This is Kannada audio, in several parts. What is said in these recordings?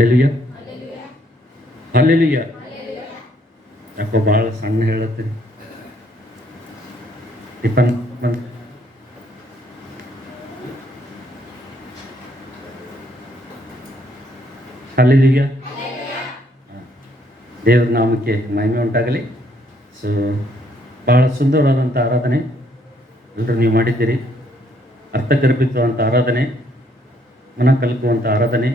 Hallelujah, hallelujah. ಯಾಕೋ ಭಾಳ ಸಣ್ಣ ಹೇಳತ್ತೀರಿ. ಟಿಫನ್ ಬಂದು ಹಲ್ಲೆಲೂಯ. ದೇವರ ನಾಮಕ್ಕೆ ಮಹಿಮೆ ಉಂಟಾಗಲಿ. ಸೊ ಭಾಳ ಸುಂದರವಾದಂಥ ಆರಾಧನೆ ಎಲ್ಲರೂ ನೀವು ಮಾಡಿದ್ದೀರಿ. ಅರ್ಥಗರ್ಭಿತವಾದಂಥ ಆರಾಧನೆ, ಮನ ಕಲಕುವಂಥ ಆರಾಧನೆ,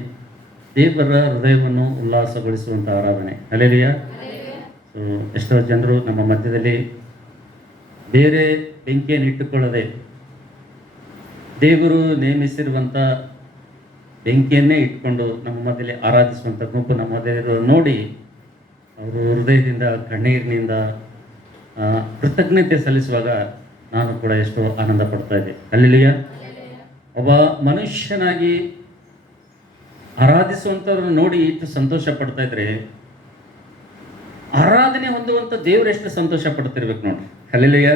ದೇವರ ಹೃದಯವನ್ನು ಉಲ್ಲಾಸಗೊಳಿಸುವಂಥ ಆರಾಧನೆ. ಹಲ್ಲೆಲೂಯ. ಸೊ ಎಷ್ಟೋ ಜನರು ನಮ್ಮ ಮಧ್ಯದಲ್ಲಿ ಬೇರೆ ಬೆಂಕಿಯನ್ನು ಇಟ್ಟುಕೊಳ್ಳದೆ ದೇವರು ನೇಮಿಸಿರುವಂಥ ಬೆಂಕಿಯನ್ನೇ ಇಟ್ಕೊಂಡು ನಮ್ಮ ಮಧ್ಯದಲ್ಲಿ ಆರಾಧಿಸುವಂಥ ಗುಂಪು ನಮ್ಮ ಮಧ್ಯದಲ್ಲಿ ನೋಡಿ ಅವರು ಹೃದಯದಿಂದ ಕಣ್ಣೀರಿನಿಂದ ಕೃತಜ್ಞತೆ ಸಲ್ಲಿಸುವಾಗ ನಾನು ಕೂಡ ಎಷ್ಟೋ ಆನಂದ ಪಡ್ತಾ ಇದ್ದೆ. ಹಲ್ಲೆಲೂಯ. ಒಬ್ಬ ಮನುಷ್ಯನಾಗಿ ಆರಾಧಿಸುವಂಥವ್ರನ್ನ ನೋಡಿ ಇಷ್ಟು ಸಂತೋಷ ಪಡ್ತಾ ಇದ್ರೆ ಆರಾಧನೆ ಹೊಂದುವಂಥ ದೇವರು ಎಷ್ಟು ಸಂತೋಷ ಪಡ್ತಿರ್ಬೇಕು ನೋಡ್ರಿ. ಹಲ್ಲೆಲೂಯ.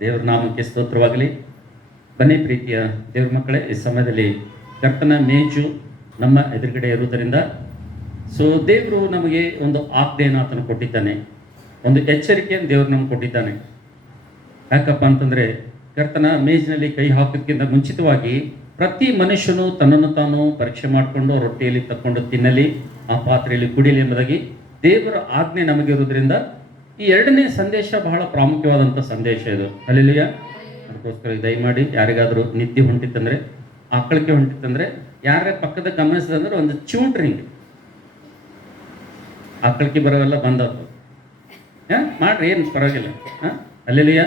ದೇವ್ರ ನಾಮಕ್ಕೆ ಸ್ತೋತ್ರವಾಗಲಿ. ಬನ್ನಿ ಪ್ರೀತಿಯ ದೇವ್ರ ಮಕ್ಕಳೇ, ಈ ಸಮಯದಲ್ಲಿ ಕರ್ತನ ಮೇಜು ನಮ್ಮ ಎದುರುಗಡೆ ಇರುವುದರಿಂದ ಸೊ ದೇವರು ನಮಗೆ ಒಂದು ಆಜ್ಞೆಯನ್ನು ಆತನು ಕೊಟ್ಟಿದ್ದಾನೆ, ಒಂದು ಎಚ್ಚರಿಕೆಯನ್ನು ದೇವರು ನಮ್ಗೆ ಕೊಟ್ಟಿದ್ದಾನೆ. ಯಾಕಪ್ಪ ಅಂತಂದರೆ ಕರ್ತನ ಮೇಜಿನಲ್ಲಿ ಕೈ ಹಾಕೋದಕ್ಕಿಂತ ಮುಂಚಿತವಾಗಿ ಪ್ರತಿ ಮನುಷ್ಯನು ತನ್ನನ್ನು ತಾನು ಪರೀಕ್ಷೆ ಮಾಡಿಕೊಂಡು ರೊಟ್ಟಿಯಲ್ಲಿ ತಕ್ಕೊಂಡು ತಿನ್ನಲಿ, ಆ ಪಾತ್ರೆಯಲ್ಲಿ ಕುಡಿಯಲಿ ಎಂಬುದಾಗಿ ದೇವರ ಆಜ್ಞೆ ನಮಗಿರೋದ್ರಿಂದ ಈ ಎರಡನೇ ಸಂದೇಶ ಬಹಳ ಪ್ರಾಮುಖ್ಯವಾದಂಥ ಸಂದೇಶ ಇದು. ಹಲ್ಲೆಲೂಯ. ಅದಕ್ಕೋಸ್ಕರ ದಯಮಾಡಿ ಯಾರಿಗಾದರೂ ನಿದ್ದೆ ಹೊಂಟಿತ್ತಂದರೆ, ಆಕಳಿಕೆ ಹೊಂಟಿತ್ತಂದರೆ, ಯಾರೇ ಪಕ್ಕದ ಗಮನಿಸಿದಂದ್ರೆ ಒಂದು ಚೂಂಟ್ರಿಂಗ್ ಆಕಳಿಕೆ ಬರೋವೆಲ್ಲ ಬಂದವು ಮಾಡ್ರಿ, ಏನು ಪರವಾಗಿಲ್ಲ. ಹಲ್ಲೆಲೂಯ.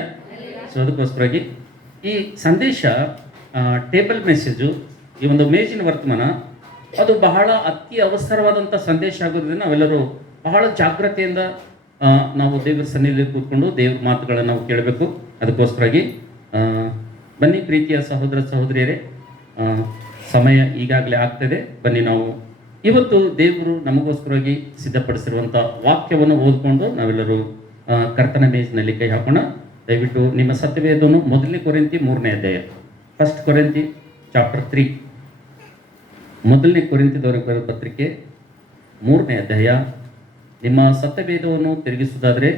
ಸೊ ಅದಕ್ಕೋಸ್ಕರವಾಗಿ ಈ ಸಂದೇಶ ಟೇಬಲ್ ಮೆಸೇಜು, ಈ ಒಂದು ಮೇಜಿನ ವರ್ತಮಾನ ಅದು ಬಹಳ ಅತಿ ಅವಸರವಾದಂಥ ಸಂದೇಶ ಆಗೋದ್ರಿಂದ ನಾವೆಲ್ಲರೂ ಬಹಳ ಜಾಗ್ರತೆಯಿಂದ ನಾವು ದೇವರ ಸನ್ನಿಧಿಯಲ್ಲಿ ಕೂತ್ಕೊಂಡು ದೇವ್ರ ಮಾತುಗಳನ್ನು ನಾವು ಕೇಳಬೇಕು. ಅದಕ್ಕೋಸ್ಕರವಾಗಿ ಬನ್ನಿ ಪ್ರೀತಿಯ ಸಹೋದರ ಸಹೋದರಿಯರೇ, ಸಮಯ ಈಗಾಗಲೇ ಆಗ್ತದೆ. ಬನ್ನಿ ನಾವು ಇವತ್ತು ದೇವರು ನಮಗೋಸ್ಕರವಾಗಿ ಸಿದ್ಧಪಡಿಸಿರುವಂಥ ವಾಕ್ಯವನ್ನು ಓದ್ಕೊಂಡು ನಾವೆಲ್ಲರೂ ಕರ್ತನ ಮೇಜಿನಲ್ಲಿ ಕೈ ಹಾಕೋಣ. ದಯವಿಟ್ಟು ನಿಮ್ಮ ಸತ್ಯವೇದವನ್ನು ಮೊದಲನೇ ಕೊರಿಂಥಿ 3ನೇ ಅಧ್ಯಾಯ, ಫಸ್ಟ್ ಕೊರಿಂಥಿ ಚಾಪ್ಟರ್ 3, ಮೊದಲನೇ ಕೊರಿಂಥದವರೆಗೆ ಬರೋ ಪತ್ರಿಕೆ 3ನೇ ಅಧ್ಯಾಯ. ನಿಮ್ಮ ಸತ್ಯವೇದವನ್ನು ತಿರುಗಿಸುವುದಾದರೆ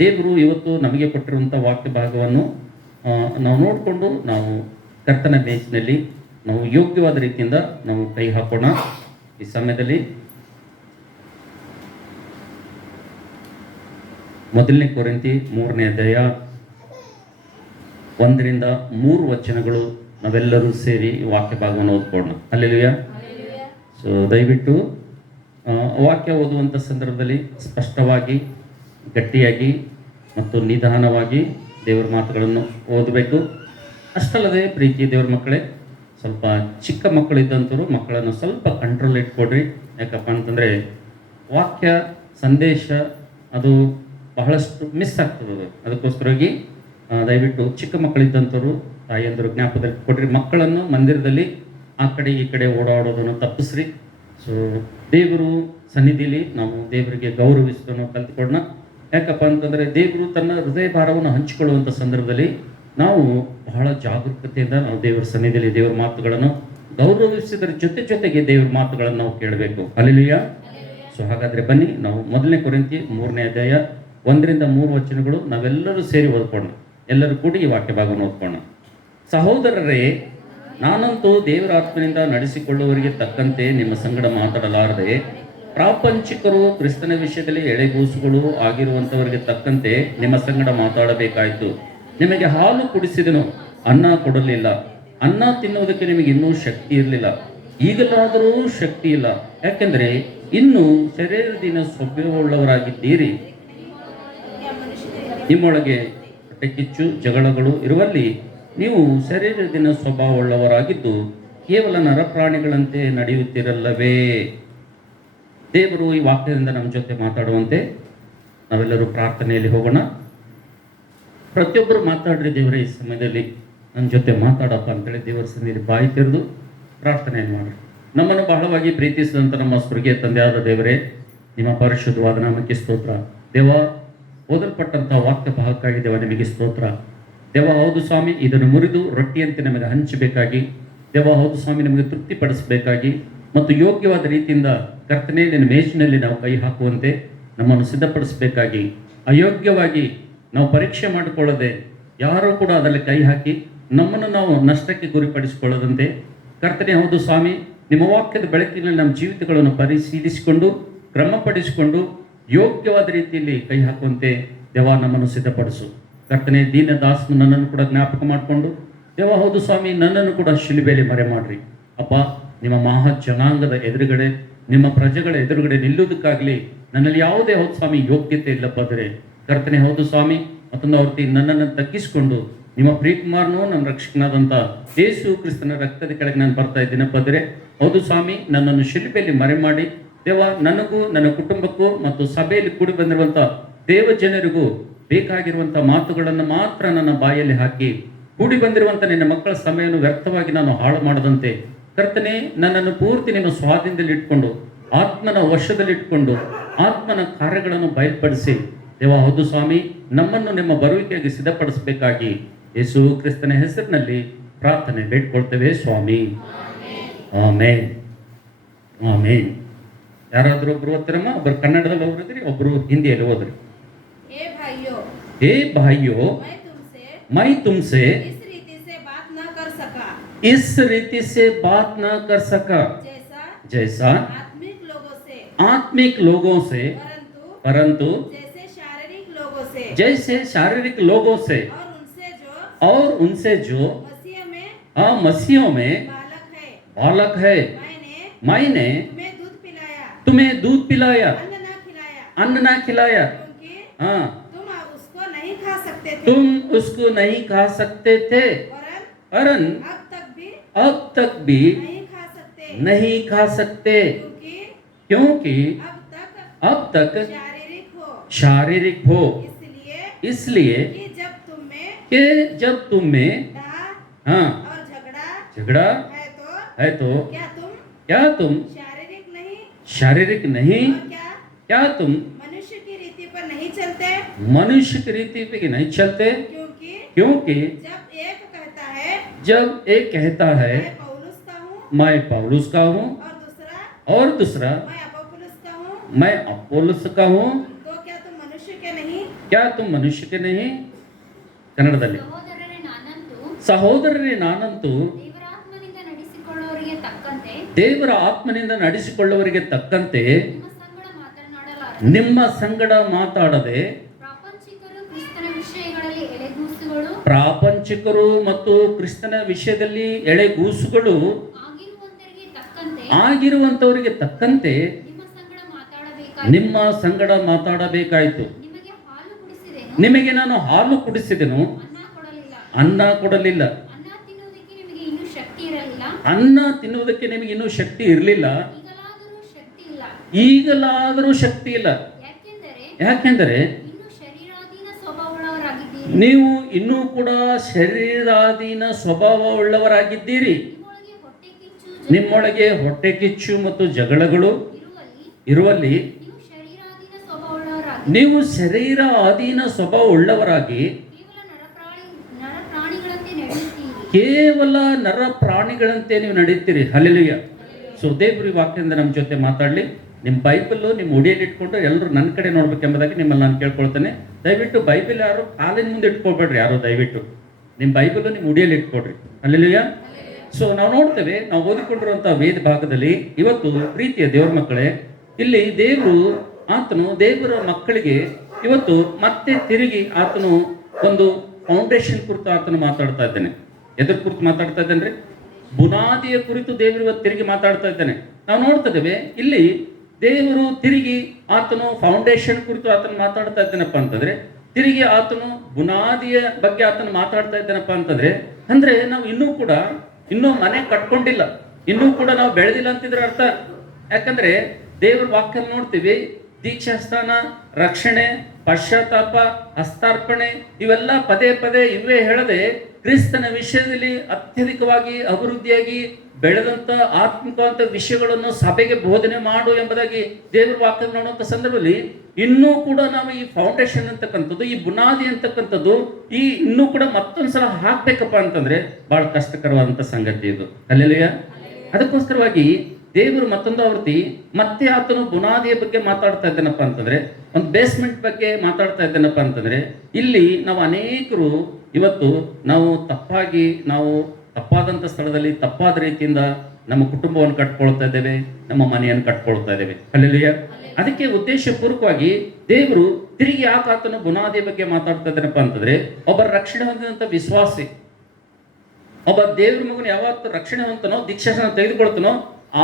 ದೇವರು ಇವತ್ತು ನಮಗೆ ಕೊಟ್ಟಿರುವಂಥ ವಾಕ್ಯ ಭಾಗವನ್ನು ನಾವು ನೋಡಿಕೊಂಡು ನಾವು ಕರ್ತನ ಮೇಜಿನಲ್ಲಿ ನಾವು ಯೋಗ್ಯವಾದ ರೀತಿಯಿಂದ ನಾವು ಕೈ ಹಾಕೋಣ. ಈ ಸಮಯದಲ್ಲಿ ಮೊದಲನೇ ಕೊರಿಂಥಿ 3ನೇ ಅಧ್ಯಾಯ 1ರಿಂದ 3 ವಚನಗಳು ನಾವೆಲ್ಲರೂ ಸೇರಿ ವಾಕ್ಯ ಭಾಗವನ್ನು ಓದ್ಕೊಳ್ಳೋಣ. ಹಲ್ಲೆಲೂಯ. ಸೊ ದಯವಿಟ್ಟು ವಾಕ್ಯ ಓದುವಂಥ ಸಂದರ್ಭದಲ್ಲಿ ಸ್ಪಷ್ಟವಾಗಿ, ಗಟ್ಟಿಯಾಗಿ ಮತ್ತು ನಿಧಾನವಾಗಿ ದೇವರ ಮಾತುಗಳನ್ನು ಓದಬೇಕು. ಅಷ್ಟಲ್ಲದೆ ಪ್ರೀತಿ ದೇವ್ರ ಮಕ್ಕಳೇ, ಸ್ವಲ್ಪ ಚಿಕ್ಕ ಮಕ್ಕಳಿದ್ದಂಥವ್ರು ಮಕ್ಕಳನ್ನು ಸ್ವಲ್ಪ ಕಂಟ್ರೋಲ್ ಇಟ್ಕೊಡ್ರಿ. ಯಾಕಪ್ಪ ಅಂತಂದರೆ ವಾಕ್ಯ ಸಂದೇಶ ಅದು ಬಹಳಷ್ಟು ಮಿಸ್ ಆಗ್ತದೆ. ಅದಕ್ಕೋಸ್ಕರವಾಗಿ ದಯವಿಟ್ಟು ಚಿಕ್ಕ ಮಕ್ಕಳಿದ್ದಂಥವ್ರು ತಾಯಿಯಂದರು ಜ್ಞಾಪಕದಲ್ಲಿ ಕೊಡ್ರಿ. ಮಕ್ಕಳನ್ನು ಮಂದಿರದಲ್ಲಿ ಆ ಕಡೆ ಈ ಕಡೆ ಓಡಾಡೋದನ್ನು ತಪ್ಪಿಸ್ರಿ. ಸೊ ದೇವರು ಸನ್ನಿಧಿಲಿ ನಾವು ದೇವರಿಗೆ ಗೌರವಿಸೋದನ್ನು ಕಲ್ತ್ಕೊಳ್ಳೋಣ. ಯಾಕಪ್ಪ ಅಂತಂದರೆ ದೇವರು ತನ್ನ ಹೃದಯ ಭಾರವನ್ನು ಹಂಚಿಕೊಳ್ಳುವಂಥ ಸಂದರ್ಭದಲ್ಲಿ ನಾವು ಬಹಳ ಜಾಗರೂಕತೆಯಿಂದ ನಾವು ದೇವರ ಸನ್ನಿಧಿಯಲ್ಲಿ ದೇವರ ಮಾತುಗಳನ್ನು ಗೌರವಿಸಿದ್ರ ಜೊತೆಗೆ ದೇವರ ಮಾತುಗಳನ್ನು ನಾವು ಕೇಳಬೇಕು. ಹಲ್ಲೆಲೂಯ. ಸೊ ಹಾಗಾದರೆ ಬನ್ನಿ ನಾವು ಮೊದಲನೇ ಕೊರಿಂಥಿ 3ನೇ ಅಧ್ಯಾಯ 1ರಿಂದ 3 ವಚನಗಳು ನಾವೆಲ್ಲರೂ ಸೇರಿ ಓದ್ಕೊಳ್ಳೋಣ. ಎಲ್ಲರೂ ಕೂಡಿ ಈ ವಾಕ್ಯ ಭಾಗವನ್ನು ಓದ್ಕೊಳ್ಳೋಣ. ಸಹೋದರರೇ, ನಾನಂತೂ ದೇವರ ಆತ್ಮನಿಂದ ನಡೆಸಿಕೊಳ್ಳುವವರಿಗೆ ತಕ್ಕಂತೆ ನಿಮ್ಮ ಸಂಗಡ ಮಾತಾಡಲಾರದೆ, ಪ್ರಾಪಂಚಿಕರು ಕ್ರಿಸ್ತನ ವಿಷಯದಲ್ಲಿ ಎಳೆಗೂಸುಗಳು ಆಗಿರುವಂಥವರಿಗೆ ತಕ್ಕಂತೆ ನಿಮ್ಮ ಸಂಗಡ ಮಾತಾಡಬೇಕಾಯಿತು. ನಿಮಗೆ ಹಾಲು ಕುಡಿಸಿದನು, ಅನ್ನ ಕೊಡಲಿಲ್ಲ. ಅನ್ನ ತಿನ್ನುವುದಕ್ಕೆ ನಿಮಗೆ ಇನ್ನೂ ಶಕ್ತಿ ಇರಲಿಲ್ಲ. ಈಗಲಾದರೂ ಶಕ್ತಿ ಇಲ್ಲ, ಯಾಕೆಂದರೆ ಇನ್ನೂ ಶರೀರದಿನ ಸ್ವಭಾವವುಳ್ಳವರಾಗಿದ್ದೀರಿ. ನಿಮ್ಮೊಳಗೆ ಕಿಚ್ಚು ಜಗಳಗಳು ಇರುವಲ್ಲಿ ನೀವು ಶರೀರದಿನ ಸ್ವಭಾವವುಳ್ಳವರಾಗಿದ್ದು ಕೇವಲ ನರಪ್ರಾಣಿಗಳಂತೆ ನಡೆಯುತ್ತಿರಲ್ಲವೇ. ದೇವರು ಈ ವಾಕ್ಯದಿಂದ ನಮ್ಮ ಜೊತೆ ಮಾತಾಡುವಂತೆ ನಾವೆಲ್ಲರೂ ಪ್ರಾರ್ಥನೆಯಲ್ಲಿ ಹೋಗೋಣ. ಪ್ರತಿಯೊಬ್ಬರು ಮಾತಾಡ್ರಿ, ದೇವರೇ ಈ ಸಮಯದಲ್ಲಿ ನನ್ನ ಜೊತೆ ಮಾತಾಡಪ್ಪ ಅಂತೇಳಿ ದೇವರ ಸನ್ನಿಧಿಯಲ್ಲಿ ಬಾಯಿ ತೆರೆದು ಪ್ರಾರ್ಥನೆಯನ್ನು ಮಾಡಿರಿ. ನಮ್ಮನ್ನು ಬಹಳವಾಗಿ ಪ್ರೀತಿಸಿದಂಥ ನಮ್ಮ ಸ್ವರ್ಗೀಯ ತಂದೆಯಾದ ದೇವರೇ, ನಿಮ್ಮ ಪರಿಶುದ್ಧವಾದ ನಾಮಕ್ಕೆ ಸ್ತೋತ್ರ. ದೇವ, ಓದಲ್ಪಟ್ಟಂಥ ವಾಕ್ಯ ಭಾಗಕ್ಕಾಗಿ ದೇವ ನಿಮಗೆ ಸ್ತೋತ್ರ. ದೇವ ಹೌದು ಸ್ವಾಮಿ, ಇದನ್ನು ಮುರಿದು ರೊಟ್ಟಿಯಂತೆ ನಮಗೆ ಹಂಚಬೇಕಾಗಿ, ದೇವ ಹೌದು ಸ್ವಾಮಿ ನಮಗೆ ತೃಪ್ತಿಪಡಿಸಬೇಕಾಗಿ ಮತ್ತು ಯೋಗ್ಯವಾದ ರೀತಿಯಿಂದ ಕರ್ತನೇ ನಿನ್ನ ಮೇಜಿನಲ್ಲಿ ನಾವು ಕೈ ಹಾಕುವಂತೆ ನಮ್ಮನ್ನು ಸಿದ್ಧಪಡಿಸಬೇಕಾಗಿ, ಅಯೋಗ್ಯವಾಗಿ ನಾವು ಪರೀಕ್ಷೆ ಮಾಡಿಕೊಳ್ಳದೆ ಯಾರೂ ಕೂಡ ಅದರಲ್ಲಿ ಕೈ ಹಾಕಿ ನಮ್ಮನ್ನು ನಾವು ನಷ್ಟಕ್ಕೆ ಗುರಿಪಡಿಸಿಕೊಳ್ಳದಂತೆ ಕರ್ತನೇ, ಹೌದು ಸ್ವಾಮಿ, ನಿಮ್ಮ ವಾಕ್ಯದ ಬೆಳಕಿನಲ್ಲಿ ನಮ್ಮ ಜೀವಿತಗಳನ್ನು ಪರಿಶೀಲಿಸಿಕೊಂಡು ಕ್ರಮಪಡಿಸಿಕೊಂಡು ಯೋಗ್ಯವಾದ ರೀತಿಯಲ್ಲಿ ಕೈ ಹಾಕುವಂತೆ ದೇವ ನಮ್ಮನ್ನು ಸಿದ್ಧಪಡಿಸು. ಕರ್ತನೆ, ದೀನದಾಸನು ನನ್ನನ್ನು ಕೂಡ ಜ್ಞಾಪಕ ಮಾಡಿಕೊಂಡು ದೇವ, ಹೌದು ಸ್ವಾಮಿ, ನನ್ನನ್ನು ಕೂಡ ಶಿಲುಬೆಯಲ್ಲಿ ಮರೆ ಮಾಡ್ರಿ ಅಪ್ಪ. ನಿಮ್ಮ ಮಹಾ ಜನಾಂಗದ ಎದುರುಗಡೆ, ನಿಮ್ಮ ಪ್ರಜೆಗಳ ಎದುರುಗಡೆ ನಿಲ್ಲುವುದಕ್ಕಾಗಲಿ ನನ್ನಲ್ಲಿ ಯಾವುದೇ, ಹೌದು ಸ್ವಾಮಿ, ಯೋಗ್ಯತೆ ಇಲ್ಲಪ್ಪಾದರೆ ಕರ್ತನೆ, ಹೌದು ಸ್ವಾಮಿ, ಮತ್ತೊಂದು ಆವೃತ್ತಿ ನನ್ನನ್ನು ತಗ್ಗಿಸಿಕೊಂಡು ನಿಮ್ಮ ಪ್ರೀತಿಮಾರ್ನೂ ನಮ್ಮ ರಕ್ಷಕನಾದಂಥ ಯೇಸು ಕ್ರಿಸ್ತನ ರಕ್ತದ ಕೆಳಗೆ ನಾನು ಬರ್ತಾ ಇದ್ದೀನಪ್ಪಾದರೆ ಹೌದು ಸ್ವಾಮಿ, ನನ್ನನ್ನು ಶಿಲುಬೆಯಲ್ಲಿ ಮರೆ ಮಾಡಿ ದೇವ, ನನಗೂ ನನ್ನ ಕುಟುಂಬಕ್ಕೂ ಮತ್ತು ಸಭೆಯಲ್ಲಿ ಕೂಡಿ ಬಂದಿರುವಂಥ ದೇವ ಜನರಿಗೂ ಬೇಕಾಗಿರುವಂಥ ಮಾತುಗಳನ್ನು ಮಾತ್ರ ನನ್ನ ಬಾಯಲ್ಲಿ ಹಾಕಿ ಕೂಡಿ ಬಂದಿರುವಂಥ ನಿನ್ನ ಮಕ್ಕಳ ಸಮಯವನ್ನು ವ್ಯರ್ಥವಾಗಿ ನಾನು ಹಾಳು ಮಾಡದಂತೆ ಕರ್ತನೆ, ನನ್ನನ್ನು ಪೂರ್ತಿ ನಿಮ್ಮ ಸ್ವಾಧೀನದಲ್ಲಿ ಇಟ್ಕೊಂಡು ಆತ್ಮನ ವಶದಲ್ಲಿ ಇಟ್ಕೊಂಡು ಆತ್ಮನ ಕಾರ್ಯಗಳನ್ನು ಬಯಲ್ಪಡಿಸಿ ದೇವ, ಹೌದು ಸ್ವಾಮಿ, ನಮ್ಮನ್ನು ನಿಮ್ಮ ಬರುವಿಕೆಯಾಗಿ ಸಿದ್ಧಪಡಿಸಬೇಕಾಗಿ ಯೇಸು ಕ್ರಿಸ್ತನ ಹೆಸರಿನಲ್ಲಿ ಪ್ರಾರ್ಥನೆ ಬೇಡ್ಕೊಳ್ತೇವೆ ಸ್ವಾಮಿ. ಆಮೇನ್, ಆಮೇನ್. ಯಾರಾದರೂ ಒಬ್ರು ಓದ್ತಿರಮ್ಮ? ಒಬ್ರು ಕನ್ನಡದಲ್ಲಿ ಓದ್ರಿ, ಒಬ್ರು ಹಿಂದಿಯಲ್ಲಿ ಓದ್ರಿ. हे भाइयों, मैं तुमसे इस रीति से बात न कर सका जैसा आत्मिक लोगों से, परंतु जैसे शारीरिक लोगों से और उनसे जो मसीहों में बालक है। मैंने तुम्हें दूध पिलाया, अन्न ना खिलाया। हाँ, तुम उसको नहीं खा सकते थे, वरन अब तक भी नहीं खा सकते, क्योंकि अब तक शारीरिक हो, इसलिए कि जब तुम में हाँ झगड़ा है तो क्या तुम शारीरिक नहीं, क्या तुम मनुष्य की रीति पर नहीं चलते? मनुष्य की रीति पे नहीं चलते, क्योंकि जब एक कहता है मैं पौलुस का हूँ और दूसरा मैं अपोलोस का हूँ, तो क्या तुम मनुष्य के नहीं? क्या तुम मनुष्य के नहीं? ಕನ್ನಡದಲ್ಲಿ, ಸಹೋದರರೇ, ನಾನಂತೂ ದೇವರ ಆತ್ಮನಿಂದ ನಡೆಸಿಕೊಳ್ಳುವವರಿಗೆ ತಕ್ಕಂತೆ ನಿಮ್ಮ ಸಂಗಡ ಮಾತಾಡದೆ ಪ್ರಾಪಂಚಿಕರು ಮತ್ತು ಕ್ರಿಸ್ತನ ವಿಷಯದಲ್ಲಿ ಎಳೆಗೂಸುಗಳು ಆಗಿರುವಂತವರಿಗೆ ತಕ್ಕಂತೆ ನಿಮ್ಮ ಸಂಗಡ ಮಾತಾಡಬೇಕಾಯಿತು. ನಿಮಗೆ ನಾನು ಹಾಲು ಕುಡಿಸಿದೆನು, ಅನ್ನ ಕೊಡಲಿಲ್ಲ. ಅನ್ನ ತಿನ್ನುವುದಕ್ಕೆ ನಿಮಗೆ ಇನ್ನೂ ಶಕ್ತಿ ಇರಲಿಲ್ಲ, ಈಗಲಾದರೂ ಶಕ್ತಿ ಇಲ್ಲ. ಯಾಕೆಂದರೆ ನೀವು ಇನ್ನೂ ಕೂಡ ಶರೀರಾಧೀನ ಸ್ವಭಾವವುಳ್ಳವರಾಗಿದ್ದೀರಿ. ನಿಮ್ಮೊಳಗೆ ಹೊಟ್ಟೆ ಕಿಚ್ಚು ಮತ್ತು ಜಗಳಗಳು ಇರುವಲ್ಲಿ ನೀವು ಶರೀರ ಅಧೀನ ಸ್ವಭಾವ ಉಳ್ಳವರಾಗಿ ಕೇವಲ ನರ ಪ್ರಾಣಿಗಳಂತೆ ನೀವು ನಡೀತೀರಿ. ಹಲ್ಲೆಲೂಯಾ. ಸೊ ದೇವ್ರ ವಾಕ್ಯದಿಂದ ನಮ್ಮ ಜೊತೆ ಮಾತಾಡಲಿ. ನಿಮ್ಮ ಬೈಬಲ್ ನಿಮ್ಮ ಉಡಿಯಲ್ಲಿ ಇಟ್ಕೊಂಡು ಎಲ್ಲರೂ ನನ್ನ ಕಡೆ ನೋಡ್ಬೇಕೆಂಬುದಾಗಿ ನಿಮ್ಮಲ್ಲಿ ನಾನು ಕೇಳ್ಕೊಳ್ತೇನೆ. ದಯವಿಟ್ಟು ಬೈಬಲ್ ಯಾರು ಕಾಲಿನ ಮುಂದೆ ಇಟ್ಕೊಳ್ಬೇಡ್ರಿ. ಯಾರು ದಯವಿಟ್ಟು ನಿಮ್ಮ ಬೈಬಲ್ ನಿಮ್ಮ ಉಡಿಯಲ್ಲಿ ಇಟ್ಕೊಡ್ರಿ. ಹಲ್ಲೆಲೂಯಾ. ಸೊ ನಾವು ನೋಡ್ತೇವೆ, ನಾವು ಓದಿಕೊಂಡಿರುವಂಥ ವೇದ ಭಾಗದಲ್ಲಿ ಇವತ್ತು ಪ್ರೀತಿಯ ದೇವ್ರ ಮಕ್ಕಳೇ, ಇಲ್ಲಿ ಆತನು ದೇವರ ಮಕ್ಕಳಿಗೆ ಇವತ್ತು ಮತ್ತೆ ತಿರುಗಿ ಆತನು ಒಂದು ಫೌಂಡೇಶನ್ ಕುರಿತು ಆತನು ಮಾತಾಡ್ತಾ ಇದ್ದಾನೆ. ಎದ್ರ ಕುರಿತು ಮಾತಾಡ್ತಾ ಇದ್ದಾನೆ? ಬುನಾದಿಯ ಕುರಿತು ದೇವರು ಇವತ್ತು ತಿರುಗಿ ಮಾತಾಡ್ತಾ ಇದ್ದಾನೆ. ನಾವು ನೋಡ್ತಿದ್ದೇವೆ ಇಲ್ಲಿ ದೇವರು ತಿರುಗಿ ಆತನು ಫೌಂಡೇಶನ್ ಕುರಿತು ಆತನು ಮಾತಾಡ್ತಾ ಇದ್ದಾನಪ್ಪ ಅಂತಂದ್ರೆ, ತಿರುಗಿ ಆತನು ಬುನಾದಿಯ ಬಗ್ಗೆ ಆತನು ಮಾತಾಡ್ತಾ ಇದ್ದಾನಪ್ಪ ಅಂತಂದ್ರೆ, ಅಂದ್ರೆ ನಾವು ಇನ್ನೂ ಮನೆ ಕಟ್ಕೊಂಡಿಲ್ಲ, ಇನ್ನೂ ಕೂಡ ನಾವು ಬೆಳೆದಿಲ್ಲ ಅಂತಿದ್ರೆ ಅರ್ಥ. ಯಾಕಂದ್ರೆ ದೇವರ ವಾಕ್ಯ ನೋಡ್ತೀವಿ, ದೀಕ್ಷಾಸ್ಥಾನ, ರಕ್ಷಣೆ, ಪಶ್ಚಾತ್ತಾಪ, ಹಸ್ತಾರ್ಪಣೆ ಇವೆಲ್ಲ ಪದೇ ಪದೇ ಇವೇ ಹೇಳದೆ ಕ್ರಿಸ್ತನ ವಿಷಯದಲ್ಲಿ ಅತ್ಯಧಿಕವಾಗಿ ಅಭಿವೃದ್ಧಿಯಾಗಿ ಬೆಳೆದಂತ ಆತ್ಮಿಕವಂತ ವಿಷಯಗಳನ್ನು ಸಭೆಗೆ ಬೋಧನೆ ಮಾಡು ಎಂಬುದಾಗಿ ದೇವರ ವಾಕ್ಯ ನೋಡುವಂಥ ಸಂದರ್ಭದಲ್ಲಿ ಇನ್ನೂ ಕೂಡ ನಾವು ಈ ಫೌಂಡೇಶನ್ ಅಂತಕ್ಕಂಥದ್ದು, ಈ ಬುನಾದಿ ಅಂತಕ್ಕಂಥದ್ದು ಇನ್ನೂ ಕೂಡ ಮತ್ತೊಂದ್ಸಲ ಹಾಕ್ಬೇಕಪ್ಪ ಅಂತಂದ್ರೆ ಬಹಳ ಕಷ್ಟಕರವಾದಂಥ ಸಂಗತಿ ಇದು. ಹಲ್ಲೆಲೂಯಾ. ಅದಕ್ಕೋಸ್ಕರವಾಗಿ ದೇವರು ಮತ್ತೊಂದು ಆವೃತ್ತಿ ಮತ್ತೆ ಆತನು ಬುನಾದಿಯ ಬಗ್ಗೆ ಮಾತಾಡ್ತಾ ಇದ್ದೇನಪ್ಪ ಅಂತಂದ್ರೆ, ಒಂದು ಬೇಸ್ಮೆಂಟ್ ಬಗ್ಗೆ ಮಾತಾಡ್ತಾ ಇದ್ದೇನಪ್ಪ ಅಂತಂದ್ರೆ, ಇಲ್ಲಿ ನಾವು ಅನೇಕರು ಇವತ್ತು ನಾವು ತಪ್ಪಾದಂಥ ಸ್ಥಳದಲ್ಲಿ ತಪ್ಪಾದ ರೀತಿಯಿಂದ ನಮ್ಮ ಕುಟುಂಬವನ್ನು ಕಟ್ಕೊಳ್ತಾ ಇದ್ದೇವೆ, ನಮ್ಮ ಮನೆಯನ್ನು ಕಟ್ಕೊಳ್ತಾ ಇದ್ದೇವೆ. ಹಲ್ಲೆಲೂಯಾ. ಅದಕ್ಕೆ ಉದ್ದೇಶಪೂರ್ವಕವಾಗಿ ದೇವರು ತಿರುಗಿ ಯಾಕೆ ಆತನು ಬುನಾದಿಯ ಬಗ್ಗೆ ಮಾತಾಡ್ತಾ ಇದ್ದೇನಪ್ಪ ಅಂತಂದ್ರೆ, ಒಬ್ಬ ರಕ್ಷಣೆ ಹೊಂದಿದಂಥ ವಿಶ್ವಾಸಿ, ಒಬ್ಬ ದೇವ್ರ ಮಗನು ಯಾವತ್ತು ರಕ್ಷಣೆ ಹೊಂದನೋ, ದೀಕ್ಷಾಸನ ತೆಗೆದುಕೊಳ್ತಾನೋ,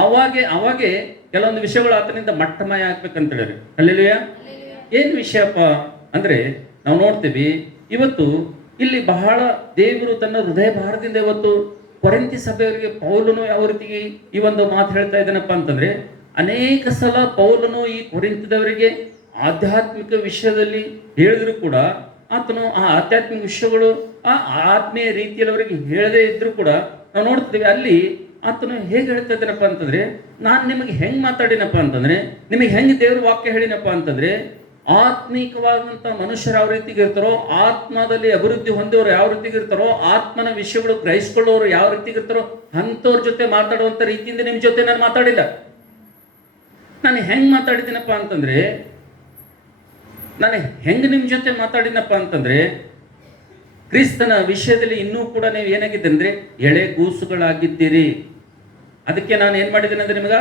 ಅವಾಗೆ ಕೆಲವೊಂದು ವಿಷಯಗಳು ಆತನಿಂದ ಮಟ್ಟಮಯ ಆಗ್ಬೇಕಂತ ಹೇಳಿರಿ. ಹಲ್ಲೆಲೂಯಾ. ಏನು ವಿಷಯಪ್ಪ ಅಂದ್ರೆ, ನಾವು ನೋಡ್ತೀವಿ ಇವತ್ತು ಇಲ್ಲಿ ಬಹಳ ದೇವರು ತನ್ನ ಹೃದಯ ಭಾರದಿಂದ ಇವತ್ತು ಕೊರಿಂಥಿ ಸಭೆಯವರಿಗೆ ಪೌಲನು ಯಾವ ರೀತಿಗೆ ಈ ಒಂದು ಮಾತು ಹೇಳ್ತಾ ಇದ್ದಾನಪ್ಪ ಅಂತಂದ್ರೆ, ಅನೇಕ ಸಲ ಪೌಲನು ಈ ಕೊರಿಂಥದವರಿಗೆ ಆಧ್ಯಾತ್ಮಿಕ ವಿಷಯದಲ್ಲಿ ಹೇಳಿದ್ರು ಕೂಡ ಆತನು ಆ ಆಧ್ಯಾತ್ಮಿಕ ವಿಷಯಗಳು ಆ ಆತ್ಮೀಯ ರೀತಿಯಲ್ಲಿ ಅವರಿಗೆ ಹೇಳದೇ ಇದ್ರು ಕೂಡ ನಾವು ನೋಡ್ತೀವಿ ಅಲ್ಲಿ ಆತನು ಹೇಗೆ ಹೇಳ್ತಾ ಇದ್ದಾನಪ್ಪ ಅಂತಂದ್ರೆ, ನಾನು ನಿಮಗೆ ಹೆಂಗ್ ಮಾತಾಡಿನಪ್ಪ ಅಂತಂದ್ರೆ, ನಿಮಗೆ ಹೆಂಗೆ ದೇವ್ರ ವಾಕ್ಯ ಹೇಳಿನಪ್ಪ ಅಂತಂದ್ರೆ, ಆತ್ಮಿಕವಾದಂಥ ಮನುಷ್ಯರು ಯಾವ ರೀತಿಗೆ ಇರ್ತಾರೋ, ಆತ್ಮದಲ್ಲಿ ಅಭಿವೃದ್ಧಿ ಹೊಂದೋರು ಯಾವ ರೀತಿಗೆ ಇರ್ತಾರೋ, ಆತ್ಮನ ವಿಷಯಗಳು ಗ್ರಹಿಸ್ಕೊಳ್ಳೋರು ಯಾವ ರೀತಿಗೆ ಇರ್ತಾರೋ ಅಂಥವ್ರ ಜೊತೆ ಮಾತಾಡುವಂಥ ರೀತಿಯಿಂದ ನಿಮ್ಮ ಜೊತೆ ನಾನು ಮಾತಾಡಿಲ್ಲ. ನಾನು ಹೆಂಗ್ ಮಾತಾಡಿದ್ದೀನಪ್ಪ ಅಂತಂದ್ರೆ, ನಾನು ಹೆಂಗ್ ನಿಮ್ಮ ಜೊತೆ ಮಾತಾಡಿನಪ್ಪ ಅಂತಂದ್ರೆ, ಕ್ರಿಸ್ತನ ವಿಷಯದಲ್ಲಿ ಇನ್ನೂ ಕೂಡ ನೀವು ಏನಾಗಿದ್ದೆ ಅಂದ್ರೆ ಎಳೆ ಗೂಸುಗಳಾಗಿದ್ದೀರಿ. ಅದಕ್ಕೆ ನಾನು ಏನ್ ಮಾಡಿದ್ದೇನೆ ಅಂದ್ರೆ, ನಿಮ್ಗ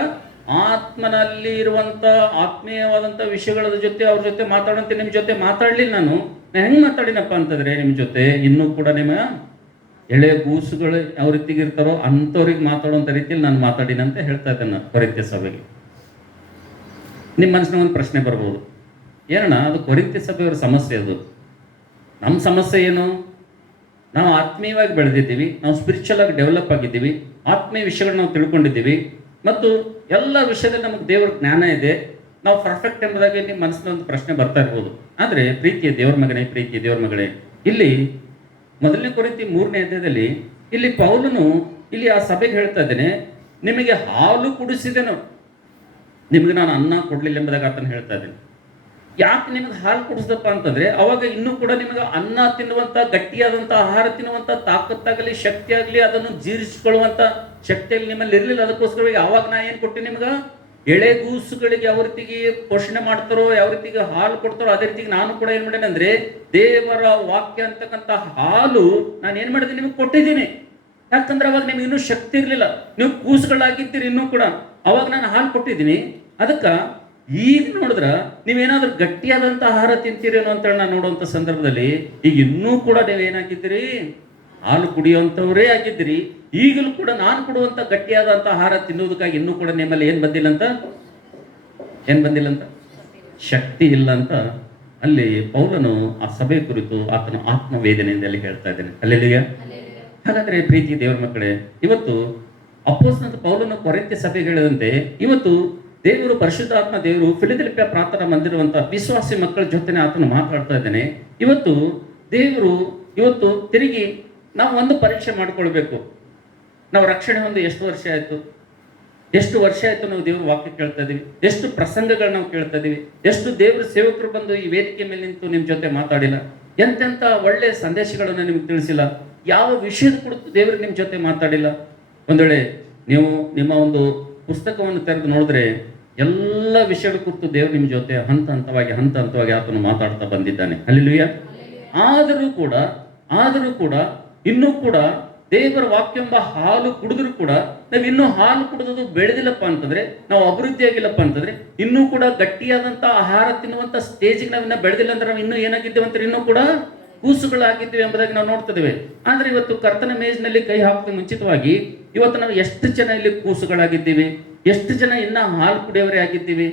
ಆತ್ಮನಲ್ಲಿ ಇರುವಂತ ಆತ್ಮೀಯವಾದಂತ ವಿಷಯಗಳ ಜೊತೆ ಅವ್ರ ಜೊತೆ ಮಾತಾಡುವಂತೆ ನಿಮ್ ಜೊತೆ ಮಾತಾಡ್ಲಿಲ್ಲ. ನಾನು ಹೆಂಗ್ ಮಾತಾಡಿನಪ್ಪ ಅಂತಂದ್ರೆ, ನಿಮ್ ಜೊತೆ ಇನ್ನೂ ಕೂಡ ನಿಮ್ಮ ಎಳೆ ಗೂಸುಗಳು ಯಾವ ರೀತಿಗೆ ಇರ್ತಾರೋ ಅಂಥವ್ರಿಗೆ ಮಾತಾಡುವಂತ ರೀತಿಯಲ್ಲಿ ನಾನು ಮಾತಾಡಿನಂತ ಹೇಳ್ತಾ ಇದ್ದೇನೆ ಕೊರಿಂಥ್ಯ ಸಭೆಗೆ. ನಿಮ್ಮ ಮನಸ್ಸಿನ ಒಂದು ಪ್ರಶ್ನೆ ಬರ್ಬೋದು, ಏನಣ್ಣ ಅದು ಕೊರಿಂಥ್ಯ ಸಭೆಯವರ ಸಮಸ್ಯೆ, ಅದು ನಮ್ಮ ಸಮಸ್ಯೆ ಏನು? ನಾವು ಆತ್ಮೀಯವಾಗಿ ಬೆಳೆದಿದ್ದೀವಿ, ನಾವು ಸ್ಪಿರಿಚುವಲ್ ಆಗಿ ಡೆವಲಪ್ ಆಗಿದ್ದೀವಿ, ಆತ್ಮೀಯ ವಿಷಯಗಳನ್ನ ನಾವು ತಿಳ್ಕೊಂಡಿದ್ದೀವಿ, ಮತ್ತು ಎಲ್ಲ ವಿಷಯದಲ್ಲಿ ನಮಗೆ ದೇವರ ಜ್ಞಾನ ಇದೆ, ನಾವು ಪರ್ಫೆಕ್ಟ್ ಎಂಬುದಾಗಿ ನಿಮ್ಮ ಮನಸ್ಸಿನ ಒಂದು ಪ್ರಶ್ನೆ ಬರ್ತಾ ಇರ್ಬೋದು. ಆದರೆ ಪ್ರೀತಿಯ ದೇವರ ಮಗನೇ, ಪ್ರೀತಿಯ ದೇವರ ಮಗಳೇ, ಇಲ್ಲಿ ಮೊದಲನೇ ಕೊರಿಂಥಿ 3ನೇ ಅಧ್ಯಾಯದಲ್ಲಿ ಇಲ್ಲಿ ಪೌಲನು ಇಲ್ಲಿ ಆ ಸಭೆಗೆ ಹೇಳ್ತಾ ಇದ್ದೇನೆ, ನಿಮಗೆ ಹಾಲು ಕುಡಿಸಿದೆನು, ನಿಮಗೆ ನಾನು ಅನ್ನ ಕೊಡ್ಲಿಲ್ಲ ಎಂಬುದಾಗಿ ಆತನ ಹೇಳ್ತಾ ಇದ್ದೇನೆ. ಯಾಕೆ ನಿಮಗೆ ಹಾಲು ಕುಡಿಸ್ದಪ್ಪ ಅಂತಂದ್ರೆ, ಅವಾಗ ಇನ್ನೂ ಕೂಡ ನಿಮಗೆ ಅನ್ನ ತಿನ್ನುವಂತ, ಗಟ್ಟಿಯಾದಂತ ಆಹಾರ ತಿನ್ನುವಂತ ತಾಕತ್ತಾಗಲಿ ಶಕ್ತಿ ಆಗಲಿ ಅದನ್ನು ಜೀರ್ಣಿಸಿಕೊಳ್ಳುವಂತ ಶಕ್ತಿಯಲ್ಲಿ ನಿಮ್ಮಲ್ಲಿ ಇರಲಿಲ್ಲ. ಅದಕ್ಕೋಸ್ಕರವಾಗಿ ಅವಾಗ ನಾ ಏನು ಕೊಟ್ಟೆ ನಿಮ್ಗೆ, ಎಳೆಗೂಸುಗಳಿಗೆ ಯಾವ ರೀತಿಗೆ ಪೋಷಣೆ ಮಾಡ್ತಾರೋ, ಯಾವ ರೀತಿಗೆ ಹಾಲು ಕೊಡ್ತಾರೋ ಅದೇ ರೀತಿಗೆ ನಾನು ಕೂಡ ಏನ್ ಮಾಡೇನೆ ಅಂದ್ರೆ, ದೇವರ ವಾಕ್ಯ ಅಂತಕ್ಕಂಥ ಹಾಲು ನಾನು ಏನ್ ಮಾಡಿದೆ ನಿಮಗೆ ಕೊಟ್ಟಿದ್ದೀನಿ. ಯಾಕಂದ್ರೆ ಅವಾಗ ನಿಮ್ಗೆ ಇನ್ನೂ ಶಕ್ತಿ ಇರಲಿಲ್ಲ, ನೀವು ಕೂಸುಗಳಾಗಿದ್ದೀರಿ ಇನ್ನೂ ಕೂಡ, ಅವಾಗ ನಾನು ಹಾಲು ಕೊಟ್ಟಿದ್ದೀನಿ. ಅದಕ್ಕೆ ಈಗ ನೋಡಿದ್ರ ನೀವೇನಾದ್ರೂ ಗಟ್ಟಿಯಾದಂತ ಆಹಾರ ತಿಂತೀರೇನೋ ಅಂತೇಳಿ ನಾನು ನೋಡುವಂತ ಸಂದರ್ಭದಲ್ಲಿ ಈಗ ಇನ್ನೂ ಕೂಡ ನೀವೇನಾಗಿದ್ದೀರಿ, ಹಾಲು ಕುಡಿಯುವಂಥವರೇ ಆಗಿದ್ದೀರಿ. ಈಗಲೂ ಕೂಡ ನಾನು ಕೊಡುವಂತ ಗಟ್ಟಿಯಾದಂತ ಆಹಾರ ತಿನ್ನುವುದಕ್ಕಾಗಿ ಇನ್ನೂ ಕೂಡ ನಿಮ್ಮಲ್ಲಿ ಏನ್ ಬಂದಿಲ್ಲ ಅಂತ ಶಕ್ತಿ ಇಲ್ಲ ಅಂತ ಅಲ್ಲಿ ಪೌಲನು ಆ ಸಭೆ ಕುರಿತು ಆತನ ಆತ್ಮವೇದನೆಯಿಂದ ಅಲ್ಲಿ ಹೇಳ್ತಾ ಇದ್ದೇನೆ. ಹಲ್ಲೆಲೂಯಾ. ಹಾಗಾದ್ರೆ ಪ್ರೀತಿ ದೇವರ ಮಕ್ಕಳೇ, ಇವತ್ತು ಅಪೊಸ್ತಲನಾದ ಪೌಲನು ಕೊರಿಂಥ್ಯ ಸಭೆಗೆ ಹೇಳಿದಂತೆ ಇವತ್ತು ದೇವರು ಪರಿಶುದ್ಧಾತ್ಮ ದೇವರು ಫಿಲದೆಲ್ಫಿಯ ಪ್ರಾರ್ಥನಾ ಮಂದಿರುವಂತ ವಿಶ್ವಾಸಿ ಮಕ್ಕಳ ಜೊತೆ ಆತನು ಮಾತಾಡ್ತಾ ಇದ್ದೇನೆ. ಇವತ್ತು ದೇವರು ತಿರುಗಿ ನಾವು ಒಂದು ಪರೀಕ್ಷೆ ಮಾಡ್ಕೊಳ್ಬೇಕು. ನಾವು ರಕ್ಷಣೆ ಹೊಂದಿ ಎಷ್ಟು ವರ್ಷ ಆಯ್ತು ನಾವು ದೇವ್ರ ವಾಕ್ಯ ಕೇಳ್ತಾ ಇದೀವಿ, ಎಷ್ಟು ಪ್ರಸಂಗಗಳು ನಾವು ಕೇಳ್ತಾ ಇದೀವಿ, ಎಷ್ಟು ದೇವ್ರ ಸೇವಕರು ಬಂದು ಈ ವೇದಿಕೆ ಮೇಲೆ ನಿಂತು ನಿಮ್ ಜೊತೆ ಮಾತಾಡಿಲ್ಲ, ಎಂತೆಂತ ಒಳ್ಳೆ ಸಂದೇಶಗಳನ್ನು ನಿಮ್ಗೆ ತಿಳಿಸಿಲ್ಲ, ಯಾವ ವಿಷಯದ ಕುರಿತು ದೇವರು ನಿಮ್ ಜೊತೆ ಮಾತಾಡಿಲ್ಲ. ಒಂದ್ ವೇಳೆ ನೀವು ನಿಮ್ಮ ಒಂದು ಪುಸ್ತಕವನ್ನು ತೆರೆದು ನೋಡಿದ್ರೆ ಎಲ್ಲ ವಿಷಯಗಳ ಕುರಿತು ದೇವರು ನಿಮ್ಮ ಜೊತೆ ಹಂತ ಹಂತವಾಗಿ ಆತನು ಮಾತಾಡ್ತಾ ಬಂದಿದ್ದಾನೆ. ಹಲ್ಲೆಲೂಯಾ. ಆದರೂ ಕೂಡ ಇನ್ನೂ ಕೂಡ ದೇವರ ವಾಕ್ಯ ಎಂಬ ಹಾಲು ಕುಡಿದ್ರು ಕೂಡ ನಾವು ಇನ್ನೂ ಹಾಲು ಕುಡಿದು ಬೆಳೆದಿಲ್ಲಪ್ಪ ಅಂತಂದ್ರೆ, ನಾವು ಅಭಿವೃದ್ಧಿ ಆಗಿಲ್ಲಪ್ಪ ಅಂತಂದ್ರೆ, ಇನ್ನೂ ಕೂಡ ಗಟ್ಟಿಯಾದಂತ ಆಹಾರ ತಿನ್ನುವಂತ ಸ್ಟೇಜಿಗೆ ನಾವಿನ್ನ ಬೆಳೆದಿಲ್ಲ ಅಂದ್ರೆ ನಾವು ಇನ್ನೂ ಏನಾಗಿದ್ದೇವೆ ಅಂತ ಇನ್ನೂ ಕೂಡ ಕೂಸುಗಳಾಗಿದ್ದೀವಿ ಎಂಬುದಾಗಿ ನಾವು ನೋಡ್ತಿದ್ದೇವೆ. ಆದ್ರೆ ಇವತ್ತು ಕರ್ತನ ಮೇಜಿನಲ್ಲಿ ಕೈ ಹಾಕುವ ಮುಂಚಿತವಾಗಿ ಇವತ್ತು ನಾವು ಎಷ್ಟು ಜನ ಇಲ್ಲಿ ಕೂಸುಗಳಾಗಿದ್ದೀವಿ, ಎಷ್ಟು ಜನ ಇನ್ನ ಹಾಲು ಕುಡಿಯವರೇ ಆಗಿದ್ದೀವಿ,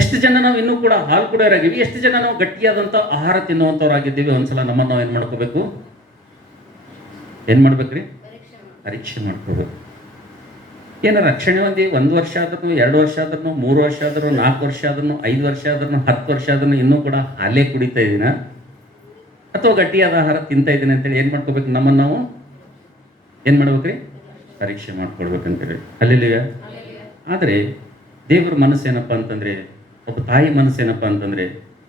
ಎಷ್ಟು ಜನ ನಾವು ಇನ್ನೂ ಕೂಡ ಹಾಲು ಕುಡಿಯೋರಾಗಿವಿ, ಎಷ್ಟು ಜನ ನಾವು ಗಟ್ಟಿಯಾದಂತ ಆಹಾರ ತಿನ್ನುವಂತವ್ರಾಗಿದ್ದೀವಿ. ಒಂದ್ಸಲ ನಮ್ಮನ್ನು ನಾವು ಏನ್ ಮಾಡ್ಬೇಕ್ರಿ, ಪರೀಕ್ಷೆ ಮಾಡ್ಕೋಬೇಕು. ಏನು ರಕ್ಷಣೆ ಹೊಂದಿ 1 ವರ್ಷ ಆದ್ರೂ 2 ವರ್ಷ ಆದ್ರೂ 3 ವರ್ಷ ಆದ್ರೂ 4 ವರ್ಷ ಆದ್ರೂ 5 ವರ್ಷ ಆದ್ರೂ 10 ವರ್ಷ ಆದ್ರೂ ಇನ್ನೂ ಕೂಡ ಹಾಲೇ ಕುಡಿತಾ ಇದೀನ ಅಥವಾ ಗಟ್ಟಿಯಾದ ಆಹಾರ ತಿಂತಾ ಇದ್ದೀನಿ ಅಂತೇಳಿ ಏನ್ ಮಾಡ್ಕೋಬೇಕು, ನಮ್ಮನ್ನು ನಾವು ಏನ್ ಮಾಡ್ಬೇಕ್ರಿ, ಪರೀಕ್ಷೆ ಮಾಡ್ಕೊಳ್ಬೇಕಂತೇಳಿ. ಹಲ್ಲೆಲೂಯಾ. ಆದ್ರೆ ದೇವ್ರ ಮನಸ್ಸೇನಪ್ಪ ಅಂತಂದ್ರೆ, ಒಬ್ಬ ತಾಯಿ ಮನಸ್ಸೇನಪ್ಪ ಅಂತಂದ್ರೆ,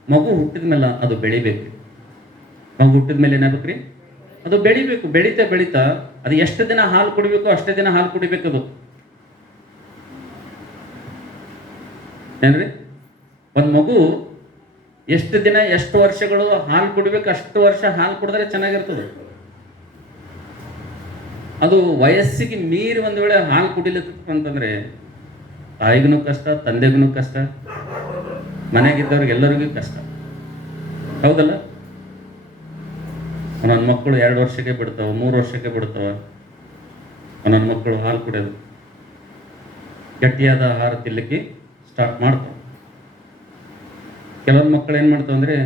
ಮಗು ಹುಟ್ಟಿದ ಮೇಲೆ ಅದು ಬೆಳಿಬೇಕ್ರಿ. ಮಗು ಹುಟ್ಟಿದ ಮೇಲೆ ಏನಾಗ್ಬೇಕ್ರಿ, ಅದು ಬೆಳಿಬೇಕು. ಬೆಳೀತಾ ಬೆಳೀತಾ ಅದು ಎಷ್ಟು ದಿನ ಹಾಲು ಕುಡಿಬೇಕು ಅಷ್ಟೇ ದಿನ ಹಾಲು ಕುಡಿಬೇಕು. ಅದು ಏನ್ರಿ, ಒಂದು ಮಗು ಎಷ್ಟು ದಿನ ಎಷ್ಟು ವರ್ಷಗಳು ಹಾಲು ಕುಡಿಬೇಕು ಅಷ್ಟು ವರ್ಷ ಹಾಲು ಕುಡಿದ್ರೆ ಚೆನ್ನಾಗಿರ್ತದೆ. ಅದು ವಯಸ್ಸಿಗೆ ಮೀರಿ ಒಂದು ವೇಳೆ ಹಾಲು ಕುಡಿಲಿಕ್ಕೆ ಅಂತಂದ್ರೆ ತಾಯಿಗೂ ಕಷ್ಟ, ತಂದೆಗೂ ಕಷ್ಟ, ಮನೆಗಿದ್ದವ್ರಿಗೆ ಎಲ್ಲರಿಗೂ ಕಷ್ಟ. ಹೌದಲ್ಲ? ಒಂದೊಂದು ಮಕ್ಕಳು 2 ವರ್ಷಕ್ಕೆ ಬಿಡ್ತಾವ, 3 ವರ್ಷಕ್ಕೆ ಬಿಡ್ತಾವ. ಒಂದೊಂದು ಮಕ್ಕಳು ಹಾಲು ಕುಡಿಯೋದು ಗಟ್ಟಿಯಾದ ಆಹಾರ ತಿನ್ನಲಿಕ್ಕೆ ಸ್ಟಾರ್ಟ್ ಮಾಡ್ತಾವೆ. ಕೆಲವೊಂದು ಮಕ್ಕಳು ಏನು ಮಾಡ್ತಾವೆ ಅಂದರೆ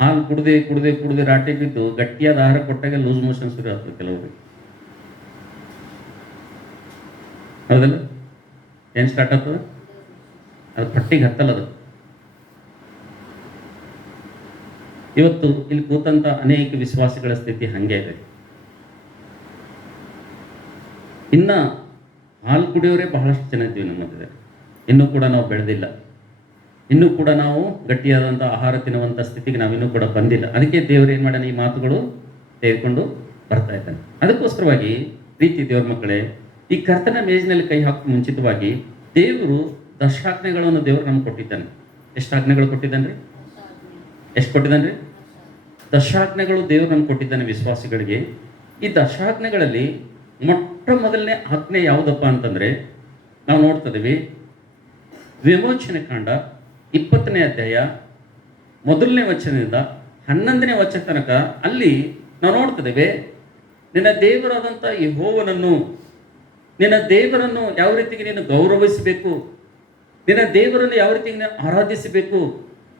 ಹಾಲು ಕುಡ್ದು ರಾಟಿ ಬಿದ್ದು ಗಟ್ಟಿಯಾದ ಆಹಾರ ಕೊಟ್ಟಾಗ ಲೂಸ್ ಮೋಷನ್ ಶುರು ಆಗ್ತದೆ ಕೆಲವರು. ಹೌದಲ್ಲ? ಏನು ಸ್ಟಾರ್ಟ್ ಆಗ್ತದೆ? ಅದು ಪಟ್ಟಿಗೆ ಹತ್ತಲ್ಲ. ಅದು ಇವತ್ತು ಇಲ್ಲಿ ಕೂತಂತ ಅನೇಕ ವಿಶ್ವಾಸಿಗಳ ಸ್ಥಿತಿ ಹಾಗೆ ಇದೆ. ಇನ್ನು ಹಾಲು ಕುಡಿಯೋರೇ ಬಹಳಷ್ಟು ಜನ ಇದ್ದೀವಿ ನಮ್ಮ ಮಧ್ಯೆ. ಇನ್ನೂ ಕೂಡ ನಾವು ಬೆಳೆದಿಲ್ಲ, ಇನ್ನೂ ಕೂಡ ನಾವು ಗಟ್ಟಿಯಾದಂಥ ಆಹಾರ ತಿನ್ನುವಂಥ ಸ್ಥಿತಿಗೆ ನಾವಿನ್ನೂ ಕೂಡ ಬಂದಿಲ್ಲ. ಅದಕ್ಕೆ ದೇವರು ಏನು ಮಾಡೋಣ, ಈ ಮಾತುಗಳು ತೆಗೆದುಕೊಂಡು ಬರ್ತಾ ಇದ್ದಾನೆ. ಅದಕ್ಕೋಸ್ಕರವಾಗಿ ಪ್ರೀತಿ ದೇವ್ರ ಮಕ್ಕಳೇ, ಈ ಕರ್ತನ ಮೇಜಿನಲ್ಲಿ ಕೈ ಹಾಕಿ ಮುಂಚಿತವಾಗಿ ದೇವರು ದಶಾಜ್ಞೆಗಳನ್ನು ದೇವರು ನಮ್ಗೆ ಕೊಟ್ಟಿದ್ದಾನೆ. ಎಷ್ಟು ಆಜ್ಞೆಗಳು ಕೊಟ್ಟಿದ್ದಾನೆ? ಎಷ್ಟು ಕೊಟ್ಟಿದ್ದಾನೆ? ದಶಾಜ್ಞೆಗಳು ದೇವರು ನಮ್ಗೆ ಕೊಟ್ಟಿದ್ದಾನೆ ವಿಶ್ವಾಸಿಗಳಿಗೆ. ಈ ದಶಾಜ್ಞೆಗಳಲ್ಲಿ ಮೊಟ್ಟ ಮೊದಲನೇ ಆಜ್ಞೆ ಯಾವುದಪ್ಪ ಅಂತಂದರೆ, ನಾವು ನೋಡ್ತಿದ್ದೀವಿ ವಿಮೋಚನೆ ಕಾಂಡ 20ನೇ ಅಧ್ಯಾಯ 1ನೇ ವಚನದಿಂದ 11ನೇ ವಚನ ತನಕ ಅಲ್ಲಿ ನಾವು ನೋಡ್ತಿದ್ದೇವೆ, ನಿನ್ನ ದೇವರಾದಂಥ ಯೆಹೋವನನ್ನು, ನಿನ್ನ ದೇವರನ್ನು ಯಾವ ರೀತಿಗೆ ನೀನು ಗೌರವಿಸಬೇಕು, ನಿನ್ನ ದೇವರನ್ನು ಯಾವ ರೀತಿಗೆ ನೀನು ಆರಾಧಿಸಬೇಕು,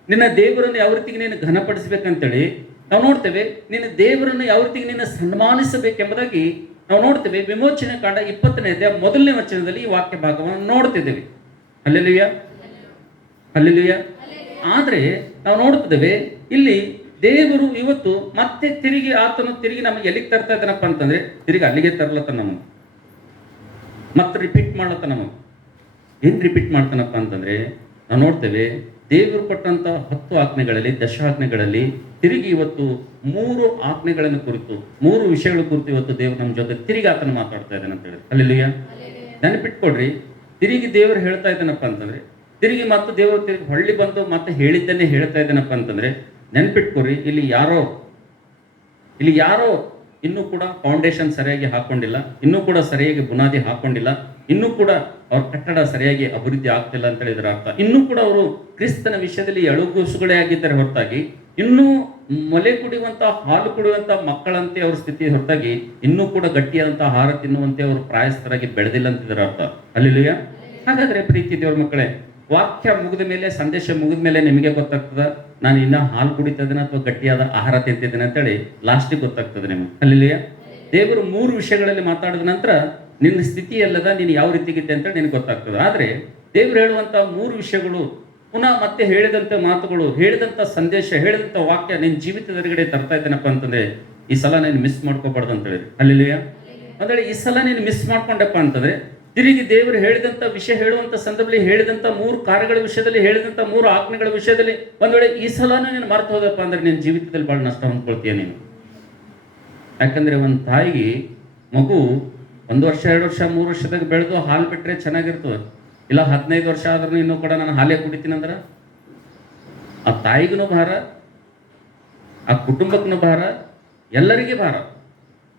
ನಿನ್ನ ದೇವರನ್ನು ಯಾವ ರೀತಿಗೆ ನೀನು ಘನಪಡಿಸಬೇಕಂತೇಳಿ ನಾವು ನೋಡ್ತೇವೆ. ನಿನ್ನ ದೇವರನ್ನು ಯಾವ ರೀತಿಗೆ ನೀನು ಸನ್ಮಾನಿಸಬೇಕೆಂಬುದಾಗಿ ನಾವು ನೋಡ್ತೇವೆ. ವಿಮೋಚನೆ ಕಾಂಡ 20ನೇ ಅಧ್ಯಾಯ 1ನೇ ವಚನದಲ್ಲಿ ಈ ವಾಕ್ಯ ಭಾಗವನ್ನು ನೋಡ್ತಿದ್ದೇವೆ. Hallelujah, hallelujah. ಆದರೆ ನಾವು ನೋಡ್ತಿದ್ದೇವೆ ಇಲ್ಲಿ ದೇವರು ಇವತ್ತು ಮತ್ತೆ ಆತನು ತಿರುಗಿ ನಮಗೆ ಎಲ್ಲಿಗೆ ತರ್ತಾ ಇದ್ದಾನಪ್ಪ ಅಂತಂದ್ರೆ, ತಿರುಗಿ ಅಲ್ಲಿಗೆ ತರ್ಲತ್ತ ನಮಗೆ, ಮತ್ತೆ ರಿಪೀಟ್ ಮಾಡ್ಲತ್ತ ನಮಗೆ. ಏನು ರಿಪೀಟ್ ಮಾಡ್ತಾನಪ್ಪ ಅಂತಂದ್ರೆ, ನಾವು ನೋಡ್ತೇವೆ ದೇವರು ಕೊಟ್ಟಂತ 10 ಆಜ್ಞೆಗಳಲ್ಲಿ, ದಶಾಜ್ಞೆಗಳಲ್ಲಿ ತಿರುಗಿ ಇವತ್ತು 3 ಆಜ್ಞೆಗಳನ್ನು ಕುರಿತು, 3 ವಿಷಯಗಳ ಕುರಿತು ಇವತ್ತು ದೇವರು ನಮ್ಮ ಜೊತೆ ತಿರುಗಿ ಆತನ ಮಾತಾಡ್ತಾ ಇದ್ದಾನೆ ಅಂತ ಹೇಳಿ. ಹಲ್ಲೆಲೂಯಾ. ನೆನಪಿಟ್ಕೊಡ್ರಿ, ತಿರುಗಿ ದೇವರು ಹೇಳ್ತಾ ಇದ್ದಾನಪ್ಪ ಅಂತಂದ್ರೆ, ತಿರುಗಿ ಮತ್ತೆ ದೇವರು ತಿರುಗಿ ಹೊಳ್ಳಿ ಬಂದು ಮತ್ತೆ ಹೇಳಿದ್ದನ್ನೇ ಹೇಳ್ತಾ ಇದ್ದಾನಪ್ಪ ಅಂತಂದ್ರೆ, ನೆನಪಿಟ್ಕೊಡ್ರಿ, ಇಲ್ಲಿ ಯಾರೋ ಇನ್ನೂ ಕೂಡ ಫೌಂಡೇಶನ್ ಸರಿಯಾಗಿ ಹಾಕೊಂಡಿಲ್ಲ, ಇನ್ನೂ ಕೂಡ ಸರಿಯಾಗಿ ಬುನಾದಿ ಹಾಕೊಂಡಿಲ್ಲ, ಇನ್ನೂ ಕೂಡ ಅವ್ರ ಕಟ್ಟಡ ಸರಿಯಾಗಿ ಅಭಿವೃದ್ಧಿ ಆಗ್ತಿಲ್ಲ ಅಂತ ಹೇಳಿದ್ರ ಅರ್ಥ. ಇನ್ನೂ ಕೂಡ ಅವರು ಕ್ರಿಸ್ತನ ವಿಷಯದಲ್ಲಿ ಎಳುಗೂಸುಗಳೇ ಆಗಿದ್ದಾರೆ ಹೊರತಾಗಿ, ಇನ್ನೂ ಮೊಲೆ ಕುಡಿಯುವಂತ, ಹಾಲು ಕುಡಿಯುವಂತ ಮಕ್ಕಳಂತೆ ಅವ್ರ ಸ್ಥಿತಿ ಹೊರತಾಗಿ ಇನ್ನೂ ಕೂಡ ಗಟ್ಟಿಯಾದಂತಹ ಆಹಾರ ತಿನ್ನುವಂತೆ ಅವರು ಪ್ರಾಯಸ್ಥರಾಗಿ ಬೆಳೆದಿಲ್ಲ ಅಂತಿದ್ರ ಅರ್ಥ. ಹಲ್ಲೆಲೂಯಾ. ಹಾಗಾದ್ರೆ ಪ್ರೀತಿ ದೇವ್ರ ಮಕ್ಕಳೇ, ವಾಕ್ಯ ಮುಗಿದ ಮೇಲೆ, ಸಂದೇಶ ಮುಗಿದ ಮೇಲೆ ನಿಮಗೆ ಗೊತ್ತಾಗ್ತದ ನಾನು ಇನ್ನ ಹಾಲು ಕುಡಿತಾ ಇದ್ದೇನೆ ಅಥವಾ ಗಟ್ಟಿಯಾದ ಆಹಾರ ತಿಂತಿದ್ದೇನೆ ಅಂತೇಳಿ ಲಾಸ್ಟಿಗೆ ಗೊತ್ತಾಗ್ತದೆ ನಿಮಗೆ. ಹಲ್ಲೆಲೂಯಾ. ದೇವರು 3 ವಿಷಯಗಳಲ್ಲಿ ಮಾತಾಡಿದ ನಂತರ ನಿನ್ನ ಸ್ಥಿತಿ ಎಲ್ಲದ, ನೀನು ಯಾವ ರೀತಿಗಿದ್ದೆ ಅಂತ ನಿನಗೆ ಗೊತ್ತಾಗ್ತದೆ. ಆದರೆ ದೇವರು ಹೇಳುವಂತ 3 ವಿಷಯಗಳು, ಪುನಃ ಮತ್ತೆ ಹೇಳಿದಂಥ ಮಾತುಗಳು, ಹೇಳಿದಂಥ ಸಂದೇಶ, ಹೇಳಿದಂಥ ವಾಕ್ಯ ನಿನ್ನ ಜೀವಿತದೊಳಗಡೆ ತರ್ತಾ ಇದ್ದೇನಪ್ಪ ಅಂತಂದ್ರೆ, ಈ ಸಲ ನೀನು ಮಿಸ್ ಮಾಡ್ಕೋಬಾರ್ದು ಅಂತ ಹೇಳಿ. ಹಲ್ಲೆಲೂಯಾ. ಅಂದ್ರೆ ಈ ಸಲ ನೀನು ಮಿಸ್ ಮಾಡ್ಕೊಂಡಪ್ಪ ಅಂತಂದ್ರೆ, ತಿರುಗಿ ದೇವರು ಹೇಳಿದಂಥ ವಿಷಯ ಹೇಳುವಂಥ ಸಂದರ್ಭದಲ್ಲಿ ಹೇಳಿದಂಥ 3 ಕಾರ್ಯಗಳ ವಿಷಯದಲ್ಲಿ, ಹೇಳಿದಂಥ 3 ಆಜ್ಞೆಗಳ ವಿಷಯದಲ್ಲಿ ಒಂದ್ ವೇಳೆ ಈ ಸಲನೂ ನೀನು ಮರ್ತು ಹೋದಪ್ಪ ಅಂದ್ರೆ ನಿನ್ನ ಜೀವಿತದಲ್ಲಿ ಬಹಳ ನಷ್ಟ ಹೊಂದ್ಕೊಳ್ತೀಯ ನೀನು. ಯಾಕಂದ್ರೆ ಒಂದು ತಾಯಿಗೆ ಮಗು 1 ವರ್ಷ, 2 ವರ್ಷ, 3 ವರ್ಷದಾಗ ಬೆಳೆದು ಹಾಲು ಬಿಟ್ಟರೆ ಚೆನ್ನಾಗಿರ್ತದೆ. ಇಲ್ಲ 15 ವರ್ಷ ಆದ್ರೂ ಇನ್ನೂ ಕೂಡ ನಾನು ಹಾಲೇ ಕುಡಿತೀನಿ ಅಂದ್ರೆ ಆ ತಾಯಿಗೂ ಭಾರ, ಆ ಕುಟುಂಬಕ್ಕೂ ಭಾರ, ಎಲ್ಲರಿಗೆ ಭಾರ.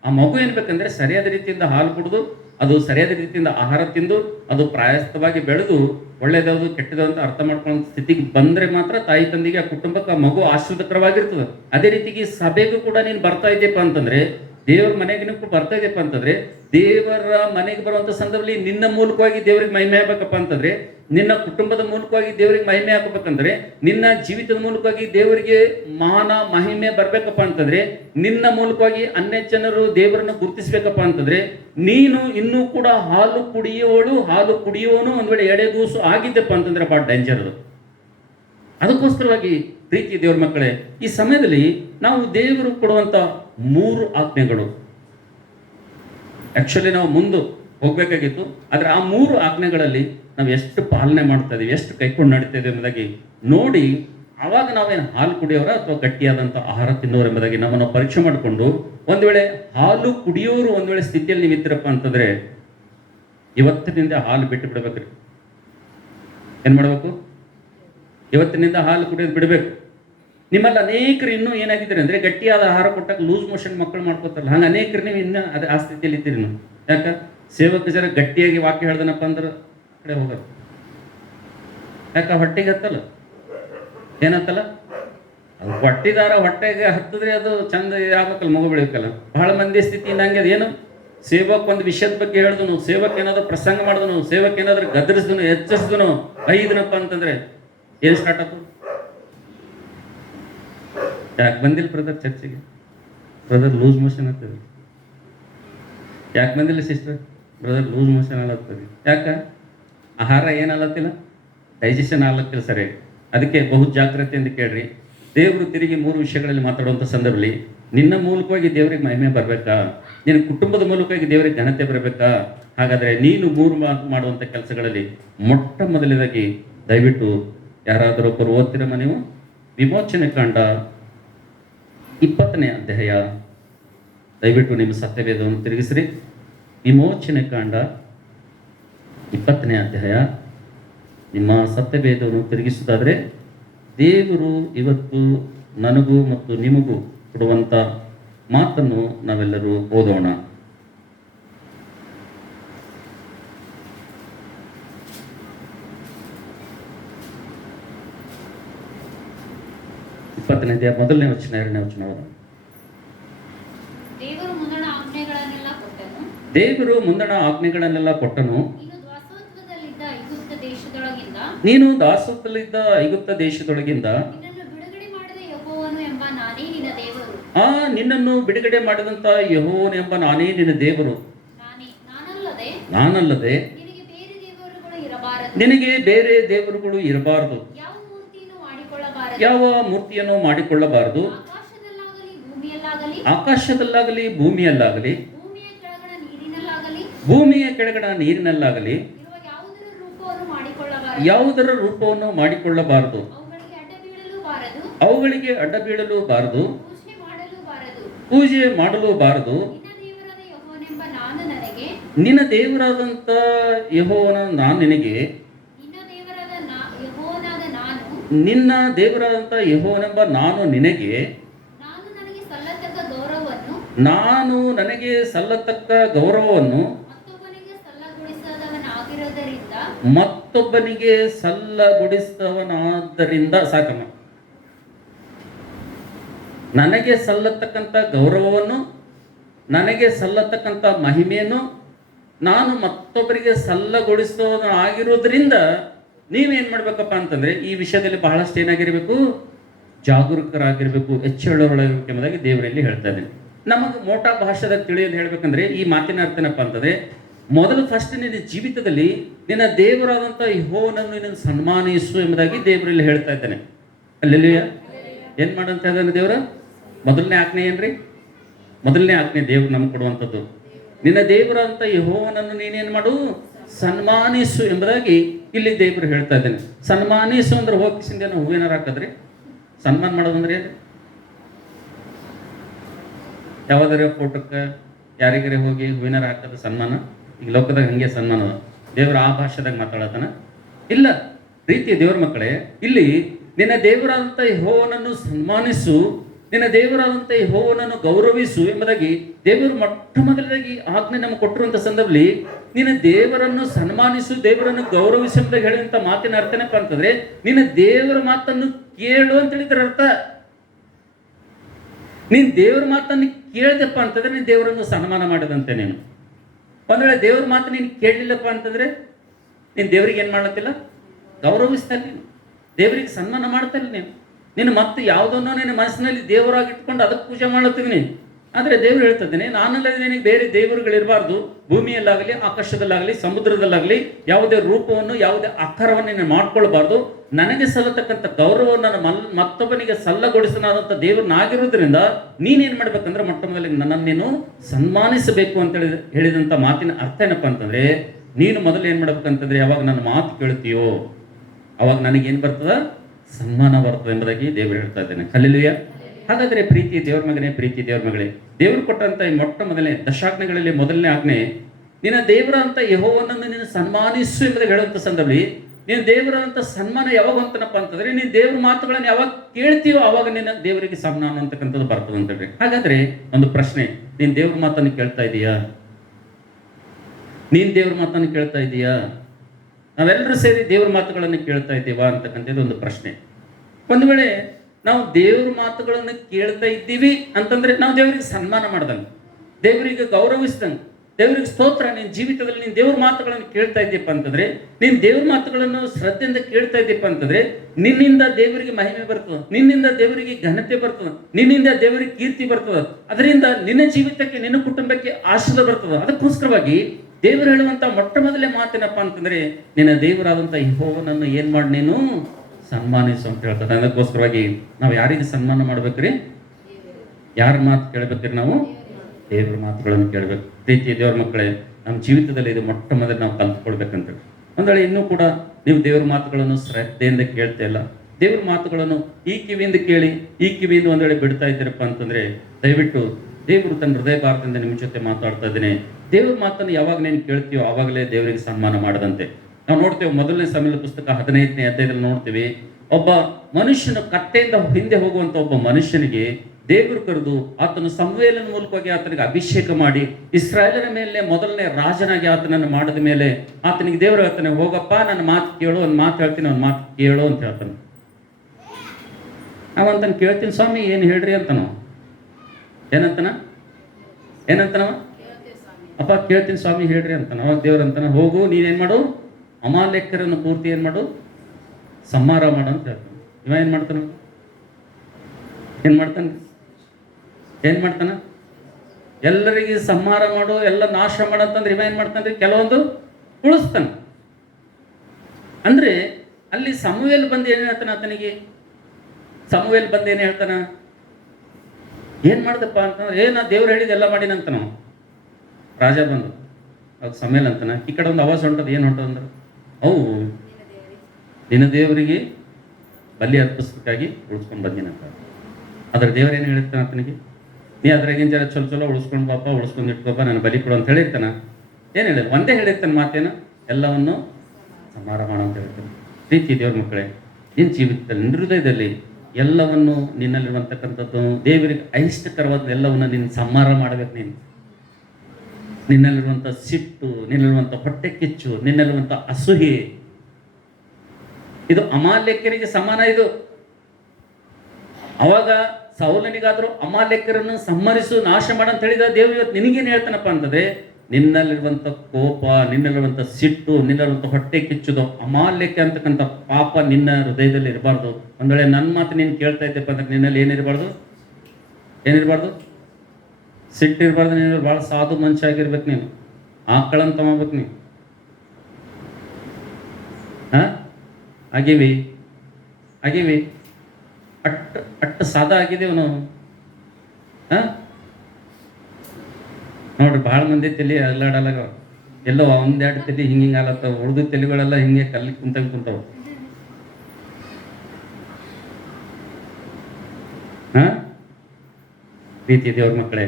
ಆ ಮಗು ಏನ್ ಬೇಕಂದ್ರೆ ಸರಿಯಾದ ರೀತಿಯಿಂದ ಹಾಲು ಕುಡಿದು, ಅದು ಸರಿಯಾದ ರೀತಿಯಿಂದ ಆಹಾರ ತಿಂದು, ಅದು ಪ್ರಾಯಸ್ಥವಾಗಿ ಬೆಳೆದು ಒಳ್ಳೇದಾವುದು ಕೆಟ್ಟದ್ದು ಅಂತ ಅರ್ಥ ಮಾಡ್ಕೊಳ್ಳೋ ಸ್ಥಿತಿಗೆ ಬಂದ್ರೆ ಮಾತ್ರ ತಾಯಿ ತಂದೆಗೆ, ಆ ಕುಟುಂಬಕ್ಕೆ, ಆ ಮಗು ಆಶೀರ್ವಾದಕರವಾಗಿರ್ತದೆ. ಅದೇ ರೀತಿಗೆ ಸಭೆಗೂ ಕೂಡ ನೀನು ಬರ್ತಾ ಇದ್ದೀಯಪ್ಪ ಅಂತಂದ್ರೆ, ದೇವರ ಮನೆಗೆ ಬರ್ತಾ ಇದೆಯಪ್ಪ ಅಂತಂದ್ರೆ, ದೇವರ ಮನೆಗೆ ಬರುವಂತ ಸಂದರ್ಭದಲ್ಲಿ ನಿನ್ನ ಮೂಲಕವಾಗಿ ದೇವರಿಗೆ ಮಹಿಮೆ ಆಗ್ಬೇಕಪ್ಪ ಅಂತಂದ್ರೆ, ನಿನ್ನ ಕುಟುಂಬದ ಮೂಲಕವಾಗಿ ದೇವರಿಗೆ ಮಹಿಮೆ ಹಾಕಬೇಕಂದ್ರೆ, ನಿನ್ನ ಜೀವಿತದ ಮೂಲಕವಾಗಿ ದೇವರಿಗೆ ಮಾನ ಮಹಿಮೆ ಬರ್ಬೇಕಪ್ಪ ಅಂತಂದ್ರೆ, ನಿನ್ನ ಮೂಲಕವಾಗಿ ಅನ್ಯ ಜನರು ದೇವರನ್ನು ಗುರುತಿಸ್ಬೇಕಪ್ಪ ಅಂತಂದ್ರೆ, ನೀನು ಇನ್ನೂ ಕೂಡ ಹಾಲು ಕುಡಿಯುವವನು ಒಂದ್ ವೇಳೆ ಎಡೆಗೂಸು ಆಗಿದ್ದಪ್ಪ ಅಂತಂದ್ರೆ ಬಹಳ ಡೇಂಜರ್ ಅದು. ಅದಕ್ಕೋಸ್ಕರವಾಗಿ ಪ್ರೀತಿ ದೇವ್ರ ಮಕ್ಕಳೇ, ಈ ಸಮಯದಲ್ಲಿ ನಾವು ದೇವರು ಕೊಡುವಂತ 3 ಆಜ್ಞೆಗಳು, ಆಕ್ಚುಲಿ ನಾವು ಮುಂದೆ ಹೋಗ್ಬೇಕಾಗಿತ್ತು, ಆದ್ರೆ ಆ 3 ಆಜ್ಞೆಗಳಲ್ಲಿ ನಾವು ಎಷ್ಟು ಪಾಲನೆ ಮಾಡ್ತಾ ಇದೀವಿ, ಎಷ್ಟು ಕೈಕೊಂಡು ನಡೀತಾ ಇದೀವಿ ಎಂಬುದಾಗಿ ನೋಡಿ ಆವಾಗ ನಾವೇನು ಹಾಲು ಕುಡಿಯೋರ ಅಥವಾ ಗಟ್ಟಿಯಾದಂಥ ಆಹಾರ ತಿನ್ನೋರು ಎಂಬುದಾಗಿ ನಮ್ಮನ್ನು ಪರೀಕ್ಷೆ ಮಾಡಿಕೊಂಡು ಒಂದು ವೇಳೆ ಹಾಲು ಕುಡಿಯೋರು ಒಂದು ವೇಳೆ ಸ್ಥಿತಿಯಲ್ಲಿ ನೀವು ಇದ್ದೀರಪ್ಪ ಅಂತಂದ್ರೆ ಇವತ್ತಿನಿಂದ ಹಾಲು ಬಿಟ್ಟು ಬಿಡಬೇಕ್ರಿ. ಏನು ಮಾಡಬೇಕು? ಇವತ್ತಿನಿಂದ ಹಾಲು ಕುಡಿಯೋದು ಬಿಡಬೇಕು. ನಿಮ್ಮಲ್ಲಿ ಅನೇಕರು ಇನ್ನೂ ಏನಾಗಿದ್ದೀರಿ ಅಂದರೆ ಗಟ್ಟಿಯಾದ ಆಹಾರ ಕೊಟ್ಟಾಗ ಲೂಸ್ ಮೋಷನ್ ಮಕ್ಕಳು ಮಾಡ್ಕೋತಾರಲ್ಲ, ಹಂಗೆ ಅನೇಕರು ನೀವು ಇನ್ನೂ ಅದೇ ಆ ಸ್ಥಿತಿಯಲ್ಲಿ ಇದ್ದೀರಿ. ನೀವು ಯಾಕೆ ಸೇವಕ ಜರ ಗಟ್ಟಿಯಾಗಿ ವಾಕ್ಯ ಹೇಳ್ದನಪ್ಪ ಅಂದ್ರೆ ಕಡೆ ಹೋಗೋದು. ಯಾಕೆ ಹೊಟ್ಟೆಗೆ ಹತ್ತಲ್ಲ, ಏನತ್ತಲ್ಲ, ಅದು ಹೊಟ್ಟಿದಾರ ಹೊಟ್ಟೆಗೆ ಹತ್ತಿದ್ರೆ ಅದು ಚಂದ ಆಗ್ಬೇಕಲ್ಲ, ಮಗು ಬೆಳಿಬೇಕಲ್ಲ. ಬಹಳ ಮಂದಿ ಸ್ಥಿತಿ ನಂಗೆ ಅದೇನು ಸೇವಕ್ ಒಂದು ವಿಷಯದ ಬಗ್ಗೆ ಹೇಳಿದನು, ಸೇವಕ್ ಏನಾದ್ರು ಪ್ರಸಂಗ ಮಾಡಿದನು, ಸೇವಕ್ ಏನಾದ್ರು ಗದರಿಸಿದನು, ಎಚ್ಚರಿಸಿದನು, ಐದನಪ್ಪ ಅಂತಂದ್ರೆ ಏನು ಸ್ಟಾರ್ಟ್ ಆಯ್ತು? ಯಾಕೆ ಬಂದಿಲ್ಲ ಬ್ರದರ್ ಚರ್ಚೆಗೆ? ಬ್ರದರ್ ಲೂಸ್ ಮೋಷನ್ ಆಗ್ತದೆ. ಯಾಕೆ ಬಂದಿಲ್ಲ ಸಿಸ್ಟರ್? ಬ್ರದರ್ ಲೂಸ್ ಮೋಷನ್ ಆಗ್ತದೆ. ಯಾಕೆ? ಆಹಾರ ಏನಾಗತ್ತಿಲ್ಲ, ಡೈಜೆಷನ್ ಆಗ್ಲತ್ತಿಲ್ಲ ಸರಿಯಾಗಿ. ಅದಕ್ಕೆ ಬಹು ಜಾಗ್ರತೆಯಿಂದ ಕೇಳ್ರಿ. ದೇವರು ತಿರುಗಿ 3 ವಿಷಯಗಳಲ್ಲಿ ಮಾತಾಡುವಂಥ ಸಂದರ್ಭದಲ್ಲಿ ನಿನ್ನ ಮೂಲಕವಾಗಿ ದೇವರಿಗೆ ಮಹಿಮೆ ಬರಬೇಕಾ, ನಿನ್ನ ಕುಟುಂಬದ ಮೂಲಕವಾಗಿ ದೇವರಿಗೆ ಘನತೆ ಬರಬೇಕಾ? ಹಾಗಾದರೆ ನೀನು 3 ಮಾಡುವಂಥ ಕೆಲಸಗಳಲ್ಲಿ ಮೊಟ್ಟ ಮೊದಲನೇದಾಗಿ ದಯವಿಟ್ಟು ಯಾರಾದರೂ ಒಬ್ಬರು ಓದ್ತಿರಮ್ಮ ನೀವು? ವಿಮೋಚನೆ ಕಾಂಡ 20ನೇ ಅಧ್ಯಾಯ, ದಯವಿಟ್ಟು ನಿಮ್ಮ ಸತ್ಯವೇದವನ್ನು ತಿರುಗಿಸ್ರಿ. ವಿಮೋಚನೆ ಕಾಂಡ 20ನೇ ಅಧ್ಯಾಯ ನಿಮ್ಮ ಸತ್ಯವೇದವನ್ನು ತಿರುಗಿಸುವುದಾದರೆ ದೇವರು ಇವತ್ತು ನನಗೂ ಮತ್ತು ನಿಮಗೂ ಕೊಡುವಂಥ ಮಾತನ್ನು ನಾವೆಲ್ಲರೂ ಓದೋಣ. ಮೊದಲನೇ ವಚನ, 2ನೇ ವಚನ ಓದೋಣ. ದೇವರು ಮುಂದಣ ಆಜ್ಞೆಗಳನ್ನೆಲ್ಲ ಕೊಟ್ಟನು. ನೀನು ದಾಸತ್ವದಲ್ಲಿದ್ದ ಐಗುಪ್ತ ದೇಶದೊಳಗಿಂದ ನಿನ್ನನ್ನು ಬಿಡುಗಡೆ ಮಾಡಿದಂತ ಯೆಹೋವನೆಂಬ ನಾನೇ ನಿನ್ನ ದೇವರು. ನಾನಲ್ಲದೆ ನಿನಗೆ ಬೇರೆ ದೇವರುಗಳು ಇರಬಾರದು. ಯಾವ ಮೂರ್ತಿಯನ್ನು ಮಾಡಿಕೊಳ್ಳಬಾರದು. ಆಕಾಶದಲ್ಲಾಗಲಿ ಭೂಮಿಯಲ್ಲಾಗಲಿ ಭೂಮಿಯ ಕೆಳಗಣ ನೀರಿನಲ್ಲಾಗಲಿ ಯಾವುದರ ರೂಪವನ್ನು ಮಾಡಿಕೊಳ್ಳಬಾರದು. ಅವುಗಳಿಗೆ ಅಡ್ಡ ಬೀಳಲು ಬಾರದು, ಪೂಜೆ ಮಾಡಲು ಬಾರದು. ನಿನ್ನ ದೇವರಾದಂತ ಯೆಹೋವನ ನಾನು ನಿನಗೆ, ನಿನ್ನ ದೇವರಾದಂತ ಯೆಹೋವನೆಂಬ ನಾನು ನಿನಗೆ, ನಾನು ನನಗೆ ಸಲ್ಲತಕ್ಕ ಗೌರವವನ್ನು ಮತ್ತೊಬ್ಬನಿಗೆ ಸಲ್ಲಗೊಡಿಸವನಾದ್ದರಿಂದ ಸಾಕಮ್ಮ. ನನಗೆ ಸಲ್ಲತಕ್ಕಂಥ ಗೌರವವನ್ನು, ನನಗೆ ಸಲ್ಲತಕ್ಕಂಥ ಮಹಿಮೆಯನ್ನು ನಾನು ಮತ್ತೊಬ್ಬರಿಗೆ ಸಲ್ಲಗೊಳಿಸೋದಾಗಿರೋದ್ರಿಂದ ನೀವೇನು ಮಾಡ್ಬೇಕಪ್ಪ ಅಂತಂದರೆ ಈ ವಿಷಯದಲ್ಲಿ ಬಹಳಷ್ಟು ಏನಾಗಿರಬೇಕು, ಜಾಗರೂಕರಾಗಿರಬೇಕು, ಎಚ್ಚರೊಳಗಿರಬೇಕು ಎಂಬುದಾಗಿ ದೇವರಲ್ಲಿ ಹೇಳ್ತಾ ಇದ್ದೀನಿ. ನಮಗೆ ಮೋಟಾ ಭಾಷೆದಾಗ ತಿಳಿಯೋದು ಹೇಳ್ಬೇಕಂದ್ರೆ ಈ ಮಾತಿನ ಅರ್ಥ ಏನಪ್ಪ ಅಂತಂದರೆ, ಮೊದಲು ಫಸ್ಟ್ ನಿನ್ನ ಜೀವಿತದಲ್ಲಿ ನಿನ್ನ ದೇವರಾದಂಥ ಯೆಹೋವನನ್ನು ನಿನ್ನ ಸನ್ಮಾನಿಸು ಎಂಬುದಾಗಿ ದೇವರಲ್ಲಿ ಹೇಳ್ತಾ ಇದ್ದಾನೆ. ಅಲ್ಲೆಲ್ಲೂಯಾ. ಏನು ಮಾಡಂತ ಇದ್ದಾನೆ ದೇವರ? ಮೊದಲನೇ ಆಜ್ಞೆ ಏನ್ರಿ? ಮೊದಲನೇ ಆಜ್ಞೆ ದೇವರು ನಮ್ಗೆ ಕೊಡುವಂಥದ್ದು, ನಿನ್ನ ದೇವರಾದಂಥ ಯೆಹೋವನನ್ನು ನೀನೇನು ಮಾಡು, ಸನ್ಮಾನಿಸು ಎಂಬುದಾಗಿ ಇಲ್ಲಿ ದೇವರು ಹೇಳ್ತಾ ಇದ್ದಾನೆ. ಸನ್ಮಾನಿಸು ಅಂದ್ರೆ ಹೋಗಿಸಿಂದ ಹೂವೇನಾರು ಹಾಕದ್ರಿ? ಸನ್ಮಾನ ಮಾಡೋದಂದ್ರೆ ಏನು? ಯಾವುದಾರ ಫೋಟೋಕ್ಕೆ ಯಾರಿಗಾರೆ ಹೋಗಿ ಹೂವಿನಾರ ಹಾಕೋದು ಸನ್ಮಾನ? ಈಗ ಲೋಕದಾಗ ಹಂಗೆ ಸನ್ಮಾನ ದೇವರ ಆ ಭಾಷೆದಾಗ ಮಾತಾಡತಾನ? ಇಲ್ಲ ರೀತಿಯ ದೇವರ ಮಕ್ಕಳೇ, ಇಲ್ಲಿ ನಿನ್ನ ದೇವರಾದಂಥ ಯೆಹೋವನನ್ನು ಸನ್ಮಾನಿಸು, ನಿನ್ನ ದೇವರಾದಂಥ ಯೆಹೋವನನ್ನು ಗೌರವಿಸು ಎಂಬುದಾಗಿ ದೇವರು ಮೊಟ್ಟ ಮೊದಲಾಗಿ ಆಜ್ಞೆ ನಮಗೆ ಕೊಟ್ಟಿರುವಂಥ ಸಂದರ್ಭದಲ್ಲಿ ನಿನ್ನ ದೇವರನ್ನು ಸನ್ಮಾನಿಸು, ದೇವರನ್ನು ಗೌರವಿಸು ಎಂಬುದಾಗಿ ಹೇಳಿದಂಥ ಮಾತಿನ ಅರ್ಥನಪ್ಪ ಅಂತಂದ್ರೆ ನಿನ್ನ ದೇವರ ಮಾತನ್ನು ಕೇಳು ಅಂತ ಹೇಳಿದ್ರ ಅರ್ಥ. ನೀನು ದೇವರ ಮಾತನ್ನು ಕೇಳಿದಪ್ಪ ಅಂತಂದ್ರೆ ನೀನು ದೇವರನ್ನು ಸನ್ಮಾನ ಮಾಡಿದಂತೆ. ನೀನು ಒಂದ್ ವೇಳೆ ದೇವ್ರ ಮಾತು ನೀನು ಕೇಳಲಿಲ್ಲಪ್ಪ ಅಂತಂದ್ರೆ ನೀನು ದೇವರಿಗೆ ಏನು ಮಾಡತ್ತಿಲ್ಲ, ಗೌರವಿಸ್ತಾ ಇಲ್ಲ, ನೀನು ದೇವರಿಗೆ ಸನ್ಮಾನ ಮಾಡ್ತಾ ಇಲ್ಲ. ನೀನು ಮತ್ತೆ ಯಾವುದನ್ನೋ ನಿನ್ನ ಮನಸ್ಸಿನಲ್ಲಿ ದೇವರಾಗಿ ಇಟ್ಕೊಂಡು ಅದಕ್ಕೆ ಪೂಜೆ ಮಾಡುತ್ತೀವಿ ನೀನು. ಆದರೆ ದೇವರು ಹೇಳ್ತಿದ್ದೇನೆ, ನಾನಲ್ಲದೆ ನಿನಗೆ ಬೇರೆ ದೇವರುಗಳಿರಬಾರ್ದು. ಭೂಮಿಯಲ್ಲಾಗಲಿ ಆಕಾಶದಲ್ಲಾಗಲಿ ಸಮುದ್ರದಲ್ಲಾಗಲಿ ಯಾವುದೇ ರೂಪವನ್ನು ಯಾವುದೇ ಆಕಾರವನ್ನು ನೀನು ಮಾಡ್ಕೊಳ್ಬಾರ್ದು. ನನಗೆ ಸಲ್ಲತಕ್ಕಂಥ ಗೌರವವನ್ನು ಮತ್ತೊಬ್ಬನಿಗೆ ಸಲ್ಲಗೊಳಿಸನಾದಂಥ ದೇವರನ್ನಾಗಿರೋದ್ರಿಂದ ನೀನೇನು ಮಾಡ್ಬೇಕಂದ್ರೆ ಮೊಟ್ಟ ಮೊದಲಿಗೆ ನನ್ನನ್ನು ನೀನು ಸನ್ಮಾನಿಸಬೇಕು ಅಂತೇಳಿ ಹೇಳಿದಂಥ ಮಾತಿನ ಅರ್ಥ ಏನಪ್ಪ ಅಂತಂದರೆ, ನೀನು ಮೊದಲು ಏನು ಮಾಡ್ಬೇಕಂತಂದ್ರೆ ಯಾವಾಗ ನನ್ನ ಮಾತು ಕೇಳ್ತೀಯೋ ಅವಾಗ ನನಗೇನು ಬರ್ತದ, ಸನ್ಮಾನ ಬರ್ತದೆ ಎಂಬುದಾಗಿ ದೇವರು ಹೇಳ್ತಾ ಇದ್ದಾನೆ. ಹಲ್ಲೆಲೂಯಾ. ಹಾಗಾದ್ರೆ ಪ್ರೀತಿ ದೇವರ ಮಗನೇ, ಪ್ರೀತಿ ದೇವರ ಮಗಳೇ, ದೇವರು ಕೊಟ್ಟಂತ ಈ ಮೊಟ್ಟ ಮೊದಲನೇ ದಶಾಜ್ಞೆಗಳಲ್ಲಿ ಮೊದಲನೇ ಆಜ್ಞೆ, ನಿನ್ನ ದೇವರ ಅಂತ ಯೆಹೋವನನ್ನು ನೀನು ಸನ್ಮಾನಿಸು ಎಂಬುದಾಗಿ ಹೇಳುವಂಥ ಸಂದರ್ಭದಲ್ಲಿ, ನೀನು ದೇವರ ಅಂತ ಸನ್ಮಾನ ಯಾವಾಗ ಅಂತನಪ್ಪ ಅಂತಂದ್ರೆ, ನೀನು ದೇವ್ರ ಮಾತುಗಳನ್ನು ಯಾವಾಗ ಕೇಳ್ತೀವೋ ಅವಾಗ ನಿನ್ನ ದೇವರಿಗೆ ಸನ್ಮಾನ ಅಂತಕ್ಕಂಥದ್ದು ಬರ್ತದೆ ಅಂತ ಹೇಳಿ. ಹಾಗಾದ್ರೆ ಒಂದು ಪ್ರಶ್ನೆ, ನೀನು ದೇವ್ರ ಮಾತನ್ನು ಕೇಳ್ತಾ ಇದೀಯಾ? ನೀನು ದೇವ್ರ ಮಾತನ್ನು ಕೇಳ್ತಾ ಇದೀಯಾ? ನಾವೆಲ್ಲರೂ ಸೇರಿ ದೇವ್ರ ಮಾತುಗಳನ್ನು ಕೇಳ್ತಾ ಇದ್ದೀವಾ ಅಂತಕ್ಕಂಥದ್ದು ಒಂದು ಪ್ರಶ್ನೆ. ಒಂದು ವೇಳೆ ನಾವು ದೇವ್ರ ಮಾತುಗಳನ್ನು ಕೇಳ್ತಾ ಇದ್ದೀವಿ ಅಂತಂದ್ರೆ ನಾವು ದೇವರಿಗೆ ಸನ್ಮಾನ ಮಾಡ್ದಂಗೆ, ದೇವರಿಗೆ ಗೌರವಿಸ್ದಂಗೆ, ದೇವರಿಗೆ ಸ್ತೋತ್ರ. ನಿನ್ನ ಜೀವಿತದಲ್ಲಿ ನೀನು ದೇವ್ರ ಮಾತುಗಳನ್ನು ಕೇಳ್ತಾ ಇದ್ದೀಪ್ಪ ಅಂತಂದ್ರೆ, ನೀನು ದೇವ್ರ ಮಾತುಗಳನ್ನು ಶ್ರದ್ಧೆಯಿಂದ ಕೇಳ್ತಾ ಇದ್ದೀಪ್ಪ ಅಂತಂದ್ರೆ, ನಿನ್ನಿಂದ ದೇವರಿಗೆ ಮಹಿಮೆ ಬರ್ತದೆ, ನಿನ್ನಿಂದ ದೇವರಿಗೆ ಘನತೆ ಬರ್ತದೆ, ನಿನ್ನಿಂದ ದೇವರಿಗೆ ಕೀರ್ತಿ ಬರ್ತದೆ. ಅದರಿಂದ ನಿನ್ನ ಜೀವಿತಕ್ಕೆ, ನಿನ್ನ ಕುಟುಂಬಕ್ಕೆ ಆಶೀರ್ವಾದ ಬರ್ತದೆ. ಅದಕ್ಕೋಸ್ಕರವಾಗಿ ದೇವರು ಹೇಳುವಂತ ಮೊಟ್ಟ ಮೊದಲೇ ಮಾತೇನಪ್ಪ ಅಂತಂದ್ರೆ, ನಿನ್ನ ದೇವರಾದಂಥ ಯೆಹೋವನನ್ನು ಏನ್ ಮಾಡಿ ನೀನು ಸನ್ಮಾನಿಸು ಅಂತ ಹೇಳ್ತಾರೆ. ಅದಕ್ಕೋಸ್ಕರವಾಗಿ ನಾವು ಯಾರಿಗೆ ಸನ್ಮಾನ ಮಾಡ್ಬೇಕ್ರಿ? ಯಾರ ಮಾತು ಕೇಳ್ಬೇಕ್ರಿ? ನಾವು ದೇವ್ರ ಮಾತುಗಳನ್ನು ಕೇಳಬೇಕು. ಪ್ರೀತಿ ದೇವ್ರ ಮಕ್ಕಳೇ, ನಮ್ಮ ಜೀವಿತದಲ್ಲಿ ಇದು ಮೊಟ್ಟ ಮೊದಲು ನಾವು ಕಲ್ತ್ಕೊಳ್ಬೇಕಂತ. ಒಂದ್ ವೇಳೆ ಇನ್ನೂ ಕೂಡ ನೀವು ದೇವ್ರ ಮಾತುಗಳನ್ನು ಶ್ರದ್ಧೆಯಿಂದ ಕೇಳ್ತಾ ಇಲ್ಲ, ದೇವ್ರ ಮಾತುಗಳನ್ನು ಈ ಕಿವಿಯಿಂದ ಕೇಳಿ ಈ ಕಿವಿಯಿಂದ ಒಂದ್ ವೇಳೆ ಬಿಡ್ತಾ ಇದ್ದೀರಪ್ಪ ಅಂತಂದ್ರೆ, ದಯವಿಟ್ಟು ದೇವರು ತನ್ನ ಹೃದಯ ಭಾರದಿಂದ ನಿಮ್ಮ ಜೊತೆ ಮಾತಾಡ್ತಾ ಇದ್ದೇನೆ. ದೇವ್ರ ಮಾತನ್ನು ಯಾವಾಗ ನೀನು ಕೇಳ್ತೀಯೋ ಆವಾಗಲೇ ದೇವರಿಗೆ ಸನ್ಮಾನ ಮಾಡದಂತೆ. ನಾವು ನೋಡ್ತೇವೆ, ಮೊದಲನೇ ಸಮಯದ ಪುಸ್ತಕ 15ನೇ ಅಧ್ಯಾಯದಲ್ಲಿ ನೋಡ್ತೀವಿ, ಒಬ್ಬ ಮನುಷ್ಯನು ಕತ್ತೆಯಿಂದ ಹಿಂದೆ ಹೋಗುವಂತ ಒಬ್ಬ ಮನುಷ್ಯನಿಗೆ ದೇವರು ಕರೆದು ಆತನು ಸಮುವೇಲನ ಮೂಲಕವಾಗಿ ಆತನಿಗೆ ಅಭಿಷೇಕ ಮಾಡಿ ಇಸ್ರಾಯೇಲರ ಮೇಲೆ ಮೊದಲನೇ ರಾಜನಾಗಿ ಆತನನ್ನು ಮಾಡಿದ ಮೇಲೆ ಆತನಿಗೆ ದೇವರು ಹೇಳ್ತಾನೆ, ಹೋಗಪ್ಪ ನನ್ನ ಮಾತು ಕೇಳು, ಒಂದು ಮಾತು ಹೇಳ್ತೀನಿ, ಒಂದು ಮಾತು ಕೇಳು ಅಂತ ಹೇಳ್ತಾನೆ. ಅವಂತನ ಕೇಳ್ತೀನಿ ಸ್ವಾಮಿ, ಏನು ಹೇಳ್ರಿ ಅಂತನೋ. ಏನಂತನ ಅಪ್ಪ ಕೇಳ್ತೀನಿ ಸ್ವಾಮಿ ಹೇಳ್ರಿ ಅಂತಾನ. ಅವಾಗ ದೇವ್ರ ಅಂತಾನ, ಹೋಗು ನೀನೇನ್ ಮಾಡು, ಅಮಾಲೇಕರನ್ನು ಪೂರ್ತಿ ಏನ್ ಮಾಡು, ಸಂಹಾರ ಮಾಡು ಅಂತ ಹೇಳ್ತಾನೆ. ಇವ ಏನ್ ಮಾಡ್ತಾನ? ಎಲ್ಲರಿಗೆ ಸಂಹಾರ ಮಾಡು, ಎಲ್ಲ ನಾಶ ಮಾಡಂತಂದ್ರೆ ಇವ ಏನ್ ಮಾಡ್ತಾನ್ರಿ? ಕೆಲವೊಂದು ಉಳಿಸ್ತಾನ. ಅಂದ್ರೆ ಅಲ್ಲಿ ಸಮುವೇಲ್ ಬಂದು ಏನ್ ಹೇಳ್ತಾನ ಆತನಿಗೆ? ಸಮುವೇಲ್ ಬಂದು ಏನ್ ಹೇಳ್ತಾನ? ಏನ್ ಮಾಡ್ದಪ್ಪ ಅಂತಂದ್ರೆ, ನಾ ದೇವ್ರು ಹೇಳಿದ ಎಲ್ಲ ಮಾಡಿನಂತ ನಾವು. ರಾಜ ಬಂದು ಅವಾಗ ಸಮಯಲ್ ಅಂತಾನ, ಈ ಕಡೆ ಒಂದು ಆವಾಜ್ ಹೊಂಟದ, ಏನು ಹೊಂಟದಂದ್ರೆ, ಅವು ನಿನ್ನ ದೇವರಿಗೆ ಬಲಿ ಅರ್ಪಿಸಬೇಕಾಗಿ ಉಳಿಸ್ಕೊಂಡು ಬಂದಿನಂತ. ಅದ್ರ ದೇವ್ರ ಏನು ಹೇಳಿರ್ತಾನ ಆತನಿಗೆ? ನೀ ಅದ್ರಾಗಿನ ಜರ ಚಲೋ ಉಳಿಸ್ಕೊಂಡು ಬಾಪ, ಉಳಿಸ್ಕೊಂಡು ಇಟ್ಕೋಪ, ನಾನು ಬಲಿ ಕೊಡು ಅಂತ ಹೇಳಿರ್ತಾನ? ಏನು ಹೇಳಿಲ್ಲ, ಒಂದೇ ಹೇಳಿರ್ತಾನೆ ಮಾತೇನ, ಎಲ್ಲವನ್ನು ಸಂಹಾರ ಮಾಡು ಅಂತ ಹೇಳ್ತಾನೆ. ಪ್ರೀತಿ ದೇವ್ರ ಮಕ್ಕಳೇ, ನಿನ್ನ ಜೀವಿತದಲ್ಲಿ, ನಿನ್ನ ಹೃದಯದಲ್ಲಿ ಎಲ್ಲವನ್ನು, ನಿನ್ನಲ್ಲಿರುವಂತಕ್ಕಂಥದ್ದು ದೇವರಿಗೆ ಐಷ್ಟಕರವಾದ ಎಲ್ಲವನ್ನು ನೀನು ಸಂಹಾರ ಮಾಡಬೇಕು. ನಿನ್ನಲ್ಲಿರುವಂಥ ಸಿಟ್ಟು, ನಿನ್ನಲ್ಲಿರುವಂಥ ಹೊಟ್ಟೆ ಕಿಚ್ಚು, ನಿನ್ನಲ್ಲಿರುವಂಥ ಅಸೂಹೆ, ಇದು ಅಮಾಲೇಕ್ಯರಿಗೆ ಸಮಾನ. ಇದು ಅವಾಗ ಸೌಲನಿಗಾದರೂ ಅಮಾಲೇಕ್ಯರನ್ನು ಸಂಹರಿಸು, ನಾಶ ಮಾಡಂತ ಹೇಳಿದ ದೇವರು ಇವತ್ತು ನಿನಗೇನು ಹೇಳ್ತಾನಪ್ಪ ಅಂತಂದ್ರೆ, ನಿನ್ನಲ್ಲಿರುವಂಥ ಕೋಪ, ನಿನ್ನಲ್ಲಿರುವಂಥ ಸಿಟ್ಟು, ನಿನ್ನಲ್ಲಿರುವಂಥ ಹೊಟ್ಟೆ ಕಿಚ್ಚುದು ಅಮಾಲೇಕ್ಯ ಅಂತಕ್ಕಂಥ ಪಾಪ ನಿನ್ನ ಹೃದಯದಲ್ಲಿ ಇರಬಾರ್ದು. ಒಂದ್ ವೇಳೆ ನನ್ನ ಮಾತು ನೀನು ಕೇಳ್ತಾ ಇದ್ದಪ್ಪ ಅಂದ್ರೆ ನಿನ್ನಲ್ಲಿ ಏನಿರಬಾರ್ದು? ಸಿಟ್ಟಿರಬಾರ್ದು. ನೀನು ಭಾಳ ಸಾಧು ಮನುಷ್ಯ ಆಗಿರ್ಬೇಕು, ನೀನು ಆಕಳಂತ ತಗೋಬೇಕು ನೀನು. ಆಗೀವಿ ಅಟ್ಟು ಸಾದ ಆಗಿದ್ದೇವೆ ನಾವು. ನೋಡ್ರಿ, ಭಾಳ ಮಂದಿ ತಲೆ ಅಲ್ಲಾಡಲ್ಲಾಗ, ಎಲ್ಲೋ ಒಂದೆರಡು ತಲೆ ಹಿಂಗೆ ಆಲತ್ತವ, ಉಳಿದು ತಲೆಗಳೆಲ್ಲ ಹಿಂಗೆ ಕಲ್ಲಿ ಕುಂತಾವ. ಪ್ರೀತಿ ದೇವ್ರ ಮಕ್ಕಳೇ,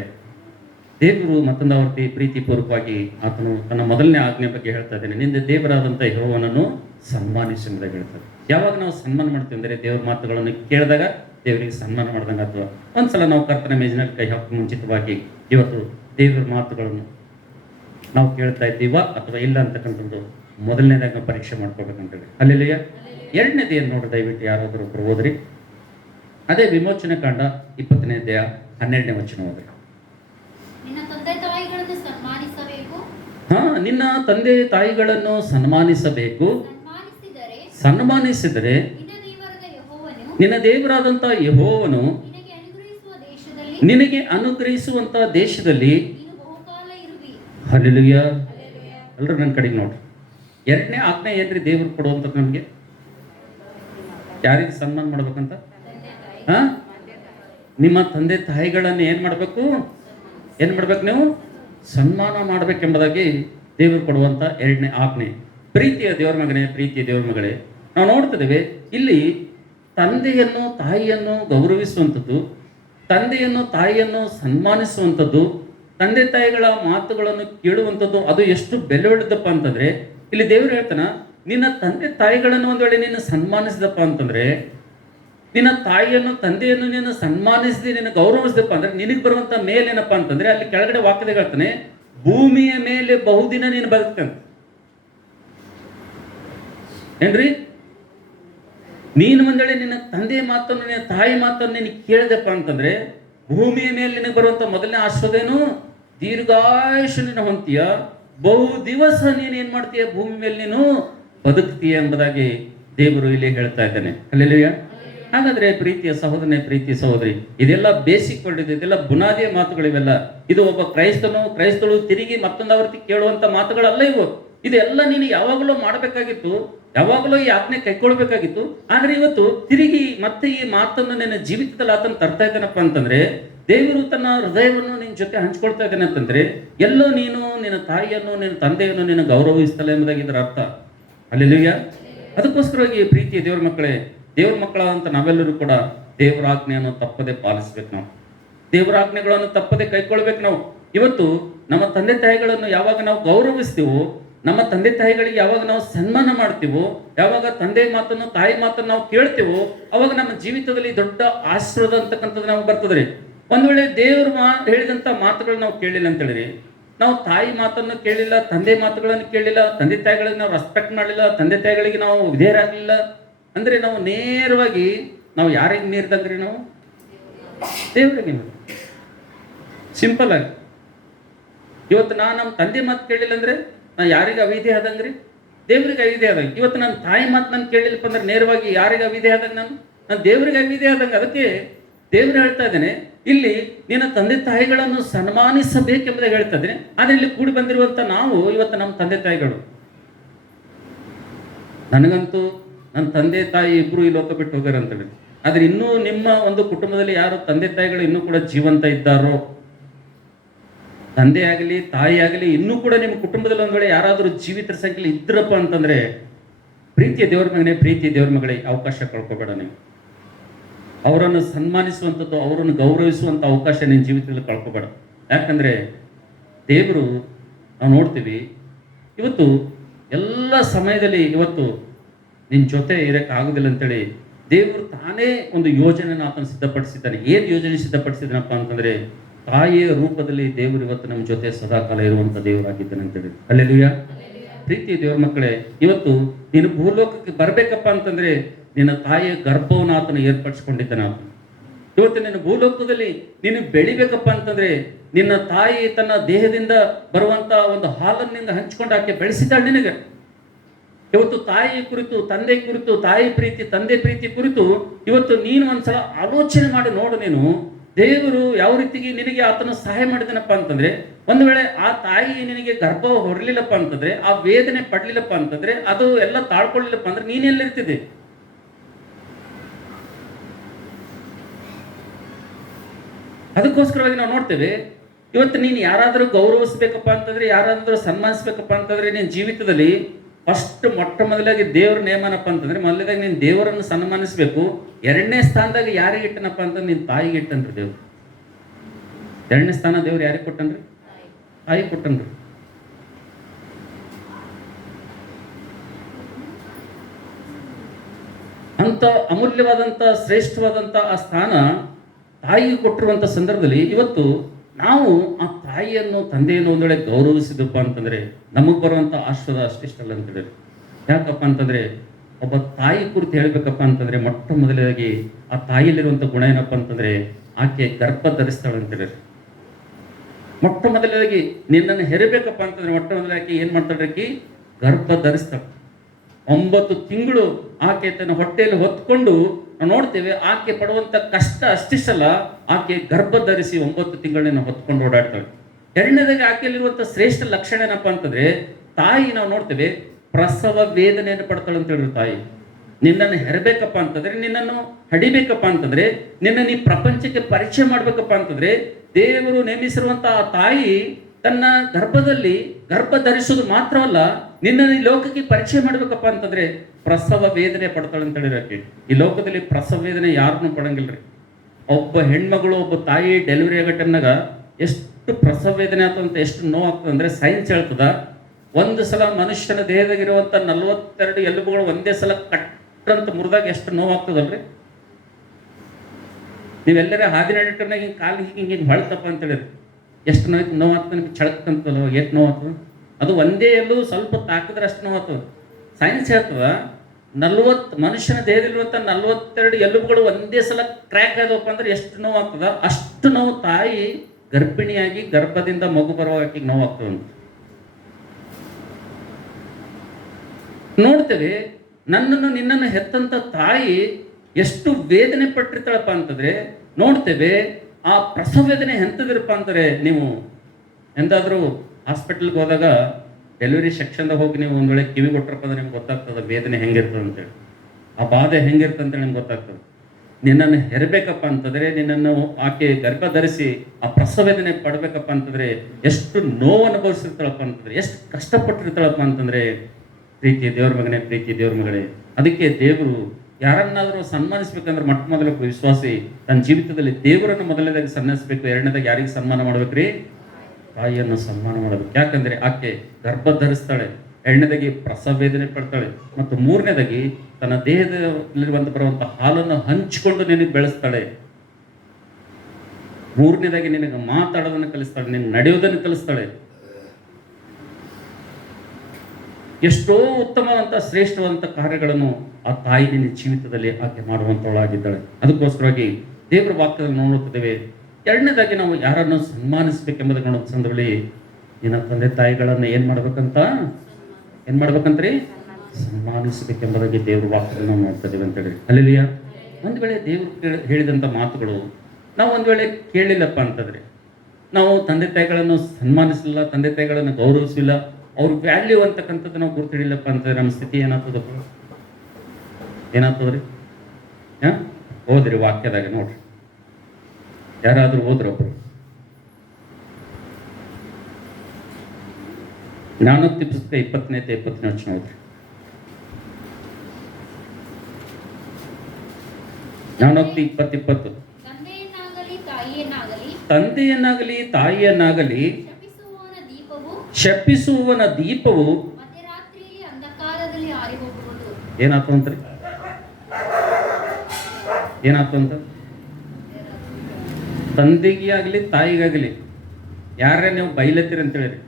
ದೇವರು ಮತ್ತೊಂದು ಆವರ್ತಿ ಪ್ರೀತಿಪೂರ್ವಕವಾಗಿ ಆತನು ತನ್ನ ಮೊದಲನೇ ಆಜ್ಞೆ ಬಗ್ಗೆ ಹೇಳ್ತಾ ಇದ್ದೇನೆ, ನಿಂದ ದೇವರಾದಂಥ ಯೆಹೋವನನ್ನು ಸನ್ಮಾನಿಸು ಎಂಬುದಾಗಿ ಹೇಳ್ತಾರೆ. ಯಾವಾಗ ನಾವು ಸನ್ಮಾನ ಮಾಡ್ತೀವಿ ಅಂದರೆ ದೇವ್ರ ಮಾತುಗಳನ್ನು ಕೇಳಿದಾಗ ದೇವರಿಗೆ ಸನ್ಮಾನ ಮಾಡ್ದಂಗೆ. ಅಥವಾ ಒಂದ್ಸಲ ನಾವು ಕರ್ತನ ಮೇಜಿನಲ್ಲಿ ಕೈ ಹಾಕಿ ಮುಂಚಿತವಾಗಿ ಇವತ್ತು ದೇವರ ಮಾತುಗಳನ್ನು ನಾವು ಕೇಳ್ತಾ ಇದ್ದೀವಾ ಅಥವಾ ಇಲ್ಲ ಅಂತಕ್ಕಂಥದ್ದು ಮೊದಲನೇದಾಗ ನಾವು ಪರೀಕ್ಷೆ ಮಾಡ್ಕೋಬೇಕಂತೇಳಿ. ಅಲ್ಲೆಲ್ಲಿಯ ಎರಡನೇದು ಏನು ನೋಡಿ, ದಯವಿಟ್ಟು ಯಾರಾದರೂ ಒಬ್ಬರು ಓದ್ರಿ. ಅದೇ ವಿಮೋಚನೆ ಕಾಂಡ 20ನೇ ಅಧ್ಯಾಯ 12ನೇ ವಚನ ಓದ್ರಿ. ನಿನ್ನ ತಂದೆ ತಾಯಿಗಳನ್ನು ಸನ್ಮಾನಿಸಬೇಕು, ಸನ್ಮಾನಿಸಿದರೆ ನಿನ್ನ ದೇವರಾದಂಥ ಯೆಹೋವನು ನಿನಗೆ ಅನುಗ್ರಹಿಸುವಂತ ದೇಶದಲ್ಲಿ. ಹಲ್ಲೆಲೂಯಾ. ಎಲ್ಲರೂ ನನ್ನ ಕಡೆಗೆ ನೋಡ್ರಿ. ಎರಡನೇ ಆಜ್ಞೆ ಏನ್ರಿ ದೇವ್ರು ಕೊಡುವಂಥದ್ದು ನಮಗೆ? ಯಾರಿಗೆ ಸನ್ಮಾನ ಮಾಡ್ಬೇಕಂತ? ನಿಮ್ಮ ತಂದೆ ತಾಯಿಗಳನ್ನು ಏನು ಮಾಡಬೇಕು ನೀವು? ಸನ್ಮಾನ ಮಾಡಬೇಕೆಂಬುದಾಗಿ ದೇವರು ಕೊಡುವಂಥ ಎರಡನೇ ಆಜ್ಞೆ. ಪ್ರೀತಿಯ ದೇವ್ರ ಮಗನೇ, ಪ್ರೀತಿಯ ದೇವ್ರ ಮಗಳೇ, ನಾವು ನೋಡ್ತಿದ್ದೇವೆ ಇಲ್ಲಿ ತಂದೆಯನ್ನು ತಾಯಿಯನ್ನು ಗೌರವಿಸುವಂಥದ್ದು, ತಂದೆಯನ್ನು ತಾಯಿಯನ್ನು ಸನ್ಮಾನಿಸುವಂಥದ್ದು, ತಂದೆ ತಾಯಿಗಳ ಮಾತುಗಳನ್ನು ಕೇಳುವಂಥದ್ದು, ಅದು ಎಷ್ಟು ಬೆಲೆ ಉಳಿದಪ್ಪ ಅಂತಂದ್ರೆ, ಇಲ್ಲಿ ದೇವರು ಹೇಳ್ತಾನ, ನಿನ್ನ ತಂದೆ ತಾಯಿಗಳನ್ನು ಒಂದು ವೇಳೆ ನೀನು ಸನ್ಮಾನಿಸಿದಪ್ಪ ಅಂತಂದ್ರೆ, ನಿನ್ನ ತಾಯಿಯನ್ನು ತಂದೆಯನ್ನು ನೀನು ಸನ್ಮಾನಿಸಿದ ನೀನು ಗೌರವಿಸಿದಪ್ಪ ಅಂದ್ರೆ ನಿನಗೆ ಬರುವಂತ ಮೇಲೇನಪ್ಪ ಅಂತಂದ್ರೆ, ಅಲ್ಲಿ ಕೆಳಗಡೆ ವಾಕ್ಯದಾಗ ಹೇಳ್ತಾನೆ, ಭೂಮಿಯ ಮೇಲೆ ಬಹುದಿನ ನೀನು ಬದುಕ್ತಂತ. ಏನ್ರಿ, ನೀನು ಒಂದ್ ವೇಳೆ ನಿನ್ನ ತಂದೆ ಮಾತನ್ನು ನಿನ್ನ ತಾಯಿ ಮಾತನ್ನು ನೀನು ಕೇಳಿದಪ್ಪ ಅಂತಂದ್ರೆ, ಭೂಮಿಯ ಮೇಲೆ ನಿನಗೆ ಬರುವಂತ ಮೊದಲನೇ ಆಶೀರ್ವಾದ ಏನು? ದೀರ್ಘಾಯುಷ್ಯ ನೀನು ಹೊಂತೀಯ, ಬಹು ದಿವಸ ನೀನು ಏನ್ ಮಾಡ್ತೀಯ, ಭೂಮಿ ಮೇಲೆ ನೀನು ಬದುಕ್ತೀಯ ಎಂಬುದಾಗಿ ದೇವರು ಇಲ್ಲಿ ಹೇಳ್ತಾ ಇದ್ದಾನೆ. ಹಲ್ಲೆಲೂಯಾ. ಹಾಗಾದ್ರೆ ಪ್ರೀತಿಯ ಸಹೋದರನೇ, ಪ್ರೀತಿಯ ಸಹೋದರಿ, ಇದೆಲ್ಲ ಬೇಸಿಕ್ ವರ್ಡ್, ಇದೆಲ್ಲ ಬುನಾದಿಯ ಮಾತುಗಳಿವೆಲ್ಲ. ಇದು ಒಬ್ಬ ಕ್ರೈಸ್ತಳು ತಿರುಗಿ ಮತ್ತೊಂದು ಆವೃತ್ತಿ ಕೇಳುವಂತ ಮಾತುಗಳಲ್ಲ ಇವು. ಇದೆಲ್ಲ ನೀನು ಯಾವಾಗಲೂ ಮಾಡಬೇಕಾಗಿತ್ತು, ಯಾವಾಗಲೂ ಈ ಆಜ್ಞೆ ಕೈಗೊಳ್ಬೇಕಾಗಿತ್ತು. ಆದ್ರೆ ಇವತ್ತು ತಿರುಗಿ ಮತ್ತೆ ಈ ಮಾತನ್ನು ನಿನ್ನ ಜೀವಿತದಲ್ಲಿ ಆತನ ತರ್ತಾ ಇದ್ದಾನಪ್ಪ ಅಂತಂದ್ರೆ, ದೇವರು ತನ್ನ ಹೃದಯವನ್ನು ನಿನ್ನ ಜೊತೆ ಹಂಚ್ಕೊಳ್ತಾ ಇದ್ದಾನೆ ಅಂತಂದ್ರೆ, ಎಲ್ಲೋ ನೀನು ನಿನ್ನ ತಾಯಿಯನ್ನು ನಿನ್ನ ತಂದೆಯನ್ನು ನೀನು ಗೌರವಿಸ್ತಲ್ಲ ಎಂಬುದಾಗಿ ಇದರ ಅರ್ಥ. ಹಲ್ಲೆಲೂಯಾ. ಅದಕ್ಕೋಸ್ಕರವಾಗಿ ಪ್ರೀತಿಯ ದೇವರ ಮಕ್ಕಳೇ, ದೇವ್ರ ಮಕ್ಕಳಾದಂತ ನಾವೆಲ್ಲರೂ ಕೂಡ ದೇವರ ಆಜ್ಞೆಯನ್ನು ತಪ್ಪದೆ ಪಾಲಿಸ್ಬೇಕು. ನಾವು ದೇವರ ಆಜ್ಞೆಗಳನ್ನು ತಪ್ಪದೆ ಕೈಗೊಳ್ಬೇಕು. ನಾವು ಇವತ್ತು ನಮ್ಮ ತಂದೆ ತಾಯಿಗಳನ್ನು ಯಾವಾಗ ನಾವು ಗೌರವಿಸ್ತೀವೋ, ನಮ್ಮ ತಂದೆ ತಾಯಿಗಳಿಗೆ ಯಾವಾಗ ನಾವು ಸನ್ಮಾನ ಮಾಡ್ತೀವೋ, ಯಾವಾಗ ತಂದೆ ಮಾತನ್ನು ತಾಯಿ ಮಾತನ್ನು ನಾವು ಕೇಳ್ತೀವೋ, ಅವಾಗ ನಮ್ಮ ಜೀವಿತದಲ್ಲಿ ದೊಡ್ಡ ಆಶೀರ್ವಾದ ಅಂತಕ್ಕಂಥದ್ದು ನಾವು ಬರ್ತದ್ರಿ. ಒಂದ್ ವೇಳೆ ದೇವ್ರ ಹೇಳಿದಂತ ಮಾತುಗಳು ನಾವು ಕೇಳಿಲ್ಲ ಅಂತ ಹೇಳಿರಿ, ನಾವು ತಾಯಿ ಮಾತನ್ನು ಕೇಳಿಲ್ಲ, ತಂದೆ ಮಾತುಗಳನ್ನು ಕೇಳಿಲ್ಲ, ತಂದೆ ತಾಯಿಗಳಿಗೆ ನಾವು ರೆಸ್ಪೆಕ್ಟ್ ಮಾಡಲಿಲ್ಲ, ತಂದೆ ತಾಯಿಗಳಿಗೆ ನಾವು ವಿಧೇಯರಾಗಲಿಲ್ಲ ಅಂದ್ರೆ ನಾವು ನೇರವಾಗಿ ನಾವು ಯಾರಿಗೆ ಮೀರಿದಂಗ್ರಿ? ನಾವು ದೇವರಿಗೆ. ಸಿಂಪಲ್ ಆಗಿ ಇವತ್ತು ನಮ್ಮ ತಂದೆ ಮಾತು ಕೇಳಿಲ್ಲ ಅಂದ್ರೆ ನಾ ಯಾರಿಗೆ ಅವಿಧೇಯ ಆದಂಗ್ರಿ? ದೇವ್ರಿಗೆ ಅವಿಧೇಯ ಆದಂಗೆ. ಇವತ್ತು ನನ್ನ ತಾಯಿ ಮಾತು ನಾನು ಕೇಳಿಲ್ಲಪ್ಪ ಅಂದ್ರೆ ನೇರವಾಗಿ ಯಾರಿಗೆ ಅವಿಧೇಯ ಆದಂಗೆ? ನಾನು ದೇವ್ರಿಗೆ ಅವಿಧೇಯ ಆದಂಗೆ. ಅದಕ್ಕೆ ದೇವ್ರು ಹೇಳ್ತಾ ಇದ್ದೇನೆ, ಇಲ್ಲಿ ನಿನ್ನ ತಂದೆ ತಾಯಿಗಳನ್ನು ಸನ್ಮಾನಿಸಬೇಕೆಂಬುದಾಗಿ ಹೇಳ್ತಾ ಇದ್ದೇನೆ. ಆದ್ರೆ ಇಲ್ಲಿ ಕೂಡಿ ಬಂದಿರುವಂತ ನಾವು ಇವತ್ತು ನಮ್ಮ ತಂದೆ ತಾಯಿಗಳು, ನನಗಂತೂ ನನ್ನ ತಂದೆ ತಾಯಿ ಇಬ್ರು ಈ ಲೋಕ ಬಿಟ್ಟು ಹೋಗ್ಯಾರ ಅಂತ ಹೇಳಿ, ಆದ್ರೆ ಇನ್ನೂ ನಿಮ್ಮ ಒಂದು ಕುಟುಂಬದಲ್ಲಿ ಯಾರು ತಂದೆ ತಾಯಿಗಳು ಇನ್ನೂ ಕೂಡ ಜೀವಂತ ಇದ್ದಾರೋ, ತಂದೆ ಆಗಲಿ ತಾಯಿ ಆಗಲಿ ಇನ್ನೂ ಕೂಡ ನಿಮ್ಮ ಕುಟುಂಬದಲ್ಲಿ ಒಂದ್ ವೇಳೆ ಯಾರಾದರೂ ಜೀವಿತರ ಸಂಖ್ಯೆಯಲ್ಲಿ ಇದ್ರಪ್ಪ ಅಂತಂದ್ರೆ, ಪ್ರೀತಿಯ ದೇವ್ರ ಮಗನೇ, ಪ್ರೀತಿಯ ದೇವ್ರ ಮಗಳೇ, ಅವಕಾಶ ಕಳ್ಕೊಬೇಡ. ನೀವು ಅವರನ್ನು ಸನ್ಮಾನಿಸುವಂಥದ್ದು, ಅವರನ್ನು ಗೌರವಿಸುವಂಥ ಅವಕಾಶ ನಿನ್ನ ಜೀವಿತದಲ್ಲಿ ಕಳ್ಕೊಬೇಡ. ಯಾಕಂದ್ರೆ ದೇವರು ನಾವು ನೋಡ್ತೀವಿ, ಇವತ್ತು ಎಲ್ಲ ಸಮಯದಲ್ಲಿ ಇವತ್ತು ನಿನ್ನ ಜೊತೆ ಇರಕ್ಕೆ ಆಗುದಿಲ್ಲ ಅಂತೇಳಿ ದೇವರು ತಾನೇ ಒಂದು ಯೋಜನೆಯನ್ನು ಆತನ ಸಿದ್ಧಪಡಿಸಿದ್ದಾನೆ. ಏನು ಯೋಜನೆ ಸಿದ್ಧಪಡಿಸಿದನಪ್ಪ ಅಂತಂದ್ರೆ, ತಾಯಿಯ ರೂಪದಲ್ಲಿ ದೇವರು ಇವತ್ತು ನಮ್ಮ ಜೊತೆ ಸದಾಕಾಲ ಇರುವಂತ ದೇವರಾಗಿದ್ದಾನೆ ಅಂತೇಳಿ. ಹಲ್ಲೆಲೂಯಾ. ಪ್ರೀತಿ ದೇವ್ರ ಮಕ್ಕಳೇ, ಇವತ್ತು ನೀನು ಭೂಲೋಕಕ್ಕೆ ಬರ್ಬೇಕಪ್ಪ ಅಂತಂದ್ರೆ ನಿನ್ನ ತಾಯಿಯ ಗರ್ಭವನ್ನು ಆತನ ಏರ್ಪಡಿಸ್ಕೊಂಡಿದ್ದಾನೆ. ಇವತ್ತು ನಿನ್ನ ಭೂಲೋಕದಲ್ಲಿ ನೀನು ಬೆಳಿಬೇಕಪ್ಪ ಅಂತಂದ್ರೆ ನಿನ್ನ ತಾಯಿ ತನ್ನ ದೇಹದಿಂದ ಬರುವಂತ ಒಂದು ಹಾಲನ್ನಿಂದ ಹಂಚಿಕೊಂಡು ಆಕೆ ಬೆಳೆಸಿದ್ದಾಳೆ ನಿನಗೆ. ಇವತ್ತು ತಾಯಿ ಕುರಿತು, ತಂದೆ ಕುರಿತು, ತಾಯಿ ಪ್ರೀತಿ, ತಂದೆ ಪ್ರೀತಿ ಕುರಿತು ಇವತ್ತು ನೀನು ಒಂದ್ಸಲ ಆಲೋಚನೆ ಮಾಡಿ ನೋಡು. ನೀನು ದೇವರು ಯಾವ ರೀತಿಗೆ ನಿನಗೆ ಆತನ ಸಹಾಯ ಮಾಡಿದನಪ್ಪ ಅಂತಂದ್ರೆ, ಒಂದು ವೇಳೆ ಆ ತಾಯಿ ನಿನಗೆ ಗರ್ಭ ಹೊರಲಿಲ್ಲಪ್ಪ ಅಂತಂದ್ರೆ, ಆ ವೇದನೆ ಪಡ್ಲಿಲ್ಲಪ್ಪ ಅಂತಂದ್ರೆ, ಅದು ಎಲ್ಲ ತಾಳ್ಕೊಳ್ಳಿಲ್ಲಪ್ಪ ಅಂದ್ರೆ ನೀನೆಲ್ಲಿರ್ತಿದ್ದೆ? ಅದಕ್ಕೋಸ್ಕರವಾಗಿ ನಾವು ನೋಡ್ತೇವೆ, ಇವತ್ತು ನೀನು ಯಾರಾದರೂ ಗೌರವಿಸ್ಬೇಕಪ್ಪ ಅಂತಂದ್ರೆ, ಯಾರಾದರೂ ಸನ್ಮಾನಿಸ್ಬೇಕಪ್ಪ ಅಂತಂದ್ರೆ, ನಿನ್ನ ಜೀವಿತದಲ್ಲಿ ಫಸ್ಟ್ ಮೊಟ್ಟ ಮೊದಲಾಗಿ ದೇವ್ರ ನೇಮನಪ್ಪ ಅಂತಂದ್ರೆ, ಮೊದಲಾಗಿ ನೀನು ದೇವರನ್ನು ಸನ್ಮಾನಿಸ್ಬೇಕು. ಎರಡನೇ ಸ್ಥಾನದಾಗ ಯಾರಿಗೆ ಇಟ್ಟನಪ್ಪ ಅಂತಂದ್ರೆ ನಿನ್ನ ತಾಯಿಗೆ ಇಟ್ಟನ್ರಿ ದೇವ್ರು. ಎರಡನೇ ಸ್ಥಾನ ದೇವ್ರು ಯಾರಿಗೆ ಕೊಟ್ಟನ್ರಿ? ತಾಯಿ ಕೊಟ್ಟನ್ರಿ. ಅಂತ ಅಮೂಲ್ಯವಾದಂಥ ಶ್ರೇಷ್ಠವಾದಂಥ ಆ ಸ್ಥಾನ ತಾಯಿಗೆ ಕೊಟ್ಟಿರುವಂಥ ಸಂದರ್ಭದಲ್ಲಿ ಇವತ್ತು ನಾವು ಆ ತಾಯಿಯನ್ನು, ತಂದೆಯನ್ನು ಒಂದ್ ವೇಳೆ ಗೌರವಿಸಿದಪ್ಪ ಅಂತಂದ್ರೆ ನಮಗ್ ಬರುವಂತ ಆಶೀರ್ವಾದ ಅಷ್ಟಿಷ್ಟಲ್ಲ ಅಂತ ಹೇಳಿ. ಯಾಕಪ್ಪ ಅಂತಂದ್ರೆ ಒಬ್ಬ ತಾಯಿ ಕುರಿತು ಹೇಳ್ಬೇಕಪ್ಪ ಅಂತಂದ್ರೆ, ಮೊಟ್ಟ ಮೊದಲಾಗಿ ಆ ತಾಯಿಯಲ್ಲಿರುವಂತ ಗುಣ ಏನಪ್ಪ ಅಂತಂದ್ರೆ ಆಕೆ ಗರ್ಭ ಧರಿಸ್ತಾಳೆ ಅಂತ ಹೇಳಿ. ಮೊಟ್ಟ ಮೊದಲಾಗಿ ನಿನ್ನನ್ನು ಹೆರಬೇಕಪ್ಪ ಅಂತಂದ್ರೆ ಮೊಟ್ಟ ಮೊದಲಾಗಿ ಏನ್ ಮಾಡ್ತಾಳೆ? ಆಕಿ ಗರ್ಭ ಧರಿಸ್ತಾಳೆ. 9 ತಿಂಗಳು ಆಕೆ ತನ್ನ ಹೊಟ್ಟೆಯಲ್ಲಿ ಹೊತ್ಕೊಂಡು ನೋಡ್ತೇವೆ. ಆಕೆ ಪಡುವಂತ ಕಷ್ಟ ಅಷ್ಟಿಷ್ಟಲ್ಲ, ಆಕೆ ಗರ್ಭ ಧರಿಸಿ 9 ತಿಂಗಳನ್ನ ಹೊತ್ಕೊಂಡು ಓಡಾಡ್ತಾಳೆ. ಎರಡನೇದಾಗಿ ಆಕೆಯಲ್ಲಿರುವಂತ ಶ್ರೇಷ್ಠ ಲಕ್ಷಣ ಏನಪ್ಪಾ ಅಂತಂದ್ರೆ, ತಾಯಿ ನಾವು ನೋಡ್ತೇವೆ ಪ್ರಸವ ವೇದನೆಯನ್ನು ಪಡ್ತಾಳೆ ಅಂತ ಹೇಳಿದ್ರು. ತಾಯಿ ನಿನ್ನನ್ನು ಹೆರಬೇಕಪ್ಪ ಅಂತಂದ್ರೆ, ನಿನ್ನನ್ನು ಹಡಿಬೇಕಪ್ಪ ಅಂತಂದ್ರೆ, ನಿನ್ನ ನೀ ಪ್ರಪಂಚಕ್ಕೆ ಪರಿಚಯ ಮಾಡ್ಬೇಕಪ್ಪ ಅಂತಂದ್ರೆ, ದೇವರು ನೇಮಿಸಿರುವಂತ ಆ ತಾಯಿ ತನ್ನ ಗರ್ಭದಲ್ಲಿ ಗರ್ಭ ಧರಿಸೋದು ಮಾತ್ರವಲ್ಲ, ನಿನ್ನನ್ನು ಈ ಲೋಕಕ್ಕೆ ಪರಿಚಯ ಮಾಡ್ಬೇಕಪ್ಪ ಅಂತಂದ್ರೆ ಪ್ರಸವ ವೇದನೆ ಪಡ್ತಾಳೆ ಅಂತ ಹೇಳಿರಕ್ಕೆ. ಈ ಲೋಕದಲ್ಲಿ ಪ್ರಸವ ವೇದನೆ ಯಾರನ್ನು ಪಡಂಗಿಲ್ರಿ. ಒಬ್ಬ ಹೆಣ್ಮಗಳು, ಒಬ್ಬ ತಾಯಿ ಡೆಲಿವರಿ ಆಗೋ ಟೈಮ್ನಾಗ ಎಷ್ಟು ಪ್ರಸವ ವೇದನೆ ಆಗ್ತದಂತ, ಎಷ್ಟು ನೋವು ಆಗ್ತದೆ ಅಂದ್ರೆ ಸೈನ್ಸ್ ಹೇಳ್ತದ, ಒಂದು ಸಲ ಮನುಷ್ಯನ ದೇಹದಾಗಿರುವಂತ 42 ಎಲುಬುಗಳು ಒಂದೇ ಸಲ ಕಟ್ಟಂತ ಮುರಿದಾಗ ಎಷ್ಟು ನೋವು ಆಗ್ತದಲ್ರಿ. ನೀವೆಲ್ಲರ ಹಾದಿ ನಡಿಟರ್ನಾಗ ಹಿಂಗೆ ಕಾಲು ಹಿಂಗೆ ಹೊಳ್ತಪ್ಪ ಅಂತ ಹೇಳಿರಿ, ಎಷ್ಟು ನೋವು ಆಗ್ತದೆ ನಿಮ್ಗೆ, ಚಳಕಂತಲ್ಲ ಎಷ್ಟು ನೋವು ಆಗ್ತದೆ. ಅದು ಒಂದೇ ಎಲ್ಲೂ ಸ್ವಲ್ಪ ತಾಕಿದ್ರೆ ಅಷ್ಟು ನೋವು ಆಗ್ತದೆ. ಸೈನ್ಸ್ ಹೇಳ್ತದ, ಮನುಷ್ಯನ ದೇಹದಲ್ಲಿರುವಂಥ 42 ಎಲುಬುಗಳು ಒಂದೇ ಸಲ ಕ್ರ್ಯಾಕ್ ಆದವಪ್ಪ ಅಂದ್ರೆ ಎಷ್ಟು ನೋವು ಆಗ್ತದ, ಅಷ್ಟು ನೋವು ತಾಯಿ ಗರ್ಭಿಣಿಯಾಗಿ ಗರ್ಭದಿಂದ ಮಗು ಬರುವಾಕಿಗೆ ನೋವು ಆಗ್ತದಂತ ನೋಡ್ತೇವೆ. ನನ್ನನ್ನು ನಿನ್ನನ್ನು ಹೆತ್ತಂತ ತಾಯಿ ಎಷ್ಟು ವೇದನೆ ಪಟ್ಟಿರ್ತಾಳಪ್ಪ ಅಂತಂದ್ರೆ ನೋಡ್ತೇವೆ. ಆ ಪ್ರಸವ ವೇದನೆ ಎಂಥದಿರಪ್ಪ ಅಂದರೆ, ನೀವು ಎಂದಾದರೂ ಹಾಸ್ಪಿಟಲ್ಗೆ ಹೋದಾಗ ಡೆಲಿವರಿ ಸೆಕ್ಷನ್ದಾಗ ಹೋಗಿ ನೀವು ಒಂದು ವೇಳೆ ಕಿವಿ ಕೊಟ್ಟರಪ್ಪ ಅಂದ್ರೆ ನಿಮ್ಗೆ ಗೊತ್ತಾಗ್ತದೆ ವೇದನೆ ಹೆಂಗಿರ್ತದೆ ಅಂತೇಳಿ, ಆ ಬಾಧೆ ಹೆಂಗಿರ್ತದೆ ಅಂತೇಳಿ ನಿಮ್ಗೆ ಗೊತ್ತಾಗ್ತದೆ. ನಿನ್ನನ್ನು ಹೆರಬೇಕಪ್ಪ ಅಂತಂದರೆ, ನಿನ್ನನ್ನು ಆಕೆ ಗರ್ಭ ಧರಿಸಿ ಆ ಪ್ರಸವ ವೇದನೆ ಪಡಬೇಕಪ್ಪ ಅಂತಂದರೆ ಎಷ್ಟು ನೋವು ಅನುಭವಿಸಿರ್ತಾಳಪ್ಪ ಅಂತಂದರೆ, ಎಷ್ಟು ಕಷ್ಟಪಟ್ಟಿರ್ತಾಳಪ್ಪ ಅಂತಂದರೆ, ಪ್ರೀತಿ ದೇವ್ರ ಮಗನೇ, ಪ್ರೀತಿ ದೇವ್ರ ಮಗಳೇ. ಅದಕ್ಕೆ ದೇವರು ಯಾರನ್ನಾದರೂ ಸನ್ಮಾನಿಸ್ಬೇಕಂದ್ರೆ ಮೊಟ್ಟ ಮೊದಲ ವಿಶ್ವಾಸಿ ತನ್ನ ಜೀವಿತದಲ್ಲಿ ದೇವರನ್ನು ಮೊದಲನೇದಾಗಿ ಸನ್ಮಾನಿಸ್ಬೇಕು. ಎರಡನೇದಾಗಿ ಯಾರಿಗೆ ಸನ್ಮಾನ ಮಾಡ್ಬೇಕ್ರಿ? ತಾಯಿಯನ್ನು ಸನ್ಮಾನ ಮಾಡಬೇಕು. ಯಾಕಂದ್ರೆ ಆಕೆ ಗರ್ಭ ಧರಿಸ್ತಾಳೆ, ಎರಡನೇದಾಗಿ ಪ್ರಸವ ವೇದನೆ ಪಡ್ತಾಳೆ, ಮತ್ತು ಮೂರನೇದಾಗಿ ತನ್ನ ದೇಹದಲ್ಲಿರುವಂತ ಬರುವಂತ ಹಾಲನ್ನು ಹಂಚಿಕೊಂಡು ನಿನಗೆ ಬೆಳೆಸ್ತಾಳೆ. ಮೂರನೇದಾಗಿ ನಿನಗೆ ಮಾತಾಡೋದನ್ನು ಕಲಿಸ್ತಾಳೆ, ನಿನಗೆ ನಡೆಯೋದನ್ನು ಕಲಿಸ್ತಾಳೆ. ಎಷ್ಟೋ ಉತ್ತಮವಂತ ಶ್ರೇಷ್ಠವಂತ ಕಾರ್ಯಗಳನ್ನು ಆ ತಾಯಿ ನಿನ್ನ ಜೀವಿತದಲ್ಲಿ ಆಕೆ ಮಾಡುವಂತವಳಾಗಿದ್ದಾಳೆ. ಅದಕ್ಕೋಸ್ಕರವಾಗಿ ದೇವರ ವಾಕ್ಯದಲ್ಲಿ ನೋಡುತ್ತಿದ್ದೇವೆ. ಎರಡನೇದಾಗಿ ನಾವು ಯಾರನ್ನು ಸನ್ಮಾನಿಸ್ಬೇಕೆಂಬುದನ್ನು ಸಂದರ್ಭದಲ್ಲಿ ನಿನ್ನ ತಂದೆ ತಾಯಿಗಳನ್ನು ಏನ್ ಮಾಡ್ಬೇಕಂತ್ರಿ? ಸನ್ಮಾನಿಸಬೇಕೆಂಬುದಾಗಿ ದೇವ್ರ ವಾಕ್ಯದಲ್ಲಿ ನಾವು ನೋಡ್ತಾ ಇದ್ದೇವೆ ಅಂತ ಹೇಳಿ. ಹಲ್ಲೆಲೂಯಾ. ಒಂದು ವೇಳೆ ದೇವರು ಹೇಳಿದಂಥ ಮಾತುಗಳು ನಾವು ಒಂದು ವೇಳೆ ಕೇಳಿಲ್ಲಪ್ಪ ಅಂತಂದ್ರೆ, ನಾವು ತಂದೆ ತಾಯಿಗಳನ್ನು ಸನ್ಮಾನಿಸಲಿಲ್ಲ, ತಂದೆ ತಾಯಿಗಳನ್ನು ಗೌರವಿಸಲಿಲ್ಲ, ಅವ್ರ ವ್ಯಾಲ್ಯೂ ಅಂತಕ್ಕಂಥದ್ದು ನಾವು ಗುರುತಿಡಿಲ್ಲಪ್ಪ ಅಂತಂದ್ರೆ ನಮ್ಮ ಸ್ಥಿತಿ ಏನಾಗ್ತದ್ರಿ? ಓದ್ರಿ ವಾಕ್ಯದಾಗ ನೋಡ್ರಿ, ಯಾರಾದ್ರೂ ಓದ್ರೊಬ್ರು. ಜ್ಞಾನೋಕ್ತಿ ಪುಸ್ತಕ 20ನೇ 20ನೇ ವಚನ ಓದ್ರಿ. ಜ್ಞಾನೋಕ್ತಿ 20:20. ತಂದೆಯನ್ನಾಗಲಿ ತಾಯಿಯನ್ನಾಗಲಿ ಶಪಿಸುವವನ ದೀಪವು ಏನಾಯ್ತು ಅಂತ, ತಂದೆಗೆ ಆಗಲಿ ತಾಯಿಗಾಗಲಿ ಯಾರೇ ನೀವು ಬೈಲತ್ತೀರಿ ಅಂತ ಹೇಳಿರಿ,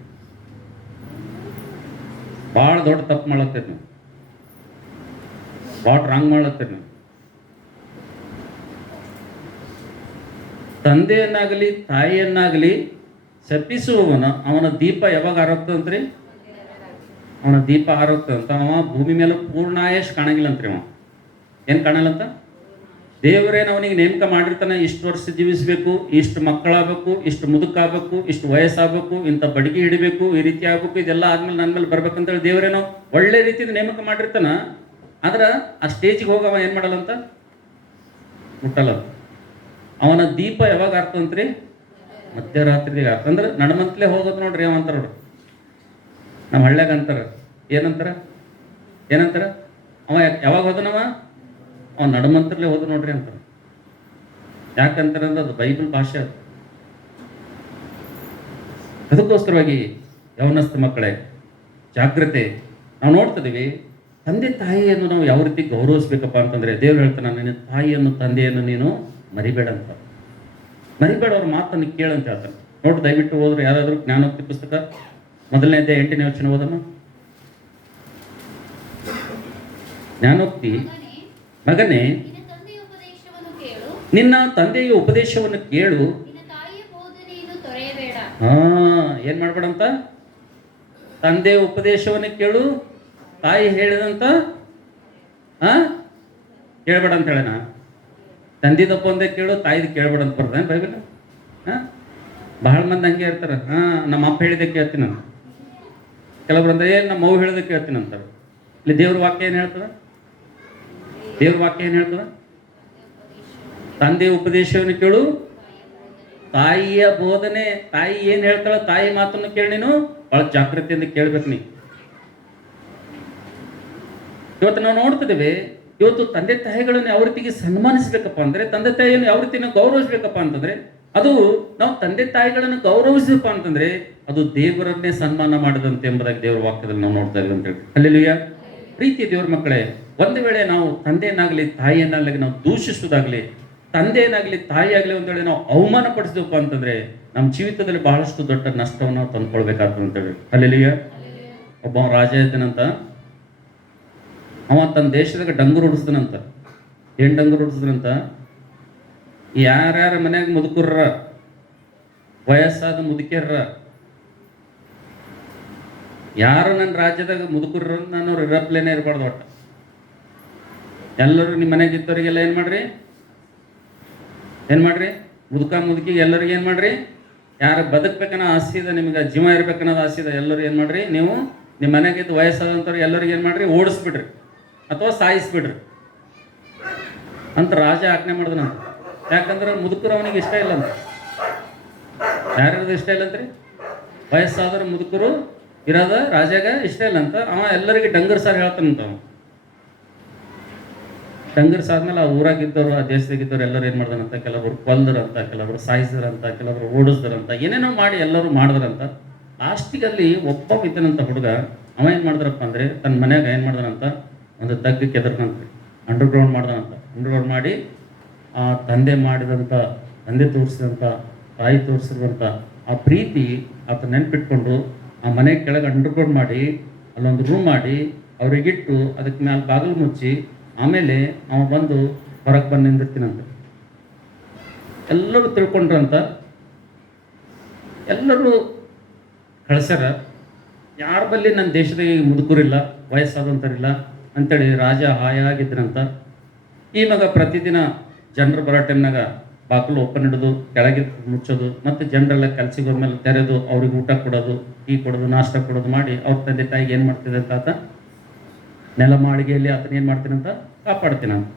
ಭಾಳ ದೊಡ್ಡ ತಪ್ಪು ಮಾಡತ್ತೀರಿ ನೀವು, ಭಾಳ ರಾಂಗ್ ಮಾಡತ್ತೀರಿ ನೀವು. ತಂದೆಯನ್ನಾಗಲಿ ತಾಯಿಯನ್ನಾಗಲಿ ಶಪಿಸುವವನ ಅವನ ದೀಪ ಯಾವಾಗ ಆರೋಗ್ತದಂತ್ರಿ? ಅವನ ದೀಪ ಆರೋಗ್ತದಂತ. ಅವ ಭೂಮಿ ಮೇಲೆ ಪೂರ್ಣಾಯಶ್ ಕಾಣಂಗಿಲ್ಲ ಅಂತ್ರಿ. ಅವ ಏನು ಕಾಣಲ್ಲಂತ? ದೇವರೇನು ಅವನಿಗೆ ನೇಮಕ ಮಾಡಿರ್ತಾನೆ, ಇಷ್ಟು ವರ್ಷ ಜೀವಿಸಬೇಕು, ಇಷ್ಟು ಮಕ್ಕಳಾಗಬೇಕು, ಇಷ್ಟು ಮುದುಕಾಗಬೇಕು, ಇಷ್ಟು ವಯಸ್ಸಾಗಬೇಕು, ಇಂಥ ಬಡಗಿ ಹಿಡಿಬೇಕು, ಈ ರೀತಿ ಆಗ್ಬೇಕು, ಇದೆಲ್ಲ ಆದ್ಮೇಲೆ ನನ್ನ ಮೇಲೆ ಬರ್ಬೇಕಂತೇಳಿ ದೇವರೇನೋ ಒಳ್ಳೆ ರೀತಿಯಿಂದ ನೇಮಕ ಮಾಡಿರ್ತಾನ. ಆದ್ರೆ ಆ ಸ್ಟೇಜಿಗೆ ಹೋಗವ ಏನು ಮಾಡಲ್ಲಂತ? ಮುಟ್ಟಲ್ಲ. ಅವನ ದೀಪ ಯಾವಾಗ ಆರ್ತಂತ್ರಿ? ಮಧ್ಯರಾತ್ರಿಗೆ ಆರ್ತ. ಅಂದ್ರೆ ನಡಮಂತಲೇ ಹೋಗೋದು ನೋಡ್ರಿ ಅವ ಅಂತಾರ. ನಮ್ಮ ಹಳ್ಳ್ಯಾಗ ಅಂತಾರ, ಏನಂತಾರ ಅವ ಯಾವಾಗ ಹೋದನವ? ಅವ ನಡಮಂತರ್ಲೆ ಹೋದ ನೋಡ್ರಿ ಅಂತಾರ. ಯಾಕಂತಾರೆ ಅಂದ್ರೆ ಅದು ಬೈಬಲ್ ಭಾಷೆ. ಅದು ಅದಕ್ಕೋಸ್ಕರವಾಗಿ ಯವನಸ್ಥ ಮಕ್ಕಳೇ ಜಾಗ್ರತೆ. ನಾವು ನೋಡ್ತಿದ್ದೀವಿ, ತಂದೆ ತಾಯಿಯನ್ನು ನಾವು ಯಾವ ರೀತಿ ಗೌರವಿಸ್ಬೇಕಪ್ಪ ಅಂತಂದ್ರೆ ದೇವ್ರು ಹೇಳ್ತಾನೆ, ನಿನ್ನ ತಾಯಿಯನ್ನು ತಂದೆಯನ್ನು ನೀನು ಮರಿಬೇಡ ಅಂತ. ಮರಿಬೇಡ, ಅವ್ರ ಮಾತನ್ನು ಕೇಳಂತ ಹೇಳ್ತಾನೆ. ನೋಡಿ, ದಯವಿಟ್ಟು ಹೋದ್ರೆ ಯಾರಾದರೂ ಜ್ಞಾನೋಕ್ತಿ ಪುಸ್ತಕ 1ನೇ ಅಧ್ಯಾಯ 8ನೇ ವಚನ ಓದಮ್ಮ. ಜ್ಞಾನೋಕ್ತಿ, ಮಗನೇ ನಿನ್ನ ತಂದೆಯ ಉಪದೇಶವನ್ನು ಕೇಳು. ಏನ್ ಮಾಡ್ಬೇಡಂತ? ತಂದೆಯ ಉಪದೇಶವನ್ನು ಕೇಳು, ತಾಯಿ ಹೇಳಿದಂತ ಕೇಳ್ಬೇಡ ಅಂತ ಹೇಳೋಣ. ತಂದಿದಪ್ಪ ಒಂದೇ ಕೇಳು, ತಾಯಿದು ಕೇಳ್ಬೇಡ ಅಂತ ಬರ್ದ ಬೈಬಲ್. ಬಹಳ ಮಂದಿ ಹಂಗೆ ಇರ್ತಾರೆ. ನಮ್ಮ ಅಪ್ಪ ಹೇಳಿದೆ ಕೇಳ್ತೀನಿ ನಾನು. ಕೆಲವ್ರು ಅಂದ್ರೆ ನಮ್ಮ ಮಗು ಹೇಳಿದೆ ಕೇಳ್ತೀನಿ ಅಂತಾರೆ. ಇಲ್ಲಿ ದೇವ್ರ ವಾಕ್ಯ ಏನು ಹೇಳ್ತದ? ತಂದೆಯ ಉಪದೇಶವನ್ನು ಕೇಳು, ತಾಯಿಯ ಬೋಧನೆ, ತಾಯಿ ಏನ್ ಹೇಳ್ತಾಳ, ತಾಯಿ ಮಾತನ್ನು ಕೇಳಿ ನೀನು ಬಹಳ ಜಾಗೃತಿಯಿಂದ ಕೇಳ್ಬೇಕು ನೀ. ಇವತ್ತು ನಾವು ನೋಡ್ತಿದ್ದೇವೆ, ಇವತ್ತು ತಂದೆ ತಾಯಿಗಳನ್ನು ಯಾವ ರೀತಿಗೆ ಸನ್ಮಾನಿಸ್ಬೇಕಪ್ಪ ಅಂದ್ರೆ, ತಂದೆ ತಾಯಿಯನ್ನು ಯಾವ ರೀತಿ ನಾವು ಗೌರವಿಸ್ಬೇಕಪ್ಪ ಅಂತಂದ್ರೆ, ಅದು ನಾವು ತಂದೆ ತಾಯಿಗಳನ್ನು ಗೌರವಿಸಪ್ಪ ಅಂತಂದ್ರೆ ಅದು ದೇವರನ್ನೇ ಸನ್ಮಾನ ಮಾಡಿದಂತೆ ಎಂಬುದಾಗಿ ದೇವರ ವಾಕ್ಯದಲ್ಲಿ ನಾವು ನೋಡ್ತಾ ಇದ್ದೀವಿ ಅಂತ ಹೇಳಿ. ಹಲ್ಲೆಲೂಯಾ. ಪ್ರೀತಿ ದೇವರ ಮಕ್ಕಳೇ, ಒಂದು ವೇಳೆ ನಾವು ತಂದೆಯನ್ನಾಗಲಿ ತಾಯಿಯನ್ನಾಗಲಿ ನಾವು ದೂಷಿಸುವುದಾಗ್ಲಿ, ತಂದೆಯನ್ನಾಗಲಿ ತಾಯಿಯಾಗಲಿ ಒಂದು ವೇಳೆ ನಾವು ಅವಮಾನ ಪಡಿಸಿದಪ್ಪ ಅಂತಂದ್ರೆ ನಮ್ಮ ಜೀವಿತದಲ್ಲಿ ಬಹಳಷ್ಟು ದೊಡ್ಡ ನಷ್ಟವನ್ನು ನಾವು ತಂದ್ಕೊಳ್ಬೇಕಾಗ್ತದೆ ಅಂತ ಹೇಳಿ. ಹಲ್ಲೆಲೂಯಾ. ಒಬ್ಬ ರಾಜ ಇದ್ದಾನಂತ, ಅವ ತನ್ನ ದೇಶದಾಗ ಡಂಗುರು ಹೊಡಿಸ್ತಾನಂತ. ಏನ್ ಡಂಗುರು ಹೊಡಿಸಿದ್ರಂತ, ಯಾರ್ಯಾರ ಮನ್ಯಾಗ ಮುದುಕರ್ರ, ವಯಸ್ಸಾದ ಮುದುಕಿಯರ್ರ, ಯಾರು ನನ್ನ ರಾಜ್ಯದಾಗ ಮುದುಕರ್ರ ನಾನು ಇರಪ್ಲೇನೆ ಇರಬಾರ್ದು. ಒಟ್ಟ ಎಲ್ಲರೂ ನಿಮ್ಮ ಮನೆಗೆ ಇದ್ದವರಿಗೆಲ್ಲ ಏನ್ ಮಾಡ್ರಿ, ಮುದುಕ ಮುದುಕಿ ಎಲ್ಲರಿಗೆ ಏನ್ ಮಾಡ್ರಿ, ಯಾರು ಬದುಕ್ಬೇಕನ್ನೋ ಆಸೆ ಇದೆ, ನಿಮ್ಗೆ ಜೀವ ಇರ್ಬೇಕನ್ನೋದು ಆಸೆ ಇದೆ, ಎಲ್ಲರೂ ಏನ್ ಮಾಡ್ರಿ, ನೀವು ನಿಮ್ಮ ಮನೆಗಿದ್ದು ವಯಸ್ಸಾದಂಥವ್ರು ಎಲ್ಲರಿಗೆ ಏನ್ ಮಾಡ್ರಿ, ಓಡಿಸ್ಬಿಡ್ರಿ ಅಥವಾ ಸಾಯಿಸ್ಬಿಡ್ರಿ ಅಂತ ರಾಜ ಆಜ್ಞೆ ಮಾಡಿದನಂತ. ಯಾಕಂದ್ರೆ ಮುದುಕರು ಅವನಿಗೆ ಇಷ್ಟ ಇಲ್ಲ ಅಂತ. ಯಾರ್ಯಾರ್ದು ಇಷ್ಟ ಇಲ್ಲ ಅಂತ್ರಿ? ವಯಸ್ಸಾದ್ರೆ ಮುದುಕರು ಇರೋದ ರಾಜಾಗ ಇಷ್ಟ ಇಲ್ಲ ಅಂತ. ಅವ ಎಲ್ಲರಿಗೆ ಡಂಗರ್ ಸಾರ್ ಹೇಳ್ತಾನಂತ. ಅವ ಡಂಗರ್ ಸಾದ್ಮೇಲೆ ಆ ಊರಾಗಿದ್ದವರು, ಆ ದೇಶದಾಗಿದ್ದವ್ರು ಎಲ್ಲರೂ ಏನ್ ಮಾಡ್ದಾರಂತ, ಕೆಲವರು ಕೊಲ್ದರಂತ, ಕೆಲವರು ಸಾಯಿಸಿದ್ರಂತ, ಕೆಲವರು ಓಡಿಸ್ದಾರಂತ, ಏನೇನೋ ಮಾಡಿ ಎಲ್ಲರೂ ಮಾಡಿದ್ರಂತ. ಲಾಸ್ಟಿಗೆ ಅಲ್ಲಿ ಒಬ್ಬ ಇದ್ದನಂತ ಹುಡುಗ, ಅವ ಏನ್ ಮಾಡಿದ್ರಪ್ಪ ಅಂದ್ರೆ ತನ್ನ ಮನ್ಯಾಗ ಏನ್ ಮಾಡ್ದಾನಂತ, ಒಂದು ತಗ್ಗಕ್ಕೆ ಎದರ್ನಂತ ಅಂಡರ್ಗ್ರೌಂಡ್ ಮಾಡ್ದಾನಂತ. ಅಂಡರ್ಗ್ರೌಂಡ್ ಮಾಡಿ ಆ ತಂದೆ ಮಾಡಿದಂಥ, ತಂದೆ ತೋರಿಸಿದಂಥ, ತಾಯಿ ತೋರಿಸಿದಂಥ ಆ ಪ್ರೀತಿ ಆತ ನೆನ್ಪಿಟ್ಕೊಂಡು ಆ ಮನೆ ಕೆಳಗೆ ಅಂಡರ್ಗ್ರೌಂಡ್ ಮಾಡಿ ಅಲ್ಲೊಂದು ರೂಮ್ ಮಾಡಿ ಅವ್ರಿಗಿಟ್ಟು ಅದಕ್ಕೆ ಮೇಲೆ ಬಾಗಿಲು ಮುಚ್ಚಿ ಆಮೇಲೆ ಅವ ಬಂದು ಹೊರಗೆ ಬಂದು ನಿಂದಿರ್ತೀನಂತ. ಎಲ್ಲರೂ ತಿಳ್ಕೊಂಡ್ರಂತ, ಎಲ್ಲರೂ ಕಳ್ಸ್ಯಾರ. ಯಾರ ಬಲ್ಲಿ ನನ್ನ ದೇಶದಾಗ ಮುದುಕರಿಲ್ಲ, ವಯಸ್ಸಾದಂಥವ್ರಿಲ್ಲ ಅಂತೇಳಿ ರಾಜ ಹಾಯಾಗಿದ್ದನಂತ. ಈ ಮಗ ಪ್ರತಿದಿನ ಜನರು ಬರೋ ಟೈಮ್ನಾಗ ಬಾಗಿಲು ಓಪನ್ ಇಡೋದು, ಕೆಳಗೆ ಮುಚ್ಚೋದು, ಮತ್ತು ಜನರೆಲ್ಲ ಕೆಲ್ಸಿಗೆ ಹೋದ್ಮೇಲೆ ತೆರೆದು ಅವ್ರಿಗೆ ಊಟ ಕೊಡೋದು, ಟೀ ಕೊಡೋದು, ನಾಷ್ಟ ಕೊಡೋದು ಮಾಡಿ ಅವ್ರ ತಂದೆ ತಾಯಿಗೆ ಏನು ಮಾಡ್ತಿದೆ ಅಂತ ಆತ ನೆಲ ಮಾಳಿಗೆಯಲ್ಲಿ ಆತನ ಏನು ಮಾಡ್ತೀನಂತ ಕಾಪಾಡ್ತೀನಂತ.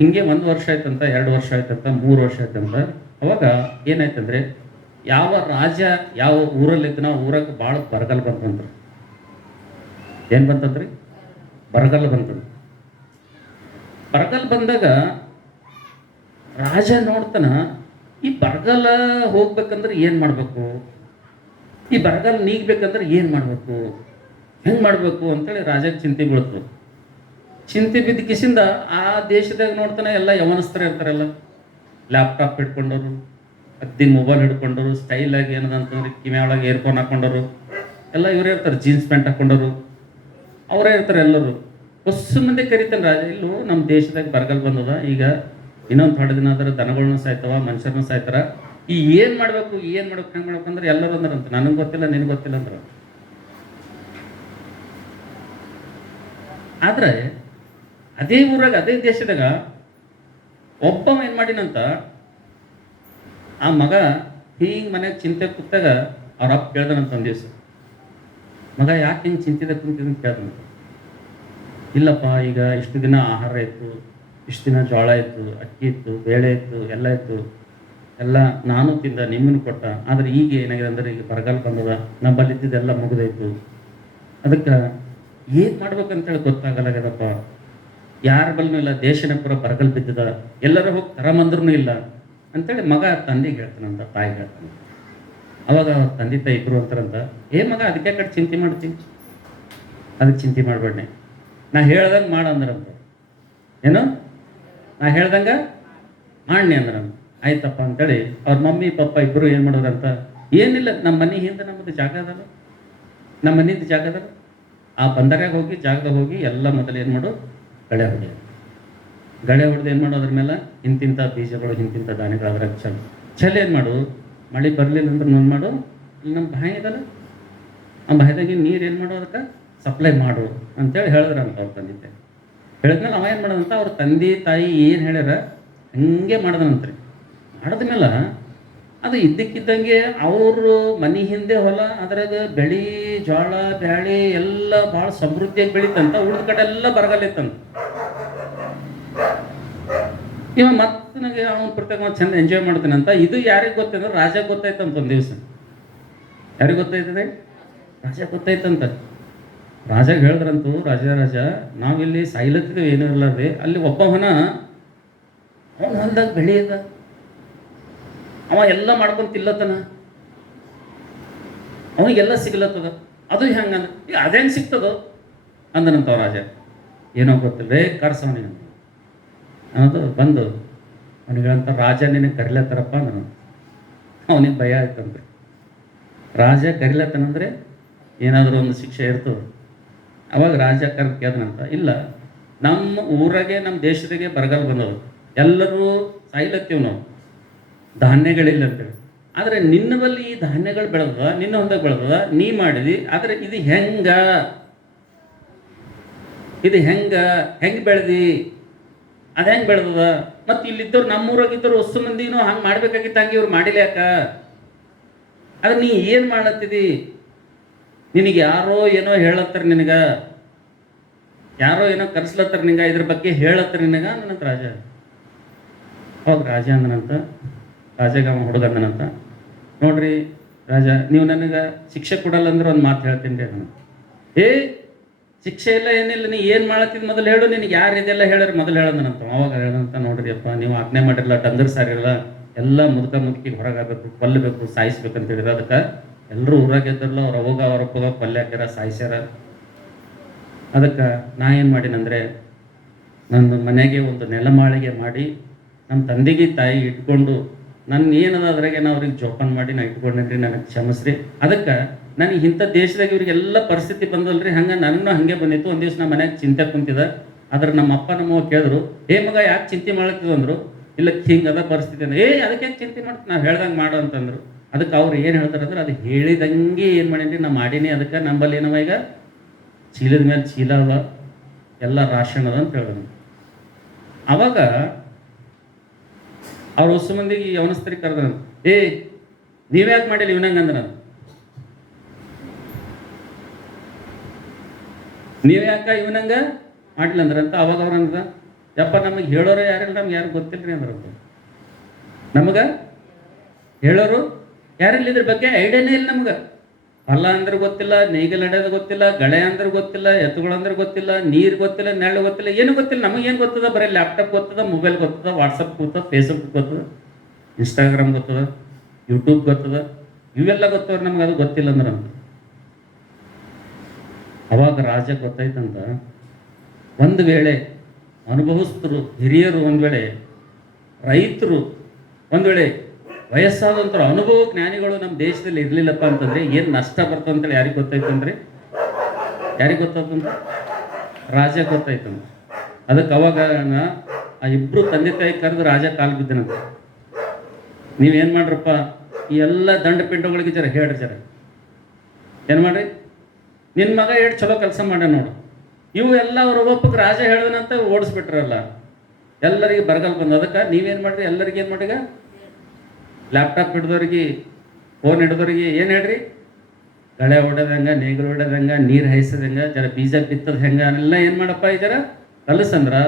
ಹಿಂಗೆ 1 ವರ್ಷ ಆಯ್ತಂತ, 2 ವರ್ಷ ಆಯ್ತಂತ, 3 ವರ್ಷ ಆಯ್ತಂತ. ಅವಾಗ ಏನಾಯ್ತಂದ್ರೆ, ಯಾವ ರಾಜ ಯಾವ ಊರಲ್ಲಿದ್ದನ ಊರಾಗ ಭಾಳ ಬರಗಾಲ ಬಂತಂತ್ರಿ. ಏನು ಬಂತಂದ್ರಿ? ಬರಗಾಲ ಬಂತಂತ. ಬರಗಾಲ ಬಂದಾಗ ರಾಜ ನೋಡ್ತಾನ, ಈ ಬರಗಾಲ ಹೋಗ್ಬೇಕಂದ್ರೆ ಏನು ಮಾಡಬೇಕು, ಈ ಬರಗಾಲ ನೀಗ್ಬೇಕಂದ್ರೆ ಏನು ಮಾಡಬೇಕು, ಹೆಂಗೆ ಮಾಡಬೇಕು ಅಂತೇಳಿ ರಾಜಕ್ಕೆ ಚಿಂತೆ ಬೀಳ್ತದೆ. ಚಿಂತೆ ಬಿದ್ದ ಕಿಸಿಂದ ಆ ದೇಶದಾಗ ನೋಡ್ತಾನೆ ಎಲ್ಲ ಯವನಸ್ಥರು ಇರ್ತಾರಲ್ಲ, ಲ್ಯಾಪ್ಟಾಪ್ ಹಿಡ್ಕೊಂಡವರು, ಅದ್ದಿ ಮೊಬೈಲ್ ಹಿಡ್ಕೊಂಡವರು, ಸ್ಟೈಲಾಗಿ ಏನದಂತಂದ್ರೆ ಕಿವಿ ಒಳಗೆ ಏರ್ಫೋನ್ ಹಾಕೊಂಡವರು ಎಲ್ಲ ಇವರೇ ಇರ್ತಾರೆ. ಜೀನ್ಸ್ ಪ್ಯಾಂಟ್ ಹಾಕೊಂಡವರು ಅವರೇ ಇರ್ತಾರೆ ಎಲ್ಲರೂ. ಹೊಸ ಮಂದಿ ಕರಿತಾನೆ ರಾಜ, ಇಲ್ಲೂ ನಮ್ಮ ದೇಶದಾಗ ಬರಗಾಲ ಬಂದದ, ಈಗ ಇನ್ನೊಂದು ಥೋಡೆ ದಿನ ಆದ್ರೆ ದನಗಳನ್ನ ಸಾಯ್ತವ, ಮನುಷ್ಯರನ್ನ ಸಾಯ್ತಾರ, ಈ ಏನು ಮಾಡಬೇಕು ಹೆಂಗೆ ಮಾಡ್ಬೇಕು ಅಂದ್ರೆ ಎಲ್ಲರೂ ಅಂದ್ರಂತ, ನನಗೆ ಗೊತ್ತಿಲ್ಲ ನಿನಗೆ ಗೊತ್ತಿಲ್ಲ ಅಂದ್ರೆ. ಆದ್ರೆ ಅದೇ ಊರಾಗ ಅದೇ ದೇಶದಾಗ ಒಬ್ಬ ಏನು ಮಾಡಿನಂತ, ಆ ಮಗ ಹಿಂಗೆ ಮನೆಗೆ ಚಿಂತೆ ಕೂತಾಗ ಅವ್ರ ಅಪ್ಪ ಕೇಳ್ದನಂತ ಒಂದು ದಿವಸ, ಮಗ ಯಾಕೆ ಹಿಂಗೆ ಚಿಂತಿದೆ ಕುಂತಿದಂತ ಕೇಳ್ದಂತ. ಇಲ್ಲಪ್ಪ, ಈಗ ಇಷ್ಟು ದಿನ ಆಹಾರ ಇತ್ತು, ಇಷ್ಟು ದಿನ ಜೋಳ ಇತ್ತು, ಅಕ್ಕಿ ಇತ್ತು, ಬೇಳೆ ಇತ್ತು, ಎಲ್ಲ ಇತ್ತು, ಎಲ್ಲ ನಾನು ತಿಂದ ನಿಮ್ಮನ್ನು ಕೊಟ್ಟ. ಆದರೆ ಈಗ ಏನಾಗಿದೆ ಅಂದರೆ ಈಗ ಬರಗಾಲ ಬಂದದ, ನಮ್ಮಲ್ಲಿದ್ದೆಲ್ಲ ಮುಗಿದೈತು, ಅದಕ್ಕೆ ಏನು ಮಾಡ್ಬೇಕಂತೇಳಿ ಗೊತ್ತಾಗಲಾಗ್ಯದಪ್ಪ. ಯಾರ ಬಲ್ಲೂ ಇಲ್ಲ, ದೇಶನ ಪುರ ಬರಗಾಲ ಬಿದ್ದದ, ಎಲ್ಲರೂ ಹೋಗಿ ತರಮಂದ್ರೂ ಇಲ್ಲ ಅಂತೇಳಿ ಮಗ ತಂದೆಗೆ ಹೇಳ್ತಾನಂತ, ತಾಯಿಗೆ ಹೇಳ್ತಾನೆ. ಅವಾಗ ತಂದೆ ತಾಯಿ ಇಬ್ಬರು ಅಂತಾರಂತ, ಏ ಮಗ ಅದಕ್ಕೆ ಕಡೆ ಚಿಂತೆ ಮಾಡ್ತೀನಿ, ಅದಕ್ಕೆ ಚಿಂತೆ ಮಾಡಬೇಡಿ, ನಾ ಹೇಳ್ದಂಗೆ ಮಾಡು ಅಂದ್ರಂತ. ಏನು ನಾ ಹೇಳ್ದಂಗೆ ಮಾಡಿ ಅಂದ್ರಂತ. ಆಯ್ತಪ್ಪ ಅಂತೇಳಿ ಅವ್ರ ಮಮ್ಮಿ ಪಪ್ಪ ಇಬ್ಬರು ಏನು ಮಾಡೋದಂತ, ಏನಿಲ್ಲ ನಮ್ಮ ಮನೆ ಹಿಂದೆ ನಮ್ಮದು ಜಾಗ ಅದಲ್ಲ, ನಮ್ಮ ಮನೆಯಿಂದ ಜಾಗ ಅದಲ್ಲ, ಆ ಬಂದರಾಗ ಹೋಗಿ ಜಾಗದಾಗ ಹೋಗಿ ಎಲ್ಲ ಮೊದಲು ಏನು ಮಾಡು, ಗಳೆ ಹೊಡೆಯೋದು. ಗಳೆ ಹೊಡೆದು ಏನು ಮಾಡು, ಅದ್ರ ಮೇಲೆ ಇಂತಿಂಥ ಬೀಜಗಳು, ಇಂತಿಂಥ ಧಾನ್ಯಗಳು ಅದ್ರಾಗ ಚಲ ಏನು ಮಾಡು, ಮಳೆ ಬರಲಿಲ್ಲ ಅಂದ್ರೆ ಏನು ಮಾಡು, ಇಲ್ಲಿ ನಮ್ಮ ಬಾಯಿ ಇದಲ್ಲ, ಆ ಬಾಯಿದಾಗಿ ನೀರು ಏನು ಮಾಡು, ಅದಕ್ಕೆ ಸಪ್ಲೈ ಮಾಡು ಅಂತೇಳಿ ಹೇಳಿದ್ರಂತ ಅವ್ರ ತಂದೆ ತಾಯಿ. ಹೇಳಿದ್ಮೇಲೆ ಅವ ಏನು ಮಾಡೋದಂತ, ಅವ್ರ ತಂದೆ ತಾಯಿ ಏನು ಹೇಳ್ಯಾರ ಹಂಗೆ ಮಾಡ್ದನಂತ್ರಿ. ಮಾಡಿದ್ಮೇಲೆ ಅದು ಇದ್ದಕ್ಕಿದ್ದಂಗೆ ಅವರು ಮನೆ ಹಿಂದೆ ಹೊಲ, ಅದ್ರಾಗ ಬೆಳೆ, ಜೋಳ, ಬ್ಯಾಳಿ ಎಲ್ಲ ಭಾಳ ಸಮೃದ್ಧಿಯಾಗಿ ಬೆಳೀತಂತ. ಉಳಿದ ಕಡೆ ಎಲ್ಲ ಬರಗಾಲ ಇತ್ತಂತ. ಇವ ಮತ್ತೆ ನನಗೆ ಅವನ ಪ್ರತ್ಯೇಕ ಚಂದ ಎಂಜಾಯ್ ಮಾಡ್ತಾನೆ ಅಂತ. ಇದು ಯಾರಿಗೆ ಗೊತ್ತಂದ್ರೆ ರಾಜ ಗೊತ್ತಾಯ್ತಂತ ಒಂದು ದಿವಸ. ಯಾರಿಗೆ ಗೊತ್ತಾಯ್ತದೆ? ರಾಜ ಗೊತ್ತಾಯ್ತಂತ. ರಾಜಾಗ ಹೇಳಿದ್ರಂತೂ, ರಾಜ ನಾವಿಲ್ಲಿ ಸಾಯ್ಲತ್ತಿದ್ದೇವೆ ಏನೂ ಇರಲಾರ್ದೆ, ಅಲ್ಲಿ ಒಬ್ಬವನ ಅವನ ಹೊಲ್ದಾಗ ಬೆಳೆಯದ, ಅವ ಎಲ್ಲ ಮಾಡ್ಕೊಂಡು ತಿಲ್ಲತ್ತನ, ಅವನಿಗೆಲ್ಲ ಸಿಗ್ಲತ್ತದ, ಅದು ಹೆಂಗಂದ್ರೆ ಈಗ ಅದೇನು ಸಿಗ್ತದೋ ಅಂದನಂತವ ರಾಜ. ಏನೋ ಗೊತ್ತಿಲ್ಲ ರೇ ಕರ್ಸವನಿಗೆ ಅನ್ನೋದು ಬಂದು ಅವನಿಗಂತ, ರಾಜ ನಿನಗೆ ಕರಿಲತ್ತಾರಪ್ಪ ನಾನು. ಅವನಿಗೆ ಭಯ ಆಯ್ತಂತೆ. ರಾಜ ಕರಿಲತ್ತನಂದರೆ ಏನಾದರೂ ಒಂದು ಶಿಕ್ಷೆ ಇರ್ತದೆ. ಅವಾಗ ರಾಜ ಕೇಳ್ದನಂತ, ಇಲ್ಲ ನಮ್ಮ ಊರಾಗೆ ನಮ್ಮ ದೇಶದಾಗೆ ಬರಗಾಲ ಬಂದವರು, ಎಲ್ಲರೂ ಸಾಯ್ಲತ್ತೀವಿ ನಾವು, ಧಾನ್ಯಗಳಿಲ್ಲ ಅಂತೇಳಿ. ಆದರೆ ನಿನ್ನ ಬಲ್ಲಿ ಈ ಧಾನ್ಯಗಳು ಬೆಳೆದದ, ನಿನ್ನ ಹೊಂದಾಗ ಬೆಳೆದದ, ನೀ ಮಾಡಿದಿ. ಆದರೆ ಇದು ಹೆಂಗೆ ಬೆಳೆದಿ, ಅದು ಹೆಂಗೆ ಬೆಳೆದದ? ಮತ್ತು ಇಲ್ಲಿದ್ದವ್ರು ನಮ್ಮೂರಾಗಿದ್ದವ್ರು ಹೊಸ ಮಂದಿನೂ ಹಂಗೆ ಮಾಡ್ಬೇಕಾಗಿತ್ತು, ಹಂಗೆ ಇವ್ರು ಮಾಡಿಲ್ಲ ಯಾಕ? ಆದರೆ ನೀ ಏನು ಮಾಡತ್ತಿದಿ? ನಿನಗೆ ಯಾರೋ ಏನೋ ಹೇಳತ್ತಾರ, ನಿನಗೆ ಯಾರೋ ಏನೋ ಕರೆಸ್ಲತ್ತಾರ, ನಿನಗೆ ಇದ್ರ ಬಗ್ಗೆ ಹೇಳತ್ತಾರ ನಿನಗೆ ಅನ್ನಂತ ರಾಜ. ಹೋಗಿ ರಾಜ ಅಂದನಂತ, ರಾಜಾಗ ಅವ ಹುಡುಗ ಅಂದನಂತ, ನೋಡ್ರಿ ರಾಜ, ನೀವು ನನಗೆ ಶಿಕ್ಷೆ ಕೊಡಲ್ಲ ಅಂದ್ರೆ ಒಂದು ಮಾತು ಹೇಳ್ತೀನಿ ರೀ ನಾನು. ಶಿಕ್ಷೆ ಇಲ್ಲ ಏನಿಲ್ಲ, ನೀ ಏನು ಮಾಡತ್ತಿದ್ದು ಮೊದಲು ಹೇಳು, ನಿನಗೆ ಯಾರು ಇದೆಲ್ಲ ಹೇಳ್ಯಾರ ಮೊದಲು ಹೇಳಂದನಂತ. ಅವಾಗ ಹೇಳಂತ, ನೋಡ್ರಿ ಅಪ್ಪ, ನೀವು ಆಜ್ಞೆ ಮಾಡಿರಲ್ಲ, ಡಂಗರ್ ಸಾರಿರಲ್ಲ, ಎಲ್ಲ ಮುದುಕಿಗೆ ಹೊರಗಾಗಬೇಕು, ಕೊಲ್ಲಬೇಕು, ಸಾಯಿಸ್ಬೇಕಂತ ಹೇಳಿದ್ರು. ಅದಕ್ಕೆ ಎಲ್ಲರೂ ಊರಾಗಿದ್ದಾರಲ್ಲ, ಅವ್ರ ಅವಾಗ ಅವ್ರ ಅಪ್ಪಗ ಪಲ್ಯ ಹಾಕ್ಯಾರ, ಸಾಯಿಸ್ಯಾರ. ಅದಕ್ಕೆ ನಾ ಏನು ಮಾಡೀನಂದರೆ, ನನ್ನ ಮನೆಗೆ ಒಂದು ನೆಲಮಾಳಿಗೆ ಮಾಡಿ ನಮ್ಮ ತಂದೆಗೆ ತಾಯಿ ಇಟ್ಕೊಂಡು, ನನ್ನ ಏನದ ಅದ್ರಾಗೆ ನಾ ಅವ್ರಿಗೆ ಜೋಪಾನ ಮಾಡಿ ನಾ ಇಟ್ಕೊಂಡ್ರಿ, ನನಗೆ ಕ್ಷಮಿಸ್ರಿ. ಅದಕ್ಕೆ ನನಗೆ ಇಂಥ ದೇಶದಾಗ ಇವ್ರಿಗೆಲ್ಲ ಪರಿಸ್ಥಿತಿ ಬಂದಲ್ರಿ, ಹಂಗೆ ನನಗೂ ಹಾಗೆ ಬಂದಿತ್ತು. ಒಂದು ದಿವಸ ನಮ್ಮ ಮನ್ಯಾಗ ಚಿಂತೆ ಕುಂತಿದ್ದ. ಆದ್ರೆ ನಮ್ಮ ಅಪ್ಪ ನಮ್ಮವ್ವ ಕೇಳಿದ್ರು, ಮಗ ಯಾಕೆ ಚಿಂತೆ ಮಾಡ್ತಿದ್ದಂದ್ರು. ಇಲ್ಲ ಹಿಂಗದ ಪರಿಸ್ಥಿತಿ ಅಂದ್ರೆ, ಅದಕ್ಕೆ ಯಾಕೆ ಚಿಂತೆ ಮಾಡ್ತೀನಿ, ನಾವು ಹೇಳ್ದಂಗೆ ಮಾಡು ಅಂತಂದ್ರು. ಅದಕ್ಕೆ ಅವ್ರು ಏನು ಹೇಳ್ತಾರೆ ಅಂದ್ರೆ, ಅದು ಹೇಳಿದಂಗೆ ಏನು ಮಾಡೀನಿ ನಾ ಮಾಡೀನಿ. ಅದಕ್ಕೆ ನಂಬಲ್ಲಿ ಏನವ ಈಗ ಚೀಲದ ಮೇಲೆ ಚೀಲ ಅವ, ಎಲ್ಲ ರಾಶನ್ ಅದ ಅಂತ ಹೇಳಿದ್ರು. ಅವಾಗ ಅವ್ರು ಹೊಸ ಮಂದಿಗೆ ಯವನಸ್ಥರಿಗೆ ಕರೆದ, ನೀವ್ಯಾಕೆ ಮಾಡಿಲ್ಲ ಇವನಂಗೆ ಅಂದ್ರ, ನೀವ್ಯಾಕ ಇವನಂಗ ಮಾಡಿಲ್ಲ ಅಂದ್ರಂತ. ಅವಾಗ ಅವ್ರಂದ್ರ, ಯಪ್ಪ ನಮಗೆ ಹೇಳೋರು ಯಾರಿಲ್ಲ, ನಮ್ಗೆ ಯಾರು ಗೊತ್ತಿಲ್ಲರಿ ಅಂದ್ರಂತ. ನಮಗೆ ಹೇಳೋರು ಯಾರಿಲ್ಲ, ಇದ್ರ ಬಗ್ಗೆ ಐಡಿಯಾನೇ ಇಲ್ಲ ನಮ್ಗೆ. ಹೊಲ ಅಂದ್ರೆ ಗೊತ್ತಿಲ್ಲ, ನೇಗಿಲ್ ನಡೆಯೋದು ಗೊತ್ತಿಲ್ಲ, ಗಳೆ ಅಂದ್ರೆ ಗೊತ್ತಿಲ್ಲ, ಎತ್ತುಗಳಂದ್ರೆ ಗೊತ್ತಿಲ್ಲ, ನೀರು ಗೊತ್ತಿಲ್ಲ, ನೆರಳು ಗೊತ್ತಿಲ್ಲ, ಏನು ಗೊತ್ತಿಲ್ಲ. ನಮಗೇನು ಗೊತ್ತದ? ಬರೀ ಲ್ಯಾಪ್ಟಾಪ್ ಗೊತ್ತದ, ಮೊಬೈಲ್ ಗೊತ್ತದ, ವಾಟ್ಸಪ್ ಗೊತ್ತದ, ಫೇಸ್ಬುಕ್ ಗೊತ್ತದ, ಇನ್ಸ್ಟಾಗ್ರಾಮ್ ಗೊತ್ತದ, ಯೂಟ್ಯೂಬ್ ಗೊತ್ತದ, ಇವೆಲ್ಲ ಗೊತ್ತವ್ರು, ನಮ್ಗೆ ಅದು ಗೊತ್ತಿಲ್ಲ ಅಂದ್ರೆ ಅಂತ. ಅವಾಗ ರಾಜ ಗೊತ್ತಾಯ್ತಂತ, ಒಂದು ವೇಳೆ ಅನುಭವಸ್ಥರು ಹಿರಿಯರು, ಒಂದು ವೇಳೆ ರೈತರು, ಒಂದು ವೇಳೆ ವಯಸ್ಸಾದಂಥವ್ರು, ಅನುಭವ ಜ್ಞಾನಿಗಳು ನಮ್ಮ ದೇಶದಲ್ಲಿ ಇರಲಿಲ್ಲಪ್ಪ ಅಂತಂದರೆ ಏನು ನಷ್ಟ ಬರ್ತಂತೇಳಿ ಯಾರಿಗೆ ಗೊತ್ತಾಯ್ತಂದ್ರೆ, ಯಾರಿಗೆ ಗೊತ್ತಾಯ್ತಂದ್ರೆ ರಾಜ ಗೊತ್ತಾಯ್ತಂತ. ಅದಕ್ಕೆ ಅವಾಗ ಆ ಇಬ್ಬರು ತಂದೆ ತಾಯಿ ಕರೆದು ರಾಜ ಕಾಲು ಬಿದ್ದನಂತ. ನೀವೇನು ಮಾಡ್ರಪ್ಪ, ಈ ಎಲ್ಲ ದಂಡ ಪಿಂಡಗಳಿಗೆ ಜರ ಹೇಳ್ರಿ, ಜರ ಏನು ಮಾಡ್ರಿ, ನಿನ್ನ ಮಗ ಎಷ್ಟು ಚಲೋ ಕೆಲಸ ಮಾಡ್ಯ ನೋಡು. ಇವು ಎಲ್ಲ ಅವ್ರ ಒಬ್ಬಕ್ಕೆ ರಾಜ ಹೇಳ್ದನಂತ ಓಡಿಸ್ಬಿಟ್ರಲ್ಲ, ಎಲ್ಲರಿಗೆ ಬರಗಾಲ ಬಂದು. ಅದಕ್ಕೆ ನೀವೇನು ಮಾಡ್ರಿ, ಎಲ್ಲರಿಗೆ ಏನು ಮಾಡ್ರಿ, ಲ್ಯಾಪ್ಟಾಪ್ ಹಿಡಿದವ್ರಿಗೆ, ಫೋನ್ ಹಿಡಿದವ್ರಿಗೆ ಏನು ಹೇಳ್ರಿ, ಗಳೆ ಹೊಡೆದಂಗೆ, ನೇಗಿಲು ಹೊಡೆದಂಗೆ, ನೀರು ಹಾಯಿಸದಂಗೆ, ಜರ ಬೀಜ ಬಿತ್ತದ ಹೆಂಗೆ ಎಲ್ಲ ಏನು ಮಾಡಪ್ಪ ಈ ಜರ ಕಲಸಂದ್ರೆ,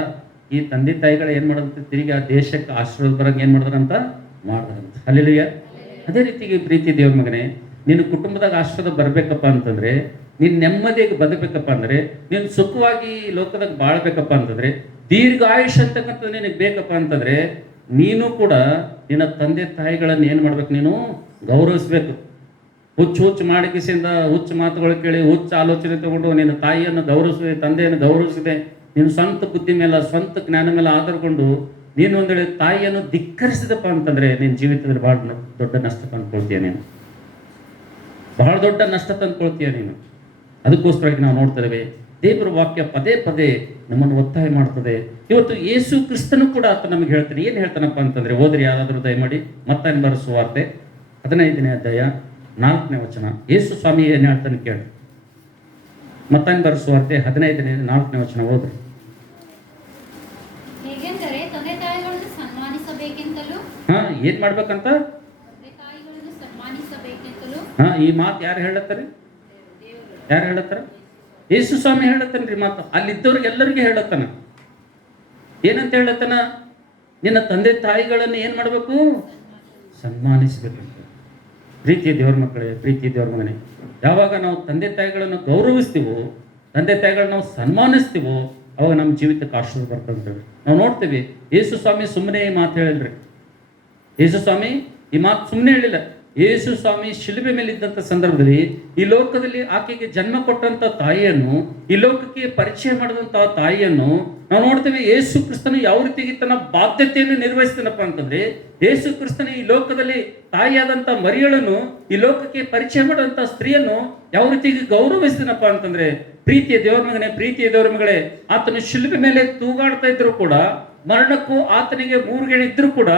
ಈ ತಂದೆ ತಾಯಿಗಳು ಏನು ಮಾಡೋದಂತ ತಿರುಗಿ ಆ ದೇಶಕ್ಕೆ ಆಶೀರ್ವಾದ ಬರಂಗೆ ಏನು ಮಾಡಿದ್ರಂತ ಮಾಡಿದ್ರಂತ. ಹಲ್ಲೆಲೂಯಾ. ಅದೇ ರೀತಿಗೆ ಪ್ರೀತಿ ದೇವ್ರ ಮಗನೇ, ನಿನ್ನ ಕುಟುಂಬದಾಗ ಆಶೀರ್ವಾದ ಬರಬೇಕಪ್ಪ ಅಂತಂದರೆ, ನೀನು ನೆಮ್ಮದಿಯಾಗಿ ಬದುಕಬೇಕಪ್ಪ ಅಂದರೆ, ನೀನು ಸುಖವಾಗಿ ಲೋಕದಾಗ ಬಾಳ್ಬೇಕಪ್ಪ ಅಂತಂದರೆ, ದೀರ್ಘಾಯುಷ್ ಅಂತಕ್ಕಂಥದ್ದು ನಿನಗೆ ಬೇಕಪ್ಪ ಅಂತಂದರೆ, ನೀನು ಕೂಡ ನಿನ್ನ ತಂದೆ ತಾಯಿಗಳನ್ನು ಏನು ಮಾಡ್ಬೇಕು, ನೀನು ಗೌರವಿಸ್ಬೇಕು. ಹುಚ್ಚು ಮಾಡಿಕಿಸಿಂದ ಹುಚ್ಚು ಮಾತುಗಳು ಕೇಳಿ ಹುಚ್ಚು ಆಲೋಚನೆ ತಗೊಂಡು ನಿನ್ನ ತಾಯಿಯನ್ನು ಗೌರವಿಸಿದೆ, ತಂದೆಯನ್ನು ಗೌರವಿಸಿದೆ, ನೀನು ಸ್ವಂತ ಬುದ್ಧಿ ಮೇಲೆ, ಸ್ವಂತ ಜ್ಞಾನ ಮೇಲೆ ಆಧಾರಗೊಂಡು ನೀನು ಒಂದು ವೇಳೆ ತಾಯಿಯನ್ನು ಧಿಕ್ಕರಿಸಿದಪ್ಪ ಅಂತಂದರೆ, ನಿನ್ನ ಜೀವಿತದಲ್ಲಿ ಭಾಳ ದೊಡ್ಡ ನಷ್ಟ ತಂದ್ಕೊಳ್ತೀಯ, ನೀನು ಬಹಳ ದೊಡ್ಡ ನಷ್ಟ ತಂದ್ಕೊಳ್ತೀಯ ನೀನು. ಅದಕ್ಕೋಸ್ಕರವಾಗಿ ನಾವು ನೋಡ್ತೇವೆ, ದೇವರ ವಾಕ್ಯ ಪದೇ ಪದೇ ನಮ್ಮನ್ನು ಒತ್ತಾಯ ಮಾಡ್ತದೆ. ಇವತ್ತು ಯೇಸು ಕ್ರಿಸ್ತನು ಕೂಡ ಆತ ನಮಗೆ ಹೇಳ್ತಾನೆ. ಏನು ಹೇಳ್ತಾನಪ್ಪ ಅಂತಂದರೆ, ಓದ್ರಿ ಯಾರಾದರೂ ದಯಮಾಡಿ ಮತ್ತಾಯನ ಬರೆದ ಸುವಾರ್ತೆ 15ನೇ ಅಧ್ಯಾಯ 4ನೇ ವಚನ. ಯೇಸು ಸ್ವಾಮಿ ಏನು ಹೇಳ್ತಾನೆ ಕೇಳಿ. ಮತ್ತಾಯನ ಬರೆದ ಸುವಾರ್ತೆ 15ನೇ 4ನೇ ವಚನ ಓದ್ರಿ. ಹೇಗೆಂದರೆ ತಂದೆ ತಾಯಿಗಳನ್ನು ಸನ್ಮಾನಿಸಬೇಕೆಂತಲೂ, ಏನು ಮಾಡ್ಬೇಕಂತ, ತಂದೆ ತಾಯಿಗಳನ್ನು ಸನ್ಮಾನಿಸಬೇಕೆಂತಲೂ. ಈ ಮಾತು ಯಾರು ಹೇಳತ್ತಾರೆ? ಯಾರು ಹೇಳತ್ತಾರ? ಯೇಸು ಸ್ವಾಮಿ ಹೇಳತ್ತಾನ್ರಿ ಮಾತು. ಅಲ್ಲಿದ್ದವ್ರಿಗೆ ಎಲ್ಲರಿಗೆ ಹೇಳತ್ತಾನ. ಏನಂತ ಹೇಳತ್ತಾನ? ನಿನ್ನ ತಂದೆ ತಾಯಿಗಳನ್ನು ಏನು ಮಾಡಬೇಕು? ಸನ್ಮಾನಿಸಬೇಕಂತ. ಪ್ರೀತಿಯ ದೇವ್ರ ಮಕ್ಕಳೇ, ಪ್ರೀತಿಯ ದೇವ್ರ ಮಗನೇ, ಯಾವಾಗ ನಾವು ತಂದೆ ತಾಯಿಗಳನ್ನು ಗೌರವಿಸ್ತೀವೋ, ತಂದೆ ತಾಯಿಗಳನ್ನ ನಾವು ಸನ್ಮಾನಿಸ್ತೀವೋ, ಅವಾಗ ನಮ್ಮ ಜೀವಿತಕ್ಕೆ ಆಶೀರ್ವಾದ ಬರ್ತಂತೇಳಿ ನಾವು ನೋಡ್ತೀವಿ. ಯೇಸು ಸ್ವಾಮಿ ಸುಮ್ಮನೆ ಈ ಮಾತು ಹೇಳಿಲ್ರಿ. ಯೇಸು ಸ್ವಾಮಿ ಈ ಮಾತು ಸುಮ್ಮನೆ ಹೇಳಿಲ್ಲ. ಯೇಸು ಸ್ವಾಮಿ ಶಿಲುಬೆ ಮೇಲೆ ಇದ್ದಂಥ ಸಂದರ್ಭದಲ್ಲಿ ಈ ಲೋಕದಲ್ಲಿ ಆಕೆಗೆ ಜನ್ಮ ಕೊಟ್ಟಂತ ತಾಯಿಯನ್ನು, ಈ ಲೋಕಕ್ಕೆ ಪರಿಚಯ ಮಾಡಿದಂತಹ ತಾಯಿಯನ್ನು ನಾವು ನೋಡ್ತೇವೆ. ಯೇಸು ಕ್ರಿಸ್ತನು ಯಾವ ರೀತಿಗೆ ತನ್ನ ಬಾಧ್ಯತೆಯನ್ನು ನಿರ್ವಹಿಸ್ತಾನಪ್ಪ ಅಂತಂದ್ರೆ, ಯೇಸು ಕ್ರಿಸ್ತನು ಈ ಲೋಕದಲ್ಲಿ ತಾಯಿಯಾದಂಥ ಮರಿಯಳನ್ನು, ಈ ಲೋಕಕ್ಕೆ ಪರಿಚಯ ಮಾಡುವಂಥ ಸ್ತ್ರೀಯನ್ನು ಯಾವ ರೀತಿಗೆ ಗೌರವಿಸ್ತಾನಪ್ಪ ಅಂತಂದ್ರೆ, ಪ್ರೀತಿಯ ದೇವರ ಮಗನೇ, ಪ್ರೀತಿಯ ದೇವರ ಮಗಳೇ, ಆತನು ಶಿಲುಬೆ ಮೇಲೆ ತೂಗಾಡ್ತಾ ಇದ್ರು ಕೂಡ, ಮರಣಕ್ಕೂ ಆತನಿಗೆ 3 ಗೇಣು ಇದ್ರೂ ಕೂಡ,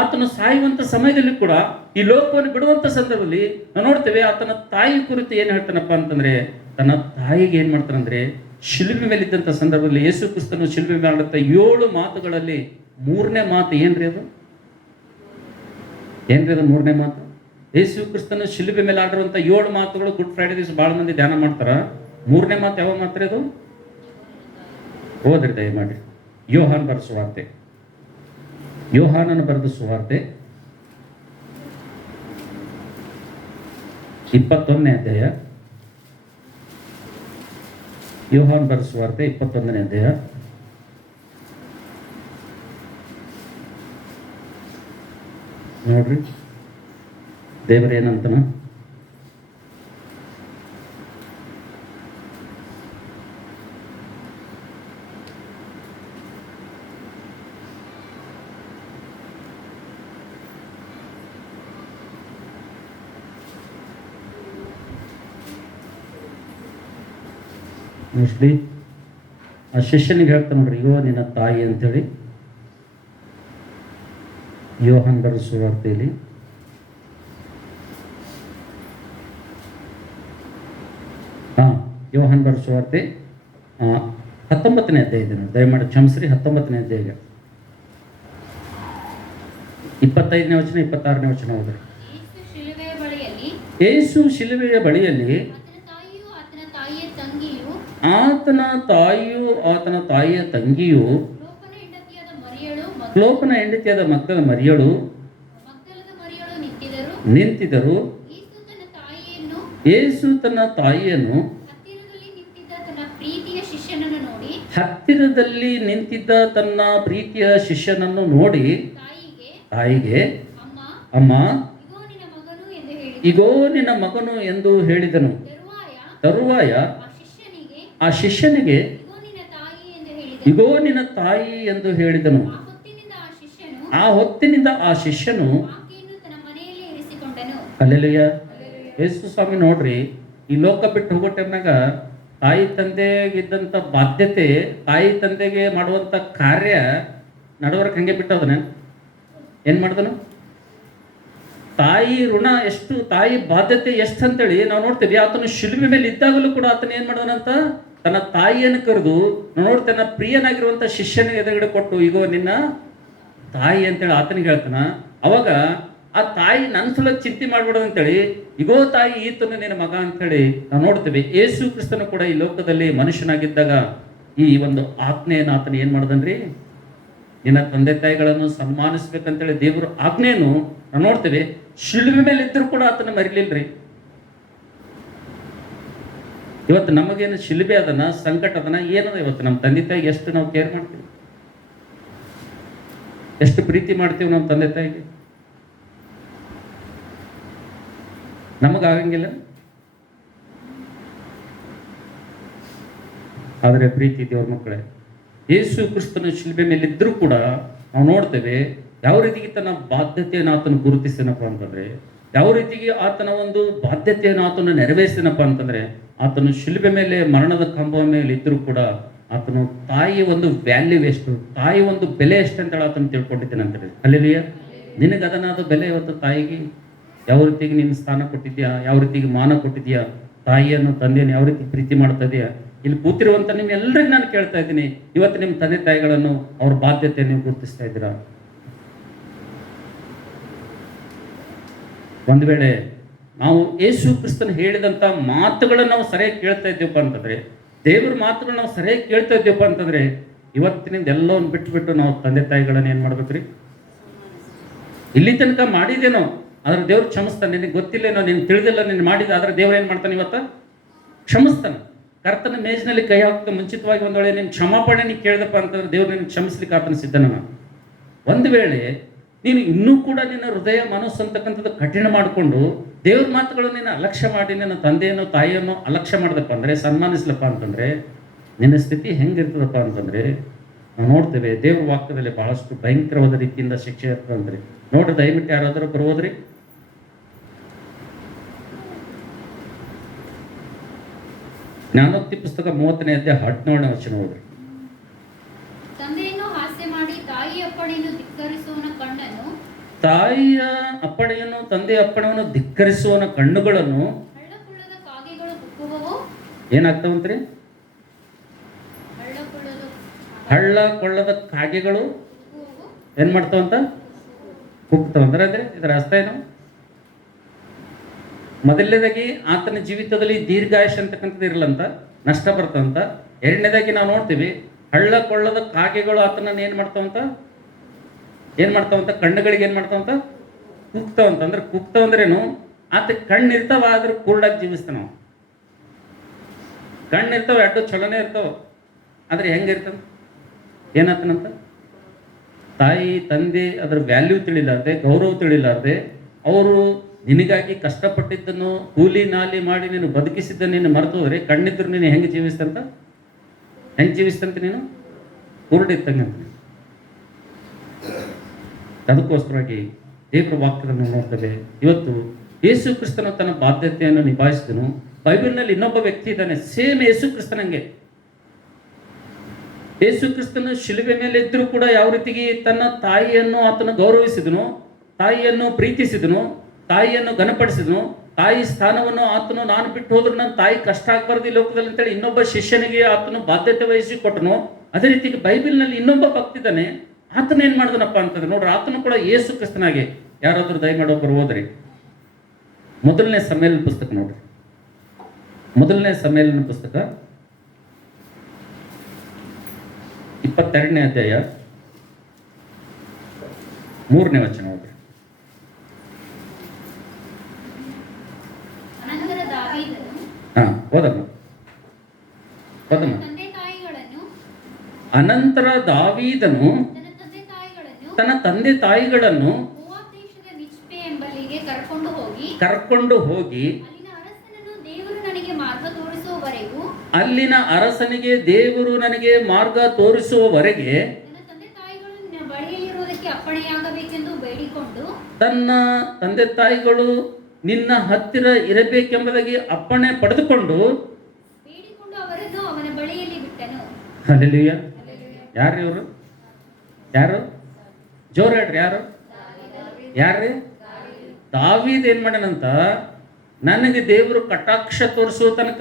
ಆತನು ಸಾಯುವಂತ ಸಮಯದಲ್ಲಿ ಕೂಡ, ಈ ಲೋಕವನ್ನು ಬಿಡುವಂತ ಸಂದರ್ಭದಲ್ಲಿ ನಾವು ನೋಡ್ತೇವೆ ಆತನ ತಾಯಿ ಕುರಿತು ಏನ್ ಹೇಳ್ತಾನಪ್ಪ ಅಂತಂದ್ರೆ, ತನ್ನ ತಾಯಿಗೆ ಏನ್ ಮಾಡ್ತಾನಂದ್ರೆ, ಶಿಲುಬೆ ಮೇಲೆ ಇದ್ದಂತ ಸಂದರ್ಭದಲ್ಲಿ ಯೇಸು ಕ್ರಿಸ್ತನು ಶಿಲುಬೆ ಮೇಲೆ ಆಡುತ್ತ 7 ಮಾತುಗಳಲ್ಲಿ 3ನೇ ಮಾತು ಏನ್ರಿ ಅದು? ಏನ್ರಿ ಅದು 3ನೇ ಮಾತು? ಯೇಸು ಕ್ರಿಸ್ತನು ಶಿಲುಬೆ ಮೇಲೆ ಆಡಿರುವಂತ 7 ಮಾತುಗಳು ಗುಡ್ ಫ್ರೈಡೆ ದಿವಸ ಬಹಳ ಮಂದಿ ಧ್ಯಾನ ಮಾಡ್ತಾರ. 3ನೇ ಮಾತು ಯಾವ ಮಾತ್ರ ಅದು? ಓದ್ರಿ ದಯಮಾಡಿ. ಯೋಹಾನ್ ಬರೆದ ಸುವಾರ್ತೆ, ಯೋಹಾನನ ಬರೆದ ಸುವಾರ್ತೆ 21ನೇ ಅಧ್ಯಾಯ. ಯೋಹಾನ್ ಬರೆದ ಸುವಾರ್ತೆ 21ನೇ ಅಧ್ಯಾಯ. ನೋಡ್ರಿ ದೇವರೇನಂತನ, ಮೋಸ್ಟ್ಲಿ ಆ ಶಿಷ್ಯನಿಗೆ ಹೇಳ್ತಾ ನೋಡ್ರಿ, ಇವ ನಿನ್ನ ತಾಯಿ ಅಂತೇಳಿ. ಯೋಹಾನ್ ಬರೆದ ಸುವಾರ್ತೆಯಲ್ಲಿ ಯೋಹಾನ್ ಬರೆದ ಸುವಾರ್ತೆ 19ನೇ ಅಧ್ಯಾಯ ಇದೆ ನೋಡಿ, ದಯಮಾಡಿ ಕ್ಷಮಿಸ್ರಿ. 19ನೇ ಅಧ್ಯಾಯ 25ನೇ ವಚನ 26ನೇ ವಚನ ಹೋದ್ರಿ. ಯೇಸು ಶಿಲುಬೆಯ ಬಳಿಯಲ್ಲಿ ಆತನ ತಾಯಿಯು ಆತನ ತಾಯಿಯ ತಂಗಿಯು, ಕ್ಲೋಪನ ಹೆಂಡತಿಯಾದ ಮಗ್ದಲ ಮರಿಯಳು ನಿಂತಿದ್ದರು. ಯೇಸು ತನ್ನ ತಾಯಿಯನ್ನು ಹತ್ತಿರದಲ್ಲಿ ನಿಂತಿದ್ದ ತನ್ನ ಪ್ರೀತಿಯ ಶಿಷ್ಯನನ್ನು ನೋಡಿ ತಾಯಿಗೆ, ಅಮ್ಮ, ಇಗೋ ನಿನ್ನ ಮಗನು ಎಂದು ಹೇಳಿದನು. ತರುವಾಯ ಆ ಶಿಷ್ಯನಿಗೆ, ಇಗೋ ನಿನ್ನ ತಾಯಿ ಎಂದು ಹೇಳಿದನು. ಆ ಹೊತ್ತಿನಿಂದ ಆ ಶಿಷ್ಯನು ಹಲ್ಲೆಲೂಯಾ. ಯೇಸು ಸ್ವಾಮಿ ನೋಡ್ರಿ, ಈ ಲೋಕ ಬಿಟ್ಟು ಹೋಗೋ ಟೈಮ್ನಾಗ ತಾಯಿ ತಂದೆಗಿದ್ದಂಥ ಬಾಧ್ಯತೆ, ತಾಯಿ ತಂದೆಗೆ ಮಾಡುವಂಥ ಕಾರ್ಯ ನಡವರ್ಕ್ ಹಂಗೆ ಬಿಟ್ಟವನ. ಏನ್ ಮಾಡ್ದನು? ತಾಯಿ ಋಣ ಎಷ್ಟು, ತಾಯಿ ಬಾಧ್ಯತೆ ಎಷ್ಟು ಅಂತೇಳಿ ನಾವು ನೋಡ್ತೀವಿ. ಆತನು ಶಿಲುಬೆ ಮೇಲೆ ಇದ್ದಾಗಲೂ ಕೂಡ ಆತನ ಏನ್ ಮಾಡಿದನಂತ, ತನ್ನ ತಾಯಿಯನ್ನು ಕರೆದು ನೋಡಿ ತನ್ನ ಪ್ರಿಯನಾಗಿರುವಂಥ ಶಿಷ್ಯನಿಗೆ ಎದುರುಗಡೆ ಕೊಟ್ಟು, ಇಗೋ ನಿನ್ನ ತಾಯಿ ಅಂತೇಳಿ ಆತನಿಗೆ ಹೇಳ್ತಾನ. ಅವಾಗ ಆ ತಾಯಿ ನನ್ನ ಸಲುವಾಗಿ ಚಿಂತೆ ಮಾಡ್ಬಿಡೋದು ಅಂತೇಳಿ, ಇಗೋ ತಾಯಿ ಈತನು ನಿನ್ನ ಮಗ ಅಂತೇಳಿ ನಾವು ನೋಡ್ತೇವೆ. ಯೇಸು ಕ್ರಿಸ್ತನು ಕೂಡ ಈ ಲೋಕದಲ್ಲಿ ಮನುಷ್ಯನಾಗಿದ್ದಾಗ ಈ ಒಂದು ಆಜ್ಞೆಯನ್ನು ಆತನ ಏನ್ ಮಾಡ್ದನ್ರಿ, ನಿನ್ನ ತಂದೆ ತಾಯಿಗಳನ್ನು ಸನ್ಮಾನಿಸ್ಬೇಕಂತೇಳಿ ದೇವರು ಆಜ್ಞೆಯನ್ನು ನಾವು ನೋಡ್ತೇವೆ. ಶಿಲುಬೆ ಮೇಲೆ ಇದ್ರೂ ಕೂಡ ಆತನ ಮರಿಲಿಲ್ರಿ. ಇವತ್ತು ನಮಗೇನು ಶಿಲುಬೆ ಅದನ್ನ, ಸಂಕಟ ಅದನ್ನ, ಏನದ ಇವತ್ತು ನಮ್ಮ ತಂದೆ ತಾಯಿಗೆ ಎಷ್ಟು ನಾವು ಕೇರ್ ಮಾಡ್ತೀವಿ, ಎಷ್ಟು ಪ್ರೀತಿ ಮಾಡ್ತೀವಿ ನಮ್ಮ ತಂದೆ ತಾಯಿಗೆ. ನಮಗಾಗಂಗಿಲ್ಲ. ಆದರೆ ಪ್ರೀತಿ ದೇವ್ರ ಮಕ್ಕಳೇ, ಯೇಸು ಕ್ರಿಸ್ತನ ಶಿಲುಬೆ ಮೇಲೆ ಇದ್ರೂ ಕೂಡ ನಾವು ನೋಡ್ತೇವೆ ಯಾವ ರೀತಿಗೆ ತನ್ನ ಬಾಧ್ಯತೆಯನ್ನು ಆತನು ಗುರುತಿಸ್ತೇನಪ್ಪ ಅಂತಂದ್ರೆ, ಯಾವ ರೀತಿಗೆ ಆತನ ಒಂದು ಬಾಧ್ಯತೆಯನ್ನು ಆತನು ನೆರವೇರಿಸ್ತೇನಪ್ಪ ಅಂತಂದ್ರೆ, ಆತನು ಶಿಲುಬೆ ಮೇಲೆ ಮರಣದ ಕಂಬದ ಮೇಲೆ ಇದ್ರೂ ಕೂಡ ಆತನು ತಾಯಿಯ ಒಂದು ವ್ಯಾಲ್ಯೂ ಎಷ್ಟು, ತಾಯಿ ಒಂದು ಬೆಲೆ ಎಷ್ಟು ಅಂತೇಳಿ ಆತನು ತಿಳ್ಕೊಂಡಿದ್ದೇನೆ ಅಂತೇಳಿ. ಹಲ್ಲೆಲೂಯಾ. ನಿನಗೆ ಅದನ್ನಾದ ಬೆಲೆ ಇವತ್ತು ತಾಯಿಗೆ ಯಾವ ರೀತಿಗೆ ನೀನು ಸ್ಥಾನ ಕೊಟ್ಟಿದ್ಯಾ, ಯಾವ ರೀತಿಗೆ ಮಾನ ಕೊಟ್ಟಿದ್ಯಾ, ತಾಯಿಯನ್ನು ತಂದೆಯನ್ನು ಯಾವ ರೀತಿ ಪ್ರೀತಿ ಮಾಡ್ತಾ ಇದೆಯಾ? ಇಲ್ಲಿ ಕೂತಿರುವಂತ ನಿಮ್ಮೆಲ್ಲರಿಗೂ ನಾನು ಕೇಳ್ತಾ ಇದ್ದೀನಿ, ಇವತ್ತು ನಿಮ್ಮ ತಂದೆ ತಾಯಿಗಳನ್ನು ಅವ್ರ ಬಾಧ್ಯತೆ ನೀವು ಗುರುತಿಸ್ತಾ ಇದ್ದೀರಾ? ಒಂದು ವೇಳೆ ನಾವು ಯೇಸು ಕ್ರಿಸ್ತನ ಹೇಳಿದಂಥ ಮಾತುಗಳನ್ನು ನಾವು ಸರಿಯಾಗಿ ಕೇಳ್ತಾ ಇದ್ದೀವಪ್ಪ ಅಂತಂದ್ರೆ, ದೇವ್ರ ಮಾತುಗಳನ್ನ ನಾವು ಸರಿಯಾಗಿ ಕೇಳ್ತಾ ಇದ್ದೀವಪ್ಪ ಅಂತಂದ್ರೆ, ಇವತ್ತಿನಿಂದ ಎಲ್ಲವನ್ನು ಬಿಟ್ಬಿಟ್ಟು ನಾವು ತಂದೆ ತಾಯಿಗಳನ್ನ ಏನು ಮಾಡ್ಬೇಕ್ರಿ? ಇಲ್ಲಿ ತನಕ ಮಾಡಿದೇನೋ ಆದ್ರೆ ದೇವ್ರು ಕ್ಷಮಿಸ್ತಾನೆ. ನಿನಗೆ ಗೊತ್ತಿಲ್ಲೇನೋ, ನೀನು ತಿಳಿದಿಲ್ಲ, ನೀನು ಮಾಡಿದ ಆದ್ರೆ ದೇವ್ರು ಏನು ಮಾಡ್ತಾನೆ? ಇವತ್ತು ಕ್ಷಮಿಸ್ತಾನೆ. ಕರ್ತನ ಮೇಜಿನಲ್ಲಿ ಕೈ ಹಾಕ್ತಾ ಮುಂಚಿತವಾಗಿ ಒಂದು ವೇಳೆ ನೀನು ಕ್ಷಮಾಪಣೆ ನೀನು ಕೇಳಿದಪ್ಪ ಅಂತಂದ್ರೆ ದೇವ್ರು ನಿನಗೆ ಕ್ಷಮಿಸ್ಲಿಕ್ಕೆ ಆತನ ಸಿದ್ಧನ. ಒಂದು ವೇಳೆ ನೀನು ಇನ್ನೂ ಕೂಡ ನಿನ್ನ ಹೃದಯ ಮನಸ್ಸು ಅಂತಕ್ಕಂಥದ್ದು ಕಠಿಣ ಮಾಡಿಕೊಂಡು ದೇವ್ರ ಮಾತುಗಳನ್ನು ನೀನು ಅಲಕ್ಷ್ಯ ಮಾಡಿ ನಿನ್ನ ತಂದೆಯನ್ನು ತಾಯಿಯನ್ನು ಅಲಕ್ಷ್ಯ ಮಾಡಿದಪ್ಪ ಅಂದರೆ, ಸನ್ಮಾನಿಸ್ಲಪ್ಪ ಅಂತಂದರೆ ನಿನ್ನ ಸ್ಥಿತಿ ಹೆಂಗಿರ್ತದಪ್ಪ ಅಂತಂದರೆ ನಾವು ನೋಡ್ತೇವೆ ದೇವ್ರ ವಾಕ್ಯದಲ್ಲಿ ಬಹಳಷ್ಟು ಭಯಂಕರವಾದ ರೀತಿಯಿಂದ ಶಿಕ್ಷೆ ಇರ್ತದಂದ್ರಿ. ನೋಡ್ರಿ, ದಯವಿಟ್ಟು ಯಾರಾದರೂ ಬರುವುದ್ರಿ? ಜ್ಞಾನೋಕ್ತಿ ಪುಸ್ತಕ 30ನೇ ಅಧ್ಯಾಯ 17ನೇ ವಚನ ಹೋದ್ರಿ. ತಂದೆಯನ್ನು ಹಾಸ್ಯ ಮಾಡಿ ತಾಯಿಯ ಅಪ್ಪಣೆಯನ್ನು ಧಿಕ್ಕರಿಸುವವನ ಕಣ್ಣನ್ನು, ತಾಯಿಯ ಅಪ್ಪಣೆಯನ್ನು ತಂದೆಯ ಅಪ್ಪಣೆಯನ್ನು ಧಿಕ್ಕರಿಸುವವನ ಕಣ್ಣುಗಳನ್ನು ಹಳ್ಳಕೊಳ್ಳದ ಕಾಗೆಗಳು ಕುಕ್ಕುವವು. ಏನಾಗ್ತಾವಂತ್ರಿ? ಹಳ್ಳ ಕೊಳ್ಳದ ಕಾಗೆಗಳು ಕುಕ್ಕುವವು. ಏನ್ ಮಾಡ್ತಾವಂತ? ಕುಗ್ತಾವಂದ್ರೆ ಇದರ ಅರ್ಥ ಏನು? ಮೊದಲನೇದಾಗಿ ಆತನ ಜೀವಿತದಲ್ಲಿ ದೀರ್ಘಾಯುಷ್ ಅಂತಕ್ಕಂಥದ್ದು ಇರಲಂತ, ನಷ್ಟ ಬರ್ತಂತ. ಎರಡನೇದಾಗಿ ನಾವು ನೋಡ್ತೀವಿ ಹಳ್ಳ ಕೊಳ್ಳದ ಕಾಗೆಗಳು ಆತನನ್ನು ಏನು ಮಾಡ್ತಾವಂತ? ಕಣ್ಣುಗಳಿಗೆ ಏನು ಮಾಡ್ತಾವಂತ? ಕುಗ್ತಾವಂತ. ಅಂದ್ರೆ ಕುಗ್ತಾವಂದ್ರೇನು? ಆತ ಕಣ್ಣಿರ್ತಾವ ಆದ್ರೆ ಕುರುಡಾಗಿ ಜೀವಿಸ್ತಾನ. ಕಣ್ಣಿರ್ತಾವ, ಎರಡು ಚಲೋನೇ ಇರ್ತಾವ, ಆದ್ರೆ ಹೆಂಗಿರ್ತಾವ? ಏನಾತನಂತ? ತಾಯಿ ತಂದೆ ಅದರ ವ್ಯಾಲ್ಯೂ ತಿಳಿಲಾರ್ದೆ, ಗೌರವ ತಿಳಿಲಾರ್ದೆ, ಅವರು ನಿನಗಾಗಿ ಕಷ್ಟಪಟ್ಟಿದ್ದನ್ನು ಕೂಲಿ ನಾಲಿ ಮಾಡಿ ನೀನು ಬದುಕಿಸಿದ್ದನ್ನು ನೀನು ಮರೆತು ಹೋದರೆ ಕಣ್ಣಿದ್ರು ನೀನು ಹೆಂಗೆ ಜೀವಿಸ್ತಂತ? ನೀನು ಕುರುಡಿತ್ತಂಗಂತ. ಅದಕ್ಕೋಸ್ಕರವಾಗಿ ದೇವರ ವಾಕ್ಯವನ್ನು ನೋಡ್ತೇವೆ. ಇವತ್ತು ಯೇಸು ಕ್ರಿಸ್ತನು ತನ್ನ ಬಾಧ್ಯತೆಯನ್ನು ನಿಭಾಯಿಸಿದನು. ಬೈಬಲ್ನಲ್ಲಿ ಇನ್ನೊಬ್ಬ ವ್ಯಕ್ತಿ ಇದ್ದಾನೆ, ಸೇಮ್ ಯೇಸು ಕ್ರಿಸ್ತನಂಗೆ. ಯೇಸು ಕ್ರಿಸ್ತನು ಶಿಲುಬೆ ಮೇಲೆ ಇದ್ರೂ ಕೂಡ ಯಾವ ರೀತಿಗೆ ತನ್ನ ತಾಯಿಯನ್ನು ಆತನು ಗೌರವಿಸಿದನು, ತಾಯಿಯನ್ನು ಪ್ರೀತಿಸಿದನು, ತಾಯಿಯನ್ನು ಘನಪಡಿಸಿದನು, ತಾಯಿ ಸ್ಥಾನವನ್ನು ಆತನು ನಾನು ಬಿಟ್ಟು ಹೋದ್ರೆ ನನ್ನ ತಾಯಿ ಕಷ್ಟ ಆಗಬಾರ್ದು ಈ ಲೋಕದಲ್ಲಿ ಅಂತೇಳಿ ಇನ್ನೊಬ್ಬ ಶಿಷ್ಯನಿಗೆ ಆತನು ಬಾಧ್ಯತೆ ವಹಿಸಿ ಕೊಟ್ಟನು. ಅದೇ ರೀತಿ ಬೈಬಲ್ನಲ್ಲಿ ಇನ್ನೊಬ್ಬ ಭಕ್ತಿದ್ದಾನೆ, ಆತನ ಏನು ಮಾಡಿದನಪ್ಪ ಅಂತಂದ್ರೆ ನೋಡ್ರಿ, ಆತನು ಕೂಡ ಯೇಸು ಕ್ರಿಸ್ತನಾಗೆ. ಯಾರಾದರೂ ದಯಮಾಡೋರು ಓದ್ರಿ ಮೊದಲನೇ ಸಮ್ಮೇಳನ ಪುಸ್ತಕ ನೋಡ್ರಿ. ಮೊದಲನೇ ಸಮ್ಮೇಳನ ಪುಸ್ತಕ 22ನೇ ಅಧ್ಯಾಯ 3ನೇ ವಚನ ನೋಡ್ರಿ. ಅನಂತರ ದಾವೀದನು ಓದಮ್ಮ. ತಂದೆ ತಾಯಿಗಳನ್ನು, ಅನಂತರ ದಾವೀದನು ತನ್ನ ತಂದೆ ತಾಯಿಗಳನ್ನು ಮೋವಾಬ್ ದೇಶದ ಮಿಚ್ಪೆ ಎಂಬಲ್ಲಿಗೆ ಕರ್ಕೊಂಡು ಹೋಗಿ ಅಲ್ಲಿನ ಅರಸನಿಗೆ ದೇವರು ನನಗೆ ಮಾರ್ಗ ತೋರಿಸುವವರೆಗೆ ಅಲ್ಲಿನ ಅರಸನಿಗೆ ದೇವರು ನನಗೆ ಮಾರ್ಗ ತೋರಿಸುವವರೆಗೆ ನನ್ನ ತಂದೆ ತಾಯಿಗಳು ನಿನ್ನ ಬಳಿಯಲ್ಲಿರುವುದಕ್ಕೆ ಅಪ್ಪಣೆಯಾಗಬೇಕೆಂದು ಬೇಡಿಕೊಂಡು, ತನ್ನ ತಂದೆ ತಾಯಿಗಳು ನಿನ್ನ ಹತ್ತಿರ ಇರಬೇಕೆಂಬುದಾಗಿ ಅಪ್ಪಣೆ ಪಡೆದುಕೊಂಡು ಅವರನ್ನು ಅವನ ಬಳಿಯಲ್ಲಿ ಬಿಟ್ಟನು. ಹಲ್ಲೆಲೂಯಾ. ಯಾರು ಇವರು? ಯಾರು? ಜೋರ್ ಹೇಳ್ರಿ, ಯಾರು? ಯಾರ್ರಿ? ದಾವೀದ್ ಏನ್ ಮಾಡ್ಯಾನಂತ, ನನಗೆ ದೇವರು ಕಟಾಕ್ಷ ತೋರಿಸುವ ತನಕ,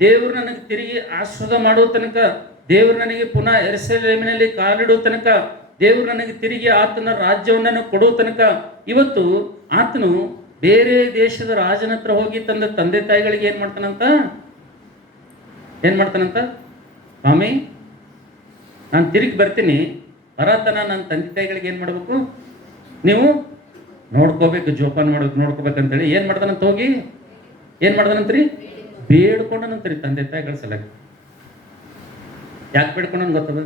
ದೇವರು ನನಗೆ ತಿರುಗಿ ಆಶೀರ್ವಾದ ಮಾಡುವ ತನಕ, ದೇವರು ನನಗೆ ಪುನಃ ಯೆರೂಸಲೇಮಿನಲ್ಲಿ ಕಾಲಿಡುವ ತನಕ, ದೇವರು ನನಗೆ ತಿರುಗಿ ಆತನ ರಾಜ್ಯವನ್ನು ಕೊಡುವ ತನಕ, ಇವತ್ತು ಆತನು ಬೇರೆ ದೇಶದ ರಾಜನ ಹತ್ರ ಹೋಗಿ ತನ್ನ ತಂದೆ ತಾಯಿಗಳಿಗೆ ಏನ್ ಮಾಡ್ತಾನಂತ? ಸ್ವಾಮಿ ನಾನು ತಿರುಗಿ ಬರ್ತೀನಿ, ಬರತನ ನನ್ನ ತಂದೆ ತಾಯಿಗಳಿಗೆ ಏನು ಮಾಡಬೇಕು? ನೀವು ನೋಡ್ಕೋಬೇಕು, ಜೋಪಾನ ಮಾಡ್ಬೇಕು, ನೋಡ್ಕೋಬೇಕಂತೇಳಿ ಏನು ಮಾಡ್ದಾನಂತ ಹೋಗಿ ಏನು ಮಾಡ್ದಾನಂತ್ರಿ? ಬೇಡ್ಕೊಂಡನಂತ್ರಿ ತಂದೆ ತಾಯಿಗಳ ಸಲಕ್ಕೆ. ಯಾಕೆ ಬೇಡ್ಕೊಂಡನ್ ಗೊತ್ತದ?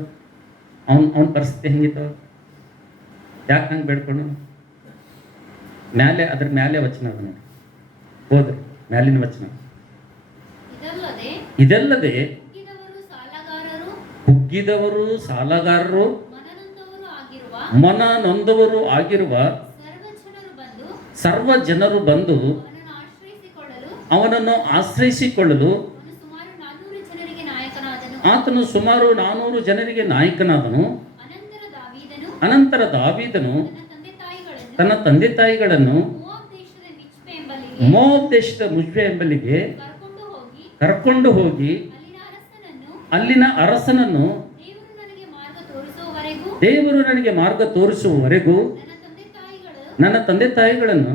ಅವನ ಪರಿಸ್ಥಿತಿ ಹೆಂಗಿತ್ತು? ಯಾಕೆ ಹಂಗೆ ಬೇಡ್ಕೊಂಡು? ಅದ್ರ ಮ್ಯಾಲೆ ವಚನ ಅದ ನೋಡಿ, ಹೋದ್ರಿ ಮ್ಯಾಲಿನ ವಚನ. ಇದಲ್ಲದೆ ಕುಗ್ಗಿದವರು ಸಾಲಗಾರರು ಮನನೊಂದವರು ಆಗಿರುವ ಸರ್ವ ಜನರು ಬಂದು ಅವನನ್ನು ಆಶ್ರಯಿಸಿಕೊಳ್ಳಲು ಆತನು ಸುಮಾರು 400 ಜನರಿಗೆ ನಾಯಕನಾದನು. ಅನಂತರ ದಾವೀದನು ತನ್ನ ತಂದೆ ತಾಯಿಗಳನ್ನು ಮೋವಾಬ್ ದೇಶದ ಮಿಚ್ಪೆ ಎಂಬಲ್ಲಿಗೆ ಕರ್ಕೊಂಡು ಹೋಗಿ ಅಲ್ಲಿನ ಅರಸನನ್ನು ದೇವರು ನನಗೆ ಮಾರ್ಗ ತೋರಿಸುವವರೆಗೂ ನನ್ನ ತಂದೆ ತಾಯಿಗಳನ್ನು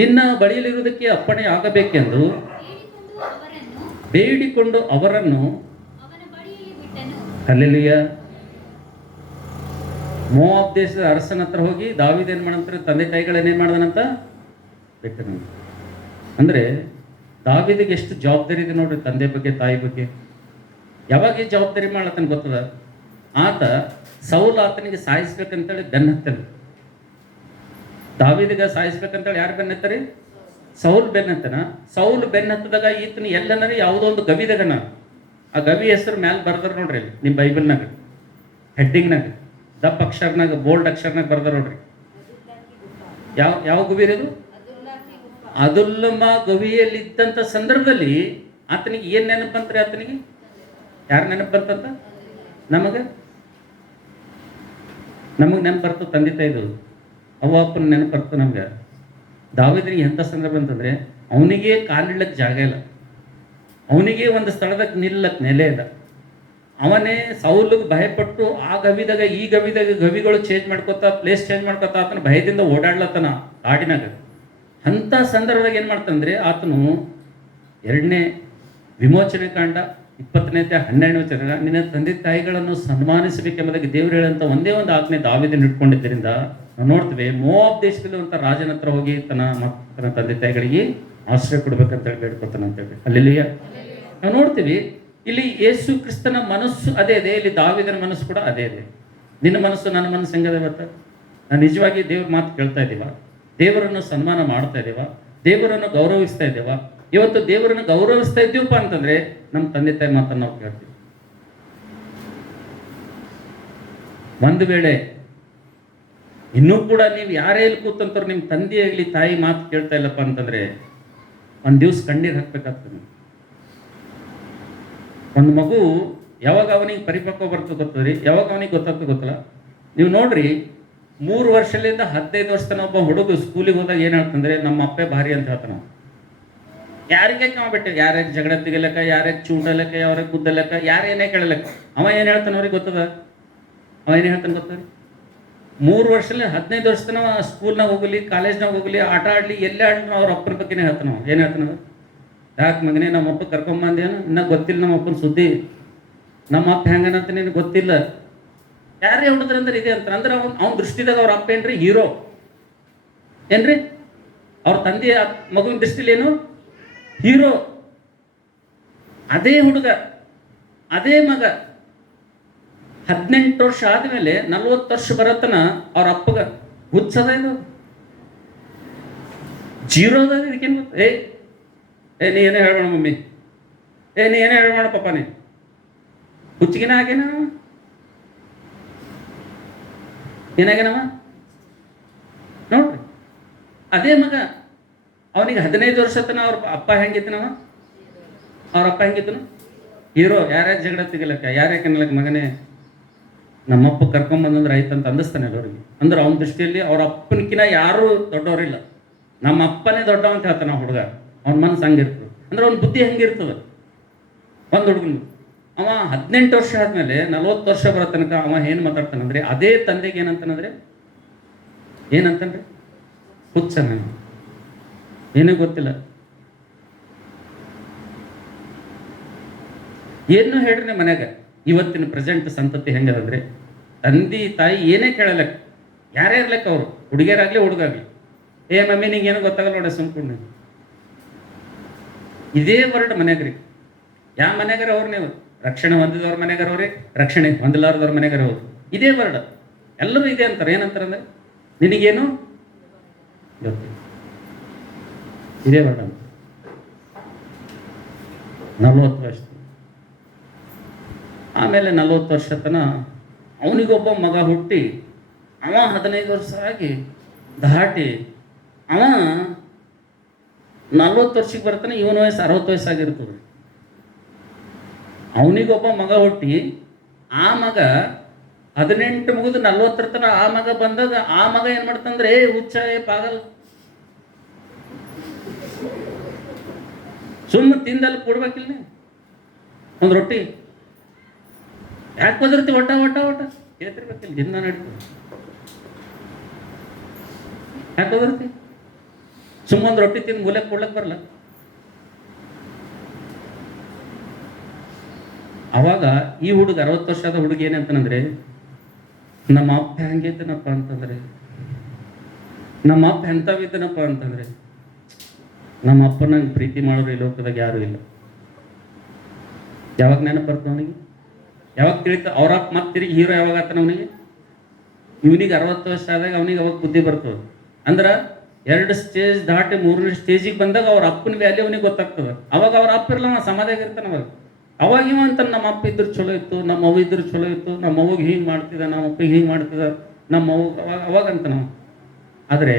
ನಿನ್ನ ಬಳಿಯಲ್ಲಿರುವುದಕ್ಕೆ ಅಪ್ಪಣೆ ಆಗಬೇಕೆಂದು ಬೇಡಿಕೊಂಡು ಅವರನ್ನು ಹಲ್ಲೆಲೂಯಾ. ಮೋವಾಬ್ ದೇಶದ ಅರಸನ ಹತ್ರ ಹೋಗಿ ದಾವೀದ ಏನು ಮಾಡಂತಾರೆ, ತಂದೆ ತಾಯಿಗಳನ್ನೇನು ಮಾಡ್ದನಂತ ಬಿಟ್ಟನಂತ. ಅಂದರೆ ದಾವೀದಿಗೆ ಎಷ್ಟು ಜವಾಬ್ದಾರಿ ಇದೆ ನೋಡ್ರಿ, ತಂದೆ ಬಗ್ಗೆ ತಾಯಿ ಬಗ್ಗೆ. ಯಾವಾಗ ಈ ಜವಾಬ್ದಾರಿ ಮಾಡ್ಲತ್ತನ ಗೊತ್ತದ? ಆತ ಸೌಲ್ ಆತನಿಗೆ ಸಾಯಿಸ್ಬೇಕಂತೇಳಿ ಬೆನ್ನತ್ತನ. ದಾವೀದಿಗೆ ಸಾಯಿಸ್ಬೇಕಂತೇಳಿ ಯಾರು ಬೆನ್ನತ್ತರಿ? ಸೌಲ್ ಬೆನ್ನತ್ತನ. ಸೌಲ್ ಬೆನ್ನತ್ತದಾಗ ಈತನ ಎಲ್ಲನರಿ ಯಾವುದೋ ಒಂದು ಗವಿದಗನ. ಆ ಗವಿ ಹೆಸರು ಮ್ಯಾಲೆ ಬರ್ದಾರ ನೋಡ್ರಿ ಅಲ್ಲಿ ನಿಮ್ಮ ಬೈಬಲ್ನಾಗ, ಹೆಡ್ಡಿಂಗ್ನಾಗ ದಪ್ಪ ಅಕ್ಷರನಾಗ ಬೋಲ್ಡ್ ಅಕ್ಷರನಾಗ ಬರ್ದಾರ ನೋಡ್ರಿ. ಯಾವ ಯಾವ ಗವಿ ಇದು? ಅದುಲ್ಲಮ ಗವಿಯಲ್ಲಿ ಇದ್ದಂಥ ಸಂದರ್ಭದಲ್ಲಿ ಆತನಿಗೆ ಏನು ನೆನಪು ಬಂತ್ರಿ? ಆತನಿಗೆ ಯಾರು ನೆನಪು ಬಂತಂತ? ನಮಗೆ ನೆನಪು ಬರ್ತದೆ, ತಂದೆ ತಾಯಿದು ಅವ್ವ ಅಪ್ಪನ ನೆನಪು ಬರ್ತದೆ ನಮ್ಗೆ. ದಾವೀದನಿಗೆ ಎಂಥ ಸಂದರ್ಭ ಅಂತಂದರೆ ಅವನಿಗೆ ಕಾಲಿಡ್ಲಕ್ಕೆ ಜಾಗ ಇಲ್ಲ, ಅವನಿಗೆ ಒಂದು ಸ್ಥಳದಾಗ ನಿಲ್ಲಕ್ಕೆ ನೆಲೆ ಇಲ್ಲ. ಅವನೇ ಸೌಲಿಗೆ ಭಯಪಟ್ಟು ಆ ಗವಿದಾಗ ಈ ಗವಿದಾಗ ಗವಿಗಳು ಚೇಂಜ್ ಮಾಡ್ಕೋತಾ, ಪ್ಲೇಸ್ ಚೇಂಜ್ ಮಾಡ್ಕೋತಾ ಆತನ ಭಯದಿಂದ ಓಡಾಡ್ಲತ್ತನ ಕಾಡಿನಾಗ. ಅಂಥ ಸಂದರ್ಭದಾಗ ಏನು ಮಾಡ್ತಂದ್ರೆ ಆತನು 2ನೇ ವಿಮೋಚನೆ ಕಾಂಡ 20ನೇ ಅಧ್ಯಾಯ 12ನೇ ವಚನ, ನಿನ್ನ ತಂದೆ ತಾಯಿಗಳನ್ನು ಸನ್ಮಾನಿಸಬೇಕೆಂಬುದಾಗಿ ದೇವರು ಹೇಳಂತ ಒಂದೇ ಒಂದು ಆಜ್ಞೆ ದಾವೀದನ ಇಟ್ಕೊಂಡಿದ್ದರಿಂದ ನಾವು ನೋಡ್ತೀವಿ ಮೋವಾಬ್ ದೇಶದಲ್ಲಿ ಒಂದು ರಾಜನ ಹತ್ರ ಹೋಗಿ ತನ್ನ ತಂದೆ ತಾಯಿಗಳಿಗೆ ಆಶ್ರಯ ಕೊಡ್ಬೇಕಂತೇಳಿ ಬೇಡ್ಕೊತಾನೆ ಅಂತೇಳಿ. ಹಲ್ಲೆಲೂಯಾ. ನಾವು ನೋಡ್ತೀವಿ ಇಲ್ಲಿ ಯೇಸು ಕ್ರಿಸ್ತನ ಮನಸ್ಸು ಅದೇ ಇದೆ, ಇಲ್ಲಿ ದಾವೀದನ ಮನಸ್ಸು ಕೂಡ ಅದೇ ಇದೆ. ನಿನ್ನ ಮನಸ್ಸು ನನ್ನ ಮನಸ್ಸು ಹೆಂಗದ ಇವತ್ತು? ನಾನು ನಿಜವಾಗಿ ದೇವ್ರ ಮಾತು ಕೇಳ್ತಾ ಇದ್ದೀವ? ದೇವರನ್ನು ಸನ್ಮಾನ ಮಾಡ್ತಾ ಇದ್ದೀವ? ದೇವರನ್ನು ಗೌರವಿಸ್ತಾ ಇದ್ದೇವ? ಇವತ್ತು ದೇವರನ್ನು ಗೌರವಿಸ್ತಾ ಇದ್ದೀವಪ್ಪ ಅಂತಂದ್ರೆ ನಮ್ಮ ತಂದೆ ತಾಯಿ ಮಾತನ್ನು ನಾವು ಕೇಳ್ತೀವಿ. ಒಂದು ವೇಳೆ ಇನ್ನೂ ಕೂಡ ನೀವು ಯಾರೇ ಇಲ್ಲಿ ಕೂತಂತವ್ರು ನಿಮ್ಮ ತಂದೆ ಆಗಲಿ ತಾಯಿ ಮಾತು ಕೇಳ್ತಾ ಇಲ್ಲಪ್ಪ ಅಂತಂದ್ರೆ ಒಂದು ದಿವ್ಸ ಕಣ್ಣೀರು ಹಾಕ್ಬೇಕಾಗ್ತದೆ. ಒಂದು ಮಗು ಯಾವಾಗ ಅವನಿಗೆ ಪರಿಪಕ್ವ ಬರ್ತದೆ ಗೊತ್ತದ್ರಿ, ಯಾವಾಗ ಅವನಿಗೆ ಗೊತ್ತಾಗ್ತದೆ ಗೊತ್ತಲ್ಲ. ನೀವು ನೋಡ್ರಿ, 3 ವರ್ಷದಿಂದ 15 ವರ್ಷ ತನಕ ಒಬ್ಬ ಹುಡುಗ ಸ್ಕೂಲಿಗೆ ಹೋದಾಗ ಏನು ಹೇಳ್ತಂದ್ರೆ ನಮ್ಮ ಅಪ್ಪೇ ಭಾರಿ ಅಂತ ಹೇಳ್ತಾನ. ಯಾರಿಗೆ ನಾವು ಬಿಟ್ಟು ಯಾರ್ಯಾಗ ಜಗಳ ತೆಗಿಲಕ್ಕ, ಯಾರ್ಯಾಗ ಚೂಟಲಕ್ಕ, ಯಾವ್ಯಾಗ ಗುದ್ದಲಕ್ಕ, ಯಾರೇನೇ ಕೇಳಲಕ್ಕ, ಅವ ಏನು ಹೇಳ್ತಾನ ಅವ್ರಿಗೆ ಗೊತ್ತದ? ಅವ ಏನು ಹೇಳ್ತಾನೆ ಗೊತ್ತದ? 3 ವರ್ಷದಲ್ಲಿ 15 ವರ್ಷ ತನಕ ಸ್ಕೂಲ್ನಾಗ ಹೋಗಲಿ, ಕಾಲೇಜ್ನಾಗ ಹೋಗಲಿ, ಆಟ ಆಡಲಿ, ಎಲ್ಲೇ ಆಡ್ಲಿ ಅವ್ರ ಅಪ್ಪನ ಬಗ್ಗೆನೇ ಹೇಳ್ತಾನ. ಏನು ಹೇಳ್ತಾನ? ಯಾಕೆ ಮಗನೇ ನಮ್ಮ ಅಪ್ಪ ಕರ್ಕೊಂಬಂದೇನು? ಇನ್ನೂ ಗೊತ್ತಿಲ್ಲ ನಮ್ಮ ಅಪ್ಪನ ಸುದ್ದಿ, ನಮ್ಮ ಅಪ್ಪ ಹೆಂಗನಂತ ನಿನಗೆ ಗೊತ್ತಿಲ್ಲ. ಯಾರೇ ಹುಡುಗ್ರ ಅಂದ್ರೆ ಇದೆ ಅಂತ ಅಂದ್ರೆ ಅವ್ನ ದೃಷ್ಟಿದಾಗ ಅವ್ರ ಅಪ್ಪ ಏನ್ರಿ ಹೀರೋ ಏನ್ರಿ? ಅವ್ರ ತಂದೆ ಮಗುವಿನ ದೃಷ್ಟಿಲಿ ಏನು? ಹೀರೋ. ಅದೇ ಹುಡುಗ, ಅದೇ ಮಗ 18 ವರ್ಷ ಆದ್ಮೇಲೆ 40 ವರ್ಷ ಬರತನ ಅವ್ರ ಅಪ್ಪಗ ಹುಚ್ಚದ, ಇದು ಜೀರೋದ. ಇದಕ್ಕೇನು ಗೊತ್ತ? ನೀ ಏನೇ ಹೇಳ್ಬೇಡ ಮಮ್ಮಿ, ನೀ ಏನೇ ಹೇಳ್ಬೇಡ ಪಪ್ಪ, ನೀ ಹುಚ್ಚಿಗಿನ ಹಾಗೇನ? ಏನಾಗೇನವ ನೋಡ್ರಿ. ಅದೇ ಮಗ ಅವನಿಗೆ 15 ವರ್ಷ ತನ ಅವ್ರ ಅಪ್ಪ ಹೆಂಗಿತ್ತನವ? ಅವ್ರ ಅಪ್ಪ ಹೆಂಗಿತ್ತನು? ಹೀರೋ. ಯಾರ್ಯಾರು ಜಗಳ ತೆಗಿಲಕ್ಕ, ಯಾರ್ಯಾಕೆ ಅನ್ನಲಕ್ಕ, ಮಗನೇ ನಮ್ಮಪ್ಪ ಕರ್ಕೊಂಬಂದ್ರೆ ಆಯ್ತಂತ ಅಂದಿಸ್ತಾನೆ ಎಲ್ಲರಿಗೆ. ಅಂದ್ರೆ ಅವನ ದೃಷ್ಟಿಯಲ್ಲಿ ಅವ್ರ ಅಪ್ಪನಕಿನ ಯಾರೂ ದೊಡ್ಡವರಿಲ್ಲ, ನಮ್ಮ ಅಪ್ಪನೇ ದೊಡ್ಡವ ಅಂತ ಹೇಳ್ತಾನೆ ಹುಡುಗ. ಅವ್ನ ಮನಸ್ಸು ಹಂಗಿರ್ತದೆ, ಅಂದ್ರೆ ಅವ್ನ ಬುದ್ಧಿ ಹಂಗಿರ್ತದೆ. ಒಂದು ಹುಡುಗನ ಅವ 18 ವರ್ಷ ಆದಮೇಲೆ 40 ವರ್ಷ ಬರೋ ತನಕ ಅವ ಏನು ಮಾತಾಡ್ತಾನಂದ್ರೆ ಅದೇ ತಂದೆಗೆ ಏನಂತಾನಂದ್ರೆ ಏನಂತಂದ್ರೆ ಹುಚ್ಚ, ನಾನು ಏನೂ ಗೊತ್ತಿಲ್ಲ. ಏನು ಹೇಳ್ರಿ ನಿಮ್ಮ ಮನ್ಯಾಗ ಇವತ್ತಿನ ಪ್ರೆಸೆಂಟ್ ಸಂತತಿ ಹೆಂಗದಂದ್ರೆ ತಂದೆ ತಾಯಿ ಏನೇ ಕೇಳಲಕ್ಕ, ಯಾರೇ ಇರ್ಲಕ್ಕ, ಅವರು ಹುಡುಗಿಯರಾಗಲಿ ಹುಡುಗಾಗಲಿ, ಮಮ್ಮಿ ನಿಂಗೆ ಏನೂ ಗೊತ್ತಾಗಲ್ಲ ನೋಡ ಸುಮ್ಕೊಂಡು. ಇದೇ ವರ್ಡ್ ಮನ್ಯಾಗ್ರಿ. ಯಾವ ಮನ್ಯಾಗಾರ ಅವ್ರು ನೀವು ರಕ್ಷಣೆ ಹೊಂದಿದವ್ರ ಮನೆಗಾರ ಅವ್ರಿ, ರಕ್ಷಣೆ ಹೊಂದಿಲಾರದವ್ರ ಮನೆಗಾರ ಅವ್ರು. ಇದೇ ವರ್ಡ್ ಎಲ್ಲರೂ ಇದೆ ಅಂತಾರೆ. ಏನಂತಾರೆ ಅಂದ್ರೆ ನಿನಗೇನು ಗೊತ್ತಿಲ್ಲ, ಇದೇ ವರ್ಡ್ ಅಂತ. 40 ವರ್ಷ ಆಮೇಲೆ 40 ವರ್ಷ ತನ ಅವನಿಗೊಬ್ಬ ಮಗ ಹುಟ್ಟಿ, ಅವ 15 ವರ್ಷ ಆಗಿ ದಾಟಿ ಅವ 40 ವರ್ಷಕ್ಕೆ ಬರ್ತಾನೆ. ಇವನ ವಯಸ್ಸು 60 ವಯಸ್ಸಾಗಿರ್ತದೆ. ಅವನಿಗೊಬ್ಬ ಮಗ ಹುಟ್ಟಿ ಆ ಮಗ 18 ಮುಗಿದು 40 ತನ ಆ ಮಗ ಬಂದಾಗ ಆ ಮಗ ಏನು ಮಾಡ್ತಂದ್ರೆ ಹುಚ್ಚ, ಪಾಗಲ್, ಸುಮ್ಮನೆ ತಿಂದಲ್ಲಿ ಕೊಡ್ಬೇಕಿಲ್ಲ ಒಂದು ರೊಟ್ಟಿ. ಯಾಕೆ ಬದಿರ್ತಿ ಒಟ್ಟ ಒಟ್ಟ ಒಟ್ಟ ಕೇಳ್ತಿರ್ಬೇಕಿಲ್ಲ, ದಿನ ನಡೀತದೆ. ಯಾಕೆ ಬದಿರ್ತಿ? ಸುಮ್ಮೊಂದು ರೊಟ್ಟಿ ತಿಂದು ಮೂಲೆಗೆ ಕೊಡ್ಲಕ್ಕೆ ಬರಲ್ಲ. ಅವಾಗ ಈ ಹುಡುಗ 60 ವರ್ಷದ ಹುಡುಗ ಏನಂತಂದ್ರೆ, ನಮ್ಮ ಅಪ್ಪ ಹೆಂಗಿದ್ದನಪ್ಪ ಅಂತಂದ್ರೆ, ನಮ್ಮ ಅಪ್ಪ ಎಂಥವಿದ್ದನಪ್ಪ ಅಂತಂದ್ರೆ, ನಮ್ಮ ಅಪ್ಪನಂಗೆ ಪ್ರೀತಿ ಮಾಡೋರು ಈ ಲೋಕದಾಗ ಯಾರು ಇಲ್ಲ. ಯಾವಾಗ ನೆನಪು ಬರ್ತದೆ ಅವನಿಗೆ? ಯಾವಾಗ ತಿಳಿತ? ಅವ್ರ ಅಪ್ಪ ಮತ್ತೆ ತಿರುಗಿ ಹೀರೋ ಯಾವಾಗ ಆತನ ಅವನಿಗೆ? ಇವನಿಗೆ 60 ವರ್ಷ ಆದಾಗ ಅವನಿಗೆ ಅವಾಗ ಬುದ್ಧಿ ಬರ್ತದೆ. ಅಂದ್ರೆ 2 ಸ್ಟೇಜ್ ದಾಟಿ 3ನೇ ಸ್ಟೇಜಿಗೆ ಬಂದಾಗ ಅವ್ರ ಅಪ್ಪನ ವ್ಯಾಲ್ಯೂ ಅವನಿಗೆ ಗೊತ್ತಾಗ್ತದೆ. ಅವಾಗ ಅವ್ರ ಅಪ್ಪ ಇರಲ್ಲ, ಸಮಾಧಾನ ಇರ್ತಾನೆ ಅವಾಗ ಇವ ಅಂತ ನಮ್ಮ ಅಪ್ಪ ಇದ್ರು ಚಲೋ ಇತ್ತು, ನಮ್ಮ ಅವ್ವ ಇದ್ರು ಚಲೋ ಇತ್ತು, ನಮ್ಮ ಅವ್ವಗೆ ಹಿಂಗೆ ಮಾಡ್ತಿದ್ದ, ನಮ್ಮ ಅಪ್ಪಗೆ ಹಿಂಗೆ ಮಾಡ್ತಿದ್ದ, ನಮ್ಮ ಅವ್ವ ಅವಾಗ ಅಂತ ನಾವು. ಆದರೆ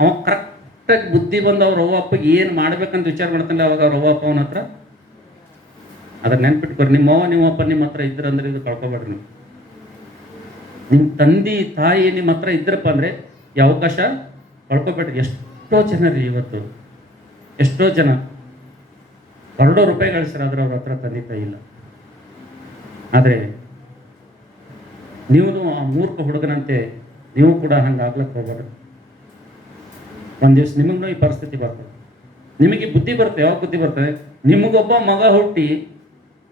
ಅವ ಕರೆಕ್ಟಾಗಿ ಬುದ್ಧಿ ಬಂದು ಅವ್ರ ಅವ್ವ ಅಪ್ಪಗೆ ಏನು ಮಾಡ್ಬೇಕಂತ ವಿಚಾರ ಮಾಡ್ತಾನೆ. ಅವಾಗ ಅವ್ರ ಅವ್ವ ಅಪ್ಪ ಅವನ ಹತ್ರ ಅದ್ರ ನೆನ್ಪಿಟ್ಕೊರಿ. ನಿಮ್ಮ ಅವ್ವ ನಿಮ್ಮ ಅಪ್ಪ ನಿಮ್ಮ ಹತ್ರ ಇದ್ರಂದ್ರೆ ಇದು ಕಳ್ಕೊಬೇಡ್ರಿ. ನೀವು ನಿಮ್ಮ ತಂದೆ ತಾಯಿ ನಿಮ್ಮ ಹತ್ರ ಇದ್ರಪ್ಪ ಅಂದರೆ ಈ ಅವಕಾಶ ಕಳ್ಕೊಬೇಡ್ರಿ. ಎಷ್ಟೋ ಜನ ರೀ ಇವತ್ತು, ಎಷ್ಟೋ ಜನ ಕರೋಡೋ ರೂಪಾಯಿ ಗಳಿಸ್ರಾದ್ರೆ ಅವ್ರ ಹತ್ರ ತಂದೆ ತಾಯಿ ಇಲ್ಲ. ಆದರೆ ನೀವು ಆ ಮೂರ್ಖ ಹುಡುಗನಂತೆ ನೀವು ಕೂಡ ಹಂಗೆ ಆಗ್ಲಕ್ಕೆ ಹೋಗ್ಬೇಡ್ರಿ. ಒಂದು ದಿವಸ ನಿಮಗೂ ಈ ಪರಿಸ್ಥಿತಿ ಬರ್ತದೆ. ನಿಮಗೆ ಬುದ್ಧಿ ಬರ್ತದೆ. ಯಾವಾಗ ಬುದ್ಧಿ ಬರ್ತದೆ? ನಿಮಗೊಬ್ಬ ಮಗ ಹುಟ್ಟಿ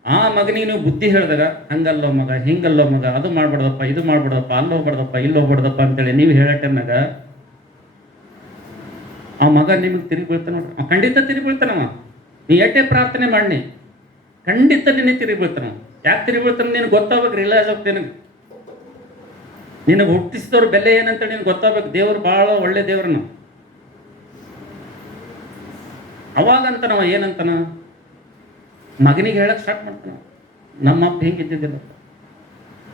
ಆ ಮಗನಿಗೆ ನೀವು ಬುದ್ಧಿ ಹೇಳಿದಾಗ, ಹಂಗಲ್ಲೋ ಮಗ, ಹಿಂಗಲ್ಲೋ ಮಗ, ಅದು ಮಾಡ್ಬಾರ್ದಪ್ಪ, ಇದು ಮಾಡ್ಬಾರ್ದಪ್ಪ, ಅಲ್ಲಿ ಹೋಗ್ಬಾರ್ದಪ್ಪ, ಇಲ್ಲಿ ಹೋಗ್ಬಾರ್ದಪ್ಪ ಅಂತೇಳಿ ನೀವು ಹೇಳೋ ಟೈಮ್ನಾಗ ಆ ಮಗ ನಿಮಗೆ ತಿರುಗಿ ಬೀಳ್ತಾನೆ ನೋಡ್ರಿ. ಖಂಡಿತ ತಿರುಗಿ ಬೀಳ್ತಾನವ. ನೀ ಎಷ್ಟೇ ಪ್ರಾರ್ಥನೆ ಮಾಡಿ ಖಂಡಿತ ನಿನ್ನೆ ತಿರುಗಿ ಬೀಳ್ತಾನ. ಯಾಕೆ ತಿರುಗಿ ಬೀಳ್ತಾನೆ ನಿನಗೆ ಗೊತ್ತಾಗ್ಬೇಕು. ರಿಯಲೈಸ್ ಆಗ್ತೇನೆ ನಿನಗೆ ಹುಟ್ಟಿಸಿದವ್ರ ಬೆಲೆ ಏನಂತೇಳಿ ನಿನಗೆ ಗೊತ್ತಾಗ್ಬೇಕು. ದೇವ್ರು ಭಾಳ ಒಳ್ಳೆ ದೇವ್ರನ್ನ. ಅವಾಗಂತ ನಾವು ಏನಂತಾನ ಮಗನಿಗೆ ಹೇಳಕ್ ಸ್ಟಾರ್ಟ್ ಮಾಡ್ತಾನ, ನಮ್ಮಪ್ಪ ಹಿಂಗೆ ಇದ್ದಿದ್ದಿಲ್ಲಪ್ಪ,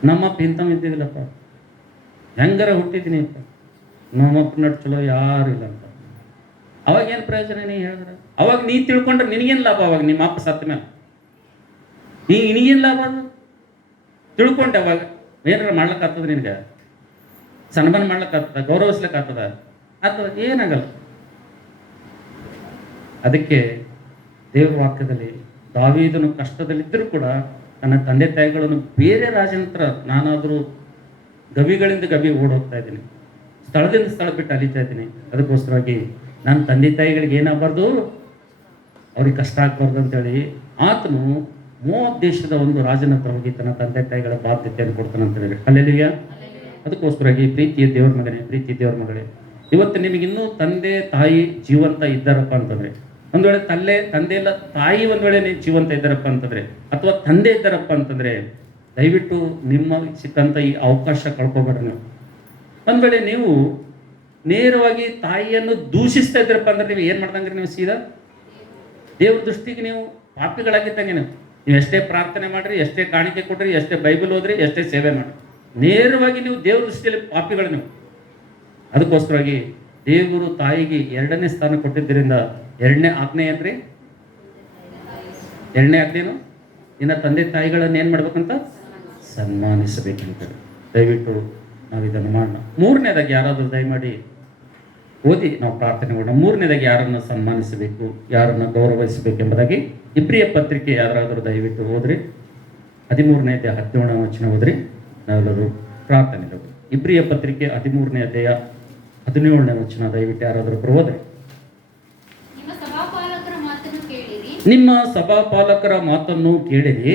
ನಮ್ಮಪ್ಪ ಇಂಥವ್ ಇದ್ದಿದ್ದಿಲ್ಲಪ್ಪ, ಹೆಂಗಾರ ಹುಟ್ಟಿದ್ದೀನಿ ಅಪ್ಪ, ನಮ್ಮಪ್ಪ ನಡ್ ಚಲೋ ಯಾರು ಇಲ್ಲ ಅಂತ. ಅವಾಗ ಏನು ಪ್ರಯೋಜನ ನೀ ಹೇಳಿದ್ರೆ? ಅವಾಗ ನೀ ತಿಳ್ಕೊಂಡ್ರೆ ನಿನಗೇನು ಲಾಭ? ಅವಾಗ ನಿಮ್ಮ ಅಪ್ಪ ಸತ್ತ ಮೇಲೆ ನಿನಗೇನು ಲಾಭ? ಅದು ತಿಳ್ಕೊಂಡೆ ಅವಾಗ ಏನಾರ ಮಾಡ್ಲಿಕ್ಕಾಗ್ತದ? ನಿನಗೆ ಸನ್ಮಾನ ಮಾಡ್ಲಿಕ್ಕಾಗ್ತದ? ಗೌರವಿಸ್ಲಿಕ್ಕಾಗ್ತದ? ಅಥವಾ ಏನಾಗಲ್ಲ. ಅದಕ್ಕೆ ದೇವ್ರ ವಾಕ್ಯದಲ್ಲಿ ದಾವೀದನು ಕಷ್ಟದಲ್ಲಿದ್ದರೂ ಕೂಡ ತನ್ನ ತಂದೆ ತಾಯಿಗಳನ್ನು ಬೇರೆ ರಾಜನಂತರ, ನಾನಾದರೂ ಗವಿಗಳಿಂದ ಗವಿ ಓಡೋಗ್ತಾ ಇದ್ದೀನಿ, ಸ್ಥಳದಿಂದ ಸ್ಥಳ ಬಿಟ್ಟು ಅಲಿತಾ ಇದ್ದೀನಿ, ಅದಕ್ಕೋಸ್ಕರವಾಗಿ ನನ್ನ ತಂದೆ ತಾಯಿಗಳಿಗೆ ಏನಾಗಬಾರ್ದು, ಅವ್ರಿಗೆ ಕಷ್ಟ ಆಗ್ಬಾರ್ದು ಅಂತೇಳಿ ಆತನು ಮೋವಾಬ್ ದೇಶದ ಒಂದು ರಾಜನ ಹತ್ರ ಹೋಗಿ ತನ್ನ ತಂದೆ ತಾಯಿಗಳ ಬಾಧ್ಯತೆಯನ್ನು ಕೊಡ್ತಾನೆ ಅಂತ ಹೇಳಿ. ಹಲ್ಲೆಲೂಯಾ. ಅದಕ್ಕೋಸ್ಕರವಾಗಿ ಪ್ರೀತಿಯ ದೇವ್ರ ಮಗನೇ, ಪ್ರೀತಿ ದೇವ್ರ ಮಗಳೇ, ಇವತ್ತು ನಿಮಗಿನ್ನೂ ತಂದೆ ತಾಯಿ ಜೀವಂತ ಇದ್ದಾರಪ್ಪ ಅಂತಂದ್ರೆ, ಒಂದು ವೇಳೆ ತಂದೆ ಇಲ್ಲ ತಾಯಿ ಒಂದು ವೇಳೆ ನೀವು ಜೀವಂತ ಇದ್ದಾರಪ್ಪ ಅಂತಂದ್ರೆ, ಅಥವಾ ತಂದೆ ಇದ್ದಾರಪ್ಪ ಅಂತಂದ್ರೆ, ದಯವಿಟ್ಟು ನಿಮ್ಮ ಸಿಕ್ಕಂಥ ಈ ಅವಕಾಶ ಕಳ್ಕೊಬೇಡ್ರಿ. ನೀವು ಒಂದು ವೇಳೆ ನೀವು ನೇರವಾಗಿ ತಾಯಿಯನ್ನು ದೂಷಿಸ್ತಾ ಇದ್ರಪ್ಪ ಅಂದ್ರೆ ನೀವು ಏನು ಮಾಡ್ದಂಗ್ರಿ? ನೀವು ಸೀದಾ ದೇವ್ರ ದೃಷ್ಟಿಗೆ ನೀವು ಪಾಪಿಗಳಾಗಿದ್ದಂಗೆ. ನೀವು ಎಷ್ಟೇ ಪ್ರಾರ್ಥನೆ ಮಾಡಿರಿ, ಎಷ್ಟೇ ಕಾಣಿಕೆ ಕೊಡ್ರಿ, ಎಷ್ಟೇ ಬೈಬಲ್ ಓದ್ರಿ, ಎಷ್ಟೇ ಸೇವೆ ಮಾಡಿರಿ, ನೇರವಾಗಿ ನೀವು ದೇವ್ರ ದೃಷ್ಟಿಯಲ್ಲಿ ಪಾಪಿಗಳು ನೀವು. ಅದಕ್ಕೋಸ್ಕರವಾಗಿ ದೇವರು ತಾಯಿಗೆ 2ನೇ ಸ್ಥಾನ ಕೊಟ್ಟಿದ್ದರಿಂದ 2ನೇ ಆಜ್ಞೆ ಏನ್ರಿ? 2ನೇ ಆಜ್ಞೆನು ಇನ್ನು ತಂದೆ ತಾಯಿಗಳನ್ನು ಏನು ಮಾಡ್ಬೇಕಂತ? ಸನ್ಮಾನಿಸಬೇಕಂತ. ದಯವಿಟ್ಟು ನಾವು ಇದನ್ನು ಮಾಡೋಣ. 3ನೇದಾಗಿ ಯಾರಾದರೂ ದಯಮಾಡಿ ಓದಿ ನಾವು ಪ್ರಾರ್ಥನೆ ಮಾಡೋಣ. 3ನೇದಾಗಿ ಯಾರನ್ನು ಸನ್ಮಾನಿಸಬೇಕು, ಯಾರನ್ನು ಗೌರವಿಸಬೇಕೆಂಬುದಾಗಿ ಇಬ್ರಿಯ ಪತ್ರಿಕೆ ಯಾರಾದರೂ ದಯವಿಟ್ಟು ಓದ್ರಿ. 13ನೇ ಅಧ್ಯಾಯ 17ನೇ ವಚನ ಓದ್ರಿ. ನಾವೆಲ್ಲರೂ ಪ್ರಾರ್ಥನೆ ಹೋಗಿ ಇಬ್ರಿಯ ಪತ್ರಿಕೆ 13ನೇ ಅಧ್ಯಾಯ 17ನೇ ವಚನ ದಯವಿಟ್ಟು ಯಾರಾದರೂ ಓದ್ರಿ. ನಿಮ್ಮ ಸಭಾಪಾಲಕರ ಮಾತನ್ನು ಕೇಳಿರಿ,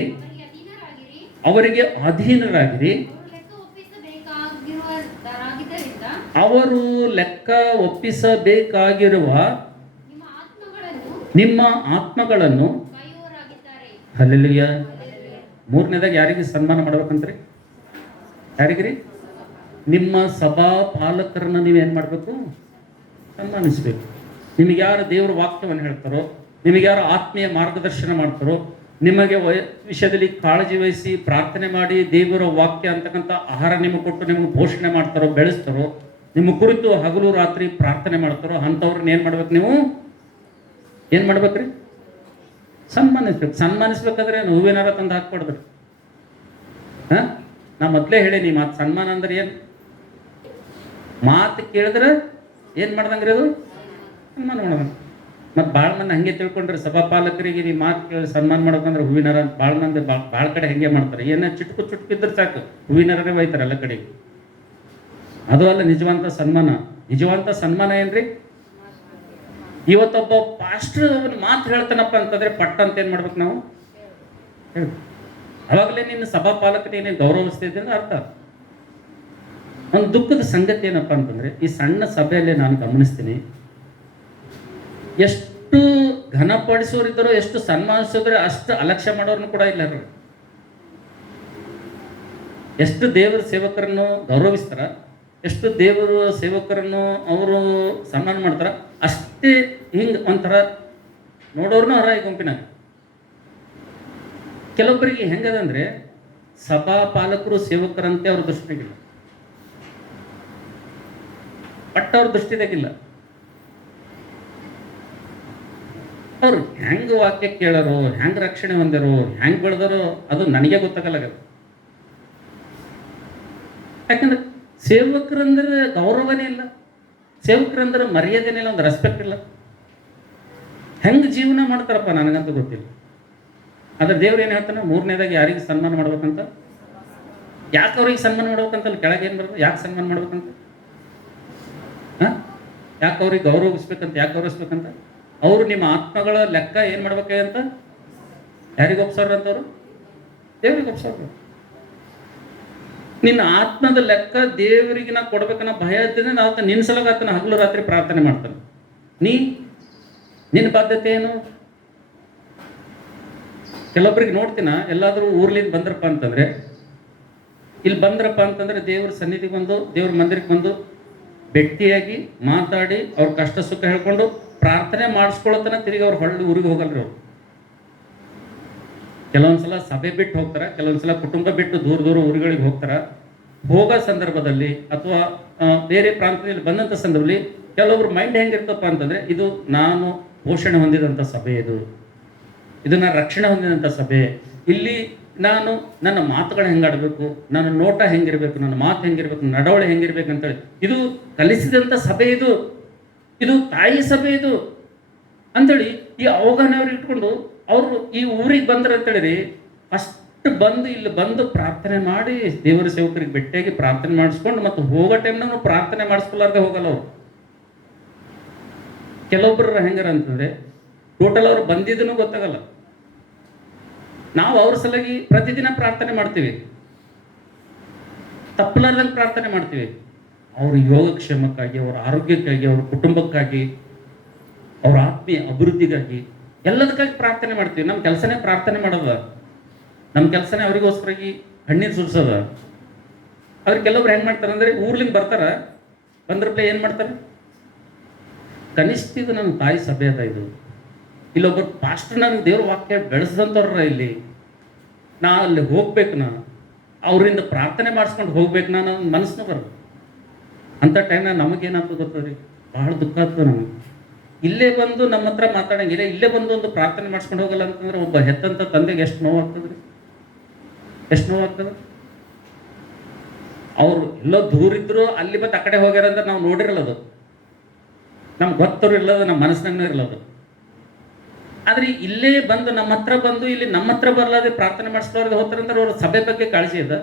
ಅವರಿಗೆ ಅಧೀನರಾಗಿರಿ. ಅವರು ಲೆಕ್ಕ ಒಪ್ಪಿಸಬೇಕಾಗಿರುವ ನಿಮ್ಮ ಆತ್ಮಗಳನ್ನು. ಹಲ್ಲೆಲೂಯಾ. 3ನೇದಾಗಿ ಯಾರಿಗೆ ಸನ್ಮಾನ ಮಾಡ್ಬೇಕಂತ್ರಿ? ಯಾರಿಗ್ರಿ? ನಿಮ್ಮ ಸಭಾ ಪಾಲಕರನ್ನ ನೀವೇನು ಮಾಡಬೇಕು? ಸನ್ಮಾನಿಸಬೇಕು. ನಿಮಗೆ ಯಾರು ದೇವರ ವಾಕ್ಯವನ್ನು ಹೇಳ್ತಾರೋ, ನಿಮಗೆ ಯಾರು ಆತ್ಮೀಯ ಮಾರ್ಗದರ್ಶನ ಮಾಡ್ತಾರೋ, ನಿಮಗೆ ವಿಷಯದಲ್ಲಿ ಕಾಳಜಿ ವಹಿಸಿ ಪ್ರಾರ್ಥನೆ ಮಾಡಿ ದೇವರ ವಾಕ್ಯ ಅಂತಕ್ಕಂಥ ಆಹಾರ ನಿಮಗೆ ಕೊಟ್ಟು ನಿಮಗೆ ಪೋಷಣೆ ಮಾಡ್ತಾರೋ, ಬೆಳೆಸ್ತಾರೋ, ನಿಮ್ಮ ಕುರಿತು ಹಗಲು ರಾತ್ರಿ ಪ್ರಾರ್ಥನೆ ಮಾಡ್ತಾರೋ, ಅಂಥವ್ರನ್ನ ಏನು ಮಾಡ್ಬೇಕು? ನೀವು ಏನು ಮಾಡ್ಬೇಕ್ರಿ? ಸನ್ಮಾನಿಸ್ಬೇಕು. ಸನ್ಮಾನಿಸ್ಬೇಕಾದ್ರೆ ಹೂವಿನಾರ ತಂದು ಹಾಕ್ಬಾರ್ದ್ರಿ. ನಾ ಮೊದಲೇ ಹೇಳೀನಿ, ಮಾತು ಸನ್ಮಾನ ಅಂದ್ರೆ ಏನು? ಮಾತು ಕೇಳಿದ್ರೆ ಏನು ಮಾಡ್ದಂಗ್ರಿ? ಅದು ಸನ್ಮಾನ ಮಾಡೋದಂಗ. ಮತ್ತು ಭಾಳ ಮಂದಿ ಹಂಗೆ ತಿಳ್ಕೊಂಡ್ರೆ ಸಭಾಪಾಲಕರಿಗೆ ಈ ಮಾತು ಕೇಳಿ ಸನ್ಮಾನ ಮಾಡ್ಬೇಕಂದ್ರೆ ಹೂವಿನಾರ ಅಂತ ಭಾಳ ಮಂದಿ ಭಾಳ ಕಡೆ ಹಂಗೆ ಮಾಡ್ತಾರೆ. ಏನೇ ಚುಟ್ಕಿದ್ರೆ ಸಾಕು ಹೂವಿನಾರೇ ಒಯ್ತಾರೆ ಎಲ್ಲ ಕಡೆಗೆ. ಅದು ಅಲ್ಲ ನಿಜವಂತ ಸನ್ಮಾನ. ನಿಜವಂತ ಸನ್ಮಾನ ಏನ್ರಿ? ಇವತ್ತೊಬ್ಬ ಪಾಸ್ಟರ್ ಮಾತು ಹೇಳ್ತಾನಪ್ಪ ಅಂತಂದ್ರೆ ಪಟ್ಟ ಅಂತ ಏನು ಮಾಡ್ಬೇಕು ನಾವು? ಹೇಳಿ. ಅವಾಗಲೇ ನಿನ್ನ ಸಭಾ ಪಾಲಕನೇ ಗೌರವಿಸ್ತಾ ಇದ್ದೆ ಅಂತ ಅರ್ಥ. ಒಂದು ದುಃಖದ ಸಂಗತಿ ಏನಪ್ಪಾ ಅಂತಂದ್ರೆ, ಈ ಸಣ್ಣ ಸಭೆಯಲ್ಲೇ ನಾನು ಗಮನಿಸ್ತೀನಿ, ಎಷ್ಟು ಘನಪಡಿಸೋರಿದ್ದಾರೋ, ಎಷ್ಟು ಸನ್ಮಾನಿಸೋದ್ರೆ ಅಷ್ಟು ಅಲಕ್ಷ್ಯ ಮಾಡೋರ್ನು ಕೂಡ ಇಲ್ಲ. ಎಷ್ಟು ದೇವರ ಸೇವಕರನ್ನು ಗೌರವಿಸ್ತಾರ, ಎಷ್ಟು ದೇವರ ಸೇವಕರನ್ನು ಅವರು ಸನ್ಮಾನ ಮಾಡ್ತಾರ, ಅಷ್ಟೇ ಹಿಂಗೆ ಒಂಥರ ನೋಡೋರ್ನು ಹೊರ ಈ ಗುಂಪಿನಾಗ. ಕೆಲವೊಬ್ಬರಿಗೆ ಹೆಂಗದಂದ್ರೆ ಸಭಾ ಪಾಲಕರು ಸೇವಕರಂತೆ ಅವ್ರ ದೃಷ್ಟಿಯಾಗಿಲ್ಲ, ಬಟ್ ಅವ್ರ ದೃಷ್ಟಿದಾಗಿಲ್ಲ. ಅವ್ರು ಹೆಂಗೆ ವಾಕ್ಯ ಕೇಳೋರು, ಹೆಂಗೆ ರಕ್ಷಣೆ ಹೊಂದಾರೋ, ಹೆಂಗೆ ಬೆಳೆದಾರೋ ಅದು ನನಗೆ ಗೊತ್ತಾಗಲ್ಲ. ಯಾಕಂದ್ರೆ ಸೇವಕರಂದ್ರೆ ಗೌರವನೇ ಇಲ್ಲ, ಸೇವಕರಂದ್ರೆ ಮರ್ಯಾದೆನೇ ಇಲ್ಲ, ಒಂದು ರೆಸ್ಪೆಕ್ಟ್ ಇಲ್ಲ. ಹೆಂಗೆ ಜೀವನ ಮಾಡ್ತಾರಪ್ಪ ನನಗಂತೂ ಗೊತ್ತಿಲ್ಲ. ಆದ್ರೆ ದೇವ್ರು ಏನು ಹೇಳ್ತಾನೆ, ಮೂರನೇದಾಗಿ ಯಾರಿಗೆ ಸನ್ಮಾನ ಮಾಡ್ಬೇಕಂತ, ಯಾಕೆ ಅವ್ರಿಗೆ ಸನ್ಮಾನ ಮಾಡ್ಬೇಕಂತ ಕೆಳಗೆ ಏನು ಬರ್ತದೆ, ಯಾಕೆ ಸನ್ಮಾನ ಮಾಡ್ಬೇಕಂತ, ಯಾಕೆ ಅವ್ರಿಗೆ ಗೌರವಿಸ್ಬೇಕಂತ, ಯಾಕೆ ಗೌರವಿಸ್ಬೇಕಂತ, ಅವರು ನಿಮ್ಮ ಆತ್ಮಗಳ ಲೆಕ್ಕ ಏನು ಮಾಡ್ಬೇಕಂತ ಯಾರಿಗೆ ಒಪ್ಸೋರು ಅಂತವ್ರು, ದೇವ್ರಿಗೆ ಒಪ್ಸೋರು. ನಿನ್ನ ಆತ್ಮದ ಲೆಕ್ಕ ದೇವರಿಗೆ ನಾ ಕೊಡ್ಬೇಕನ್ನೋ ಭಯ ಇದ್ದರೆ ನಾವು ನಿನ್ನ ಸಲಗ ಆತನ ಹಗಲು ರಾತ್ರಿ ಪ್ರಾರ್ಥನೆ ಮಾಡ್ತಾನೆ. ನಿನ್ನ ಬಾಧ್ಯತೆ ಏನು? ಕೆಲವೊಬ್ಬರಿಗೆ ನೋಡ್ತೀನ, ಎಲ್ಲಾದರೂ ಊರ್ಲಿಂದ ಬಂದ್ರಪ್ಪ ಅಂತಂದ್ರೆ, ಇಲ್ಲಿ ಬಂದ್ರಪ್ಪ ಅಂತಂದ್ರೆ ದೇವ್ರ ಸನ್ನಿಧಿಗೆ ಬಂದು, ದೇವ್ರ ಮಂದಿರಕ್ಕೆ ಬಂದು ಭೇಟಿಯಾಗಿ ಮಾತಾಡಿ ಅವ್ರ ಕಷ್ಟ ಸುಖ ಹೇಳ್ಕೊಂಡು ಪ್ರಾರ್ಥನೆ ಮಾಡಿಸ್ಕೊಳತನ ತಿರುಗಿ ಅವ್ರು ಹೊಳ್ಳಿ ಊರಿಗೆ ಹೋಗಲ್ರಿ ಅವ್ರು. ಕೆಲವೊಂದ್ಸಲ ಸಭೆ ಬಿಟ್ಟು ಹೋಗ್ತಾರ, ಕೆಲವೊಂದ್ಸಲ ಕುಟುಂಬ ಬಿಟ್ಟು ದೂರ ದೂರ ಊರುಗಳಿಗೆ ಹೋಗ್ತಾರ. ಹೋಗೋ ಸಂದರ್ಭದಲ್ಲಿ ಅಥವಾ ಬೇರೆ ಪ್ರಾಂತದಲ್ಲಿ ಬಂದಂಥ ಸಂದರ್ಭದಲ್ಲಿ ಕೆಲವೊಬ್ರು ಮೈಂಡ್ ಹೆಂಗಿರ್ತಪ್ಪ ಅಂತಂದ್ರೆ, ಇದು ನಾನು ಪೋಷಣೆ ಹೊಂದಿದಂಥ ಸಭೆ, ಇದು ನಾನು ರಕ್ಷಣೆ ಹೊಂದಿದಂಥ ಸಭೆ, ಇಲ್ಲಿ ನಾನು ನನ್ನ ಮಾತುಗಳು ಹೆಂಗಾಡಬೇಕು, ನನ್ನ ನೋಟ ಹೆಂಗಿರ್ಬೇಕು, ನನ್ನ ಮಾತು ಹೆಂಗಿರ್ಬೇಕು, ನಡವಳಿ ಹೆಂಗಿರ್ಬೇಕು ಅಂತೇಳಿ ಇದು ಕಲಿಸಿದಂಥ ಸಭೆ, ಇದು ತಾಯಿ ಸಭೆ ಇದು ಅಂತೇಳಿ ಈ ಅವಗಾಹನೆ ಅವ್ರಿಗೆ ಇಟ್ಕೊಂಡು ಅವರು ಈ ಊರಿಗೆ ಬಂದ್ರೆ ಅಂತೇಳಿ ಫಸ್ಟ್ ಬಂದು ಇಲ್ಲಿ ಬಂದು ಪ್ರಾರ್ಥನೆ ಮಾಡಿ ದೇವರ ಸೇವಕರಿಗೆ ಭೇಟಿಯಾಗಿ ಪ್ರಾರ್ಥನೆ ಮಾಡಿಸ್ಕೊಂಡು ಮತ್ತು ಹೋಗೋ ಟೈಮ್ನಾಗ ಪ್ರಾರ್ಥನೆ ಮಾಡಿಸ್ಕೊಲಾರ್ದೆ ಹೋಗಲ್ಲ ಅವರು. ಕೆಲವೊಬ್ಬರು ಹೆಂಗಾರ ಅಂತಂದ್ರೆ ಟೋಟಲ್ ಅವ್ರು ಬಂದಿದ್ದೂ ಗೊತ್ತಾಗಲ್ಲ. ನಾವು ಅವ್ರ ಸಲಗಿ ಪ್ರತಿದಿನ ಪ್ರಾರ್ಥನೆ ಮಾಡ್ತೀವಿ, ತಪ್ಪಲಾರ್ದಂಗೆ ಪ್ರಾರ್ಥನೆ ಮಾಡ್ತೀವಿ. ಅವ್ರ ಯೋಗಕ್ಷೇಮಕ್ಕಾಗಿ, ಅವ್ರ ಆರೋಗ್ಯಕ್ಕಾಗಿ, ಅವ್ರ ಕುಟುಂಬಕ್ಕಾಗಿ, ಅವ್ರ ಆತ್ಮೀಯ ಅಭಿವೃದ್ಧಿಗಾಗಿ ಎಲ್ಲದಕ್ಕಾಗಿ ಪ್ರಾರ್ಥನೆ ಮಾಡ್ತೀವಿ. ನಮ್ಮ ಕೆಲಸನೇ ಪ್ರಾರ್ಥನೆ ಮಾಡೋದ, ನಮ್ಮ ಕೆಲಸನೇ ಅವರಿಗೋಸ್ಕರಾಗಿ ಕಣ್ಣೀರು ಸುರಿಸೋದ. ಆದ್ರೆ ಕೆಲವ್ರು ಹೆಂಗೆ ಮಾಡ್ತಾರೆ ಅಂದರೆ ಊರ್ಲಿಂದ ಬರ್ತಾರ, ಬಂದ್ರಪ್ಲೆ ಏನು ಮಾಡ್ತಾರೆ, ಕನಿಷ್ಠ ಇದು ನನ್ನ ತಾಯಿ ಸಭೆ ಅದ, ಇಲ್ಲೊಬ್ಬರು ಪಾಸ್ಟರ್ ನನಗೆ ದೇವ್ರ ವಾಕ್ಯ ಬೆಳೆಸಿದಂಥವ್ರ ಇಲ್ಲಿ, ನಾ ಅಲ್ಲಿ ಹೋಗ್ಬೇಕು, ಅವರಿಂದ ಪ್ರಾರ್ಥನೆ ಮಾಡಿಸ್ಕೊಂಡು ಹೋಗ್ಬೇಕು, ನಾನು ಮನಸ್ಸನ್ನು ಬರೋದು ಅಂಥ ಟೈಮ್ನಾಗ ನಮಗೇನಾಗ್ತದೆ ಗೊತ್ತದ್ರಿ, ಭಾಳ ದುಃಖ ಆಗ್ತದೆ ನಮಗೆ. ಇಲ್ಲೇ ಬಂದು ನಮ್ಮ ಹತ್ರ ಮಾತಾಡಂಗಿಲ್ಲ, ಇಲ್ಲೇ ಬಂದು ಒಂದು ಪ್ರಾರ್ಥನೆ ಮಾಡಿಸ್ಕೊಂಡು ಹೋಗಲ್ಲ ಅಂತಂದ್ರೆ ಒಬ್ಬ ಹೆತ್ತಂತ ತಂದೆಗೆ ಎಷ್ಟು ನೋವಾಗ್ತದ್ರಿ, ಎಷ್ಟು ನೋವಾಗ್ತದೆ. ಅವರು ಎಲ್ಲೋ ದೂರ ಇದ್ರು ಅಲ್ಲಿ ಬಂದು ಆ ಕಡೆ ಹೋಗ್ಯಾರ ಅಂದ್ರೆ ನಾವು ನೋಡಿರಲ್ಲದು, ನಮ್ಗೆ ಗೊತ್ತವ್ರು ಇಲ್ಲದ, ನಮ್ಮ ಮನಸ್ಸಿನಾಗೂ ಇರಲ್ಲದು. ಆದ್ರೆ ಇಲ್ಲೇ ಬಂದು ನಮ್ಮ ಹತ್ರ ಬಂದು ಇಲ್ಲಿ ನಮ್ಮ ಹತ್ರ ಬರಲಾದೆ ಪ್ರಾರ್ಥನೆ ಮಾಡಿಸ್ಕೊಳ್ಳೋದು ಹೋಗ್ತಾರಂದ್ರೆ ಅವ್ರ ಸಭೆ ಬಗ್ಗೆ ಕಾಳಜಿ ಅದ,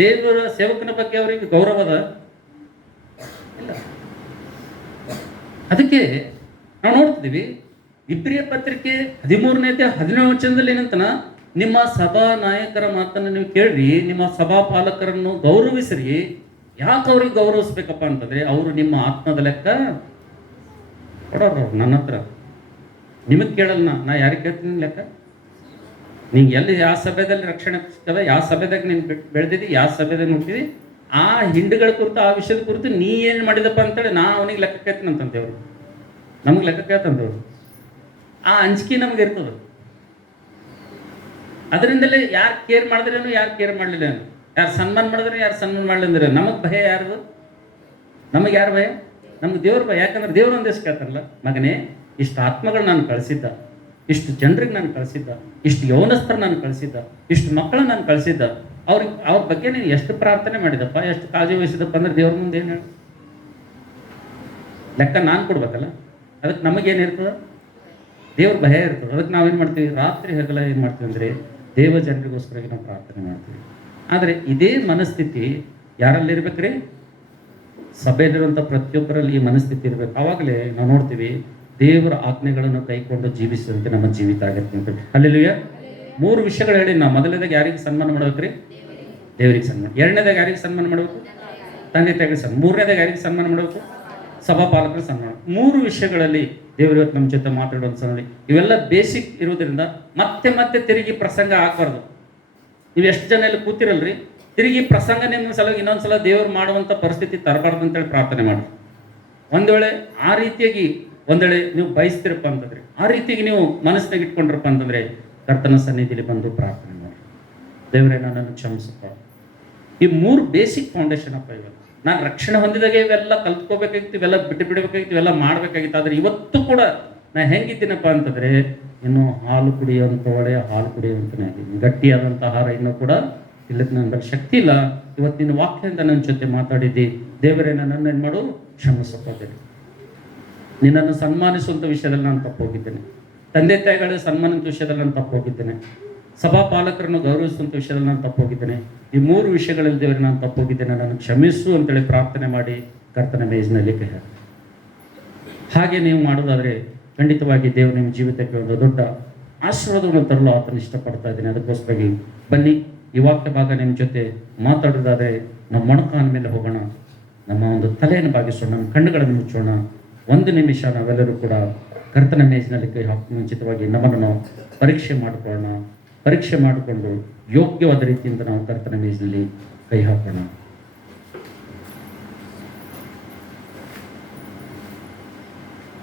ದೇವರ ಸೇವಕನ ಬಗ್ಗೆ ಅವರಿಗೆ ಗೌರವ ಅದ ಇಲ್ಲ. ಅದಕ್ಕೆ ನಾವು ನೋಡ್ತಿದ್ದೀವಿ ಇಬ್ರಿಯ ಪತ್ರಿಕೆ 13ನೇ ಅಧ್ಯಾಯ 17ನೇ ವಚನದಲ್ಲಿ ಏನಂತನ, ನಿಮ್ಮ ಸಭಾ ನಾಯಕರ ಮಾತನ್ನು ನೀವು ಕೇಳ್ರಿ, ನಿಮ್ಮ ಸಭಾ ಪಾಲಕರನ್ನು ಗೌರವಿಸ್ರಿ. ಯಾಕೆ ಅವ್ರಿಗೆ ಗೌರವಿಸ್ಬೇಕಪ್ಪ ಅಂತಂದ್ರೆ, ಅವರು ನಿಮ್ಮ ಆತ್ಮದ ಲೆಕ್ಕ ಕೊಡೋರು. ನನ್ನ ಹತ್ರ ನಿಮಗೆ ಕೇಳಲ್ಲ, ನಾ ಯಾರಿಗೆ ಕೇಳ್ತೀನಿ ಲೆಕ್ಕ? ನಿಂಗೆ ಎಲ್ಲಿ ಯಾವ ಸಭೆಯಲ್ಲಿ ರಕ್ಷಣೆ ಸಿಗ್ತದೆ, ಯಾವ ಸಭೆದಾಗ ನೀನು ಬೆಳೆದಿದ್ದಿ, ಯಾವ ಸಭೆದಾಗ ಹುಟ್ಟಿದಿ, ಆ ಹಿಂಡುಗಳ ಕುರಿತು, ಆ ವಿಷಯದ ಕುರಿತು ನೀ ಏನು ಮಾಡಿದಪ್ಪ ಅಂತೇಳಿ ನಾ ಅವನಿಗೆ ಲೆಕ್ಕ ಕೇಳ್ತೀನಿ ಅಂತಂತೇವ್ರು, ನಮ್ಗೆ ಲೆಕ್ಕ ಕೇಳ್ತಂತೇವ್ರು. ಆ ಅಂಜಿಕೆ ನಮ್ಗೆ ಇರ್ತದೆ. ಅದರಿಂದಲೇ ಯಾರು ಕೇರ್ ಮಾಡಿದ್ರೇನು, ಯಾರು ಕೇರ್ ಮಾಡಲಿಲ್ಲ, ಯಾರು ಸನ್ಮಾನ ಮಾಡಿದ್ರೆ, ಯಾರು ಸನ್ಮಾನ ಮಾಡಲಿ ಅಂದ್ರೆ ನಮಗೆ ಭಯ ಯಾರ್ದು? ನಮಗೆ ಯಾರು ಭಯ? ನಮ್ಗೆ ದೇವ್ರ ಭಯ. ಯಾಕಂದ್ರೆ ದೇವ್ರ ಒಂದೇಶ್ ಕೇಳ್ತಾರಲ್ಲ, ಮಗನೇ ಇಷ್ಟು ಆತ್ಮಗಳು ನಾನು ಕಳಿಸಿದ್ದ, ಇಷ್ಟು ಜನರಿಗೆ ನಾನು ಕಳಿಸಿದ್ದ, ಇಷ್ಟು ಯೌನಸ್ಥರು ನಾನು ಕಳಿಸಿದ್ದ, ಇಷ್ಟು ಮಕ್ಕಳು ನಾನು ಕಳಿಸಿದ್ದ, ಅವ್ರ ಬಗ್ಗೆ ನೀನು ಎಷ್ಟು ಪ್ರಾರ್ಥನೆ ಮಾಡಿದಪ್ಪ, ಎಷ್ಟು ಕಾಳಜಿ ವಹಿಸಿದಪ್ಪ ಅಂದ್ರೆ ದೇವ್ರ ಮುಂದೆ ಏನು ಹೇಳಿ ಲೆಕ್ಕ ನಾನು ಕೊಡ್ಬೇಕಲ್ಲ. ಅದಕ್ಕೆ ನಮಗೇನಿರ್ತದೆ? ದೇವ್ರ ಭಯ ಇರ್ತದೆ. ಅದಕ್ಕೆ ನಾವೇನು ಮಾಡ್ತೀವಿ, ರಾತ್ರಿ ಹಗಲ ಏನು ಮಾಡ್ತೀವಿ ಅಂದರೆ ದೇವ ಜನರಿಗೋಸ್ಕರ ನಾವು ಪ್ರಾರ್ಥನೆ ಮಾಡ್ತೀವಿ. ಆದರೆ ಇದೇ ಮನಸ್ಥಿತಿ ಯಾರಲ್ಲಿರ್ಬೇಕ್ರಿ? ಸಭೆಯಲ್ಲಿರುವಂಥ ಪ್ರತಿಯೊಬ್ಬರಲ್ಲಿ ಈ ಮನಸ್ಥಿತಿ ಇರಬೇಕು. ಆವಾಗಲೇ ನಾವು ನೋಡ್ತೀವಿ ದೇವರ ಆಜ್ಞೆಗಳನ್ನು ಕೈಕೊಂಡು ಜೀವಿಸಿದಂತೆ ನಮ್ಮ ಜೀವಿತ ಆಗಿರ್ತೀವಿ. ಹಲ್ಲೆಲೂಯಾ. ಮೂರು ವಿಷಯಗಳು ಹೇಳಿ ನಾವು. ಮೊದಲನೇದಾಗ ಯಾರಿಗೆ ಸನ್ಮಾನ ಮಾಡ್ಬೇಕ್ರಿ? ದೇವರಿಗೆ ಸನ್ಮಾನ. ಎರಡನೇದಾಗ ಯಾರಿಗೆ ಸನ್ಮಾನ ಮಾಡಬೇಕು? ತಂದೆ ತಾಯಿಗೆ ಸನ್ಮಾನ. ಮೂರನೇದಾಗ ಯಾರಿಗೆ ಸನ್ಮಾನ ಮಾಡಬೇಕು? ಸಭಾಪಾಲಕರು ಸನ್ಮಾನ. ಮೂರು ವಿಷಯಗಳಲ್ಲಿ ದೇವರು ಇವತ್ತು ನಮ್ಮ ಜೊತೆ ಮಾತಾಡೋದು ಸಂಗತಿ. ಇವೆಲ್ಲ ಬೇಸಿಕ್ ಇರೋದ್ರಿಂದ ಮತ್ತೆ ಮತ್ತೆ ತಿರುಗಿ ಪ್ರಸಂಗ ಆಗಬಾರ್ದು. ನೀವು ಎಷ್ಟು ಜನ ಇಲ್ಲಿ ಕೂತಿರಲ್ರಿ, ತಿರುಗಿ ಪ್ರಸಂಗ ನಿಮ್ಮ ಸಲ ಇನ್ನೊಂದ್ಸಲ ದೇವ್ರು ಮಾಡುವಂಥ ಪರಿಸ್ಥಿತಿ ತರಬಾರ್ದು ಅಂತೇಳಿ ಪ್ರಾರ್ಥನೆ ಮಾಡಿ. ಒಂದು ವೇಳೆ ಆ ರೀತಿಯಾಗಿ ಒಂದು ವೇಳೆ ನೀವು ಬಯಸ್ತಿರಪ್ಪ ಅಂತಂದ್ರೆ, ಆ ರೀತಿಯಾಗಿ ನೀವು ಮನಸ್ಸಿನಾಗ ಇಟ್ಕೊಂಡ್ರಪ್ಪ ಅಂತಂದ್ರೆ ಕರ್ತನ ಸನ್ನಿಧಿಲಿ ಬಂದು ಪ್ರಾರ್ಥನೆ ಮಾಡಿ. ದೇವರೇ ನನ್ನನ್ನು ಕ್ಷಮಿಸಪ್ಪ. ಈ ಮೂರು ಬೇಸಿಕ್ ಫೌಂಡೇಶನ್ ಅಪ್ಪ. ಇವೆಲ್ಲ ನಾನು ರಕ್ಷಣೆ ಹೊಂದಿದಾಗೆ ಇವೆಲ್ಲ ಕಲ್ತ್ಕೋಬೇಕಾಗಿತ್ತು, ಇವೆಲ್ಲ ಬಿಟ್ಟು ಬಿಡಬೇಕಾಗಿತ್ತು, ಇವೆಲ್ಲ ಮಾಡಬೇಕಾಗಿತ್ತು. ಆದರೆ ಇವತ್ತು ಕೂಡ ನಾನು ಹೆಂಗಿದ್ದೀನಪ್ಪ ಅಂತಂದರೆ, ಇನ್ನು ಹಾಲು ಕುಡಿಯುವಂಥ ಒಳ್ಳೆಯ ಹಾಲು ಕುಡಿಯುವಂತನೇ ಆಗಿದ್ದೀನಿ. ಗಟ್ಟಿಯಾದಂಥ ಆಹಾರ ಇನ್ನೂ ಕೂಡ ಇಲ್ಲಕ್ಕೆ ನನ್ನ ಶಕ್ತಿ ಇಲ್ಲ. ಇವತ್ತು ನಿನ್ನ ವಾಕ್ಯದಿಂದ ನನ್ನ ಜೊತೆ ಮಾತಾಡಿದ್ದಿ. ದೇವರೇ ನನ್ನನ್ನು ಏನು ಮಾಡು, ಕ್ಷಮಿಸಪ್ಪ. ದೇವರು ನಿನ್ನನ್ನು ಸನ್ಮಾನಿಸುವಂಥ ವಿಷಯದಲ್ಲಿ ನಾನು ತಪ್ಪೋಗಿದ್ದೇನೆ. ತಂದೆ ತಾಯಿಗಳ ಸನ್ಮಾನಿಸುವ ವಿಷಯದಲ್ಲಿ ನಾನು ತಪ್ಪೋಗಿದ್ದೇನೆ. ಸಭಾಪಾಲಕರನ್ನು ಗೌರವಿಸುವಂಥ ವಿಷಯದಲ್ಲಿ ನಾನು ತಪ್ಪೋಗಿದ್ದೇನೆ. ಈ ಮೂರು ವಿಷಯಗಳಲ್ಲಿ ದೇವರು ನಾನು ತಪ್ಪೋಗಿದ್ದೇನೆ, ನಾನು ಕ್ಷಮಿಸು ಅಂತೇಳಿ ಪ್ರಾರ್ಥನೆ ಮಾಡಿ ಕರ್ತನ ಮೇಜಿನಲ್ಲಿ ಕೈ ಹಾಕಿ. ಹಾಗೆ ನೀವು ಮಾಡೋದಾದರೆ ಖಂಡಿತವಾಗಿ ದೇವರು ನಿಮ್ಮ ಜೀವಿತಕ್ಕೆ ಒಂದು ದೊಡ್ಡ ಆಶೀರ್ವಾದವನ್ನು ತರಲು ಆತನ ಇಷ್ಟಪಡ್ತಾ ಇದ್ದೀನಿ. ಅದಕ್ಕೋಸ್ಕರ ಬನ್ನಿ, ಈ ವಾಕ್ಯ ಭಾಗ ನಿಮ್ಮ ಜೊತೆ ಮಾತಾಡೋದಾದರೆ ನಮ್ಮ ಮೊಣಕಾಲ ಮೇಲೆ ಹೋಗೋಣ. ನಮ್ಮ ಒಂದು ತಲೆಯನ್ನು ಬಾಗಿಸೋಣ, ನಮ್ಮ ಕಣ್ಣುಗಳನ್ನು ಮುಚ್ಚೋಣ. ಒಂದು ನಿಮಿಷ ನಾವೆಲ್ಲರೂ ಕೂಡ ಕರ್ತನ ಮೇಜಿನಲ್ಲಿ ಕೈ ಹಾಕಿ ಮುಂಚಿತವಾಗಿ ನಮ್ಮನ್ನು ನಾವು ಪರೀಕ್ಷೆ ಮಾಡಿಕೊಳ್ಳೋಣ. ಪರೀಕ್ಷೆ ಮಾಡಿಕೊಂಡು ಯೋಗ್ಯವಾದ ರೀತಿಯಿಂದ ನಾವು ಕರ್ತನ ಮೇಜಿನಲ್ಲಿ ಕೈ ಹಾಕೋಣ.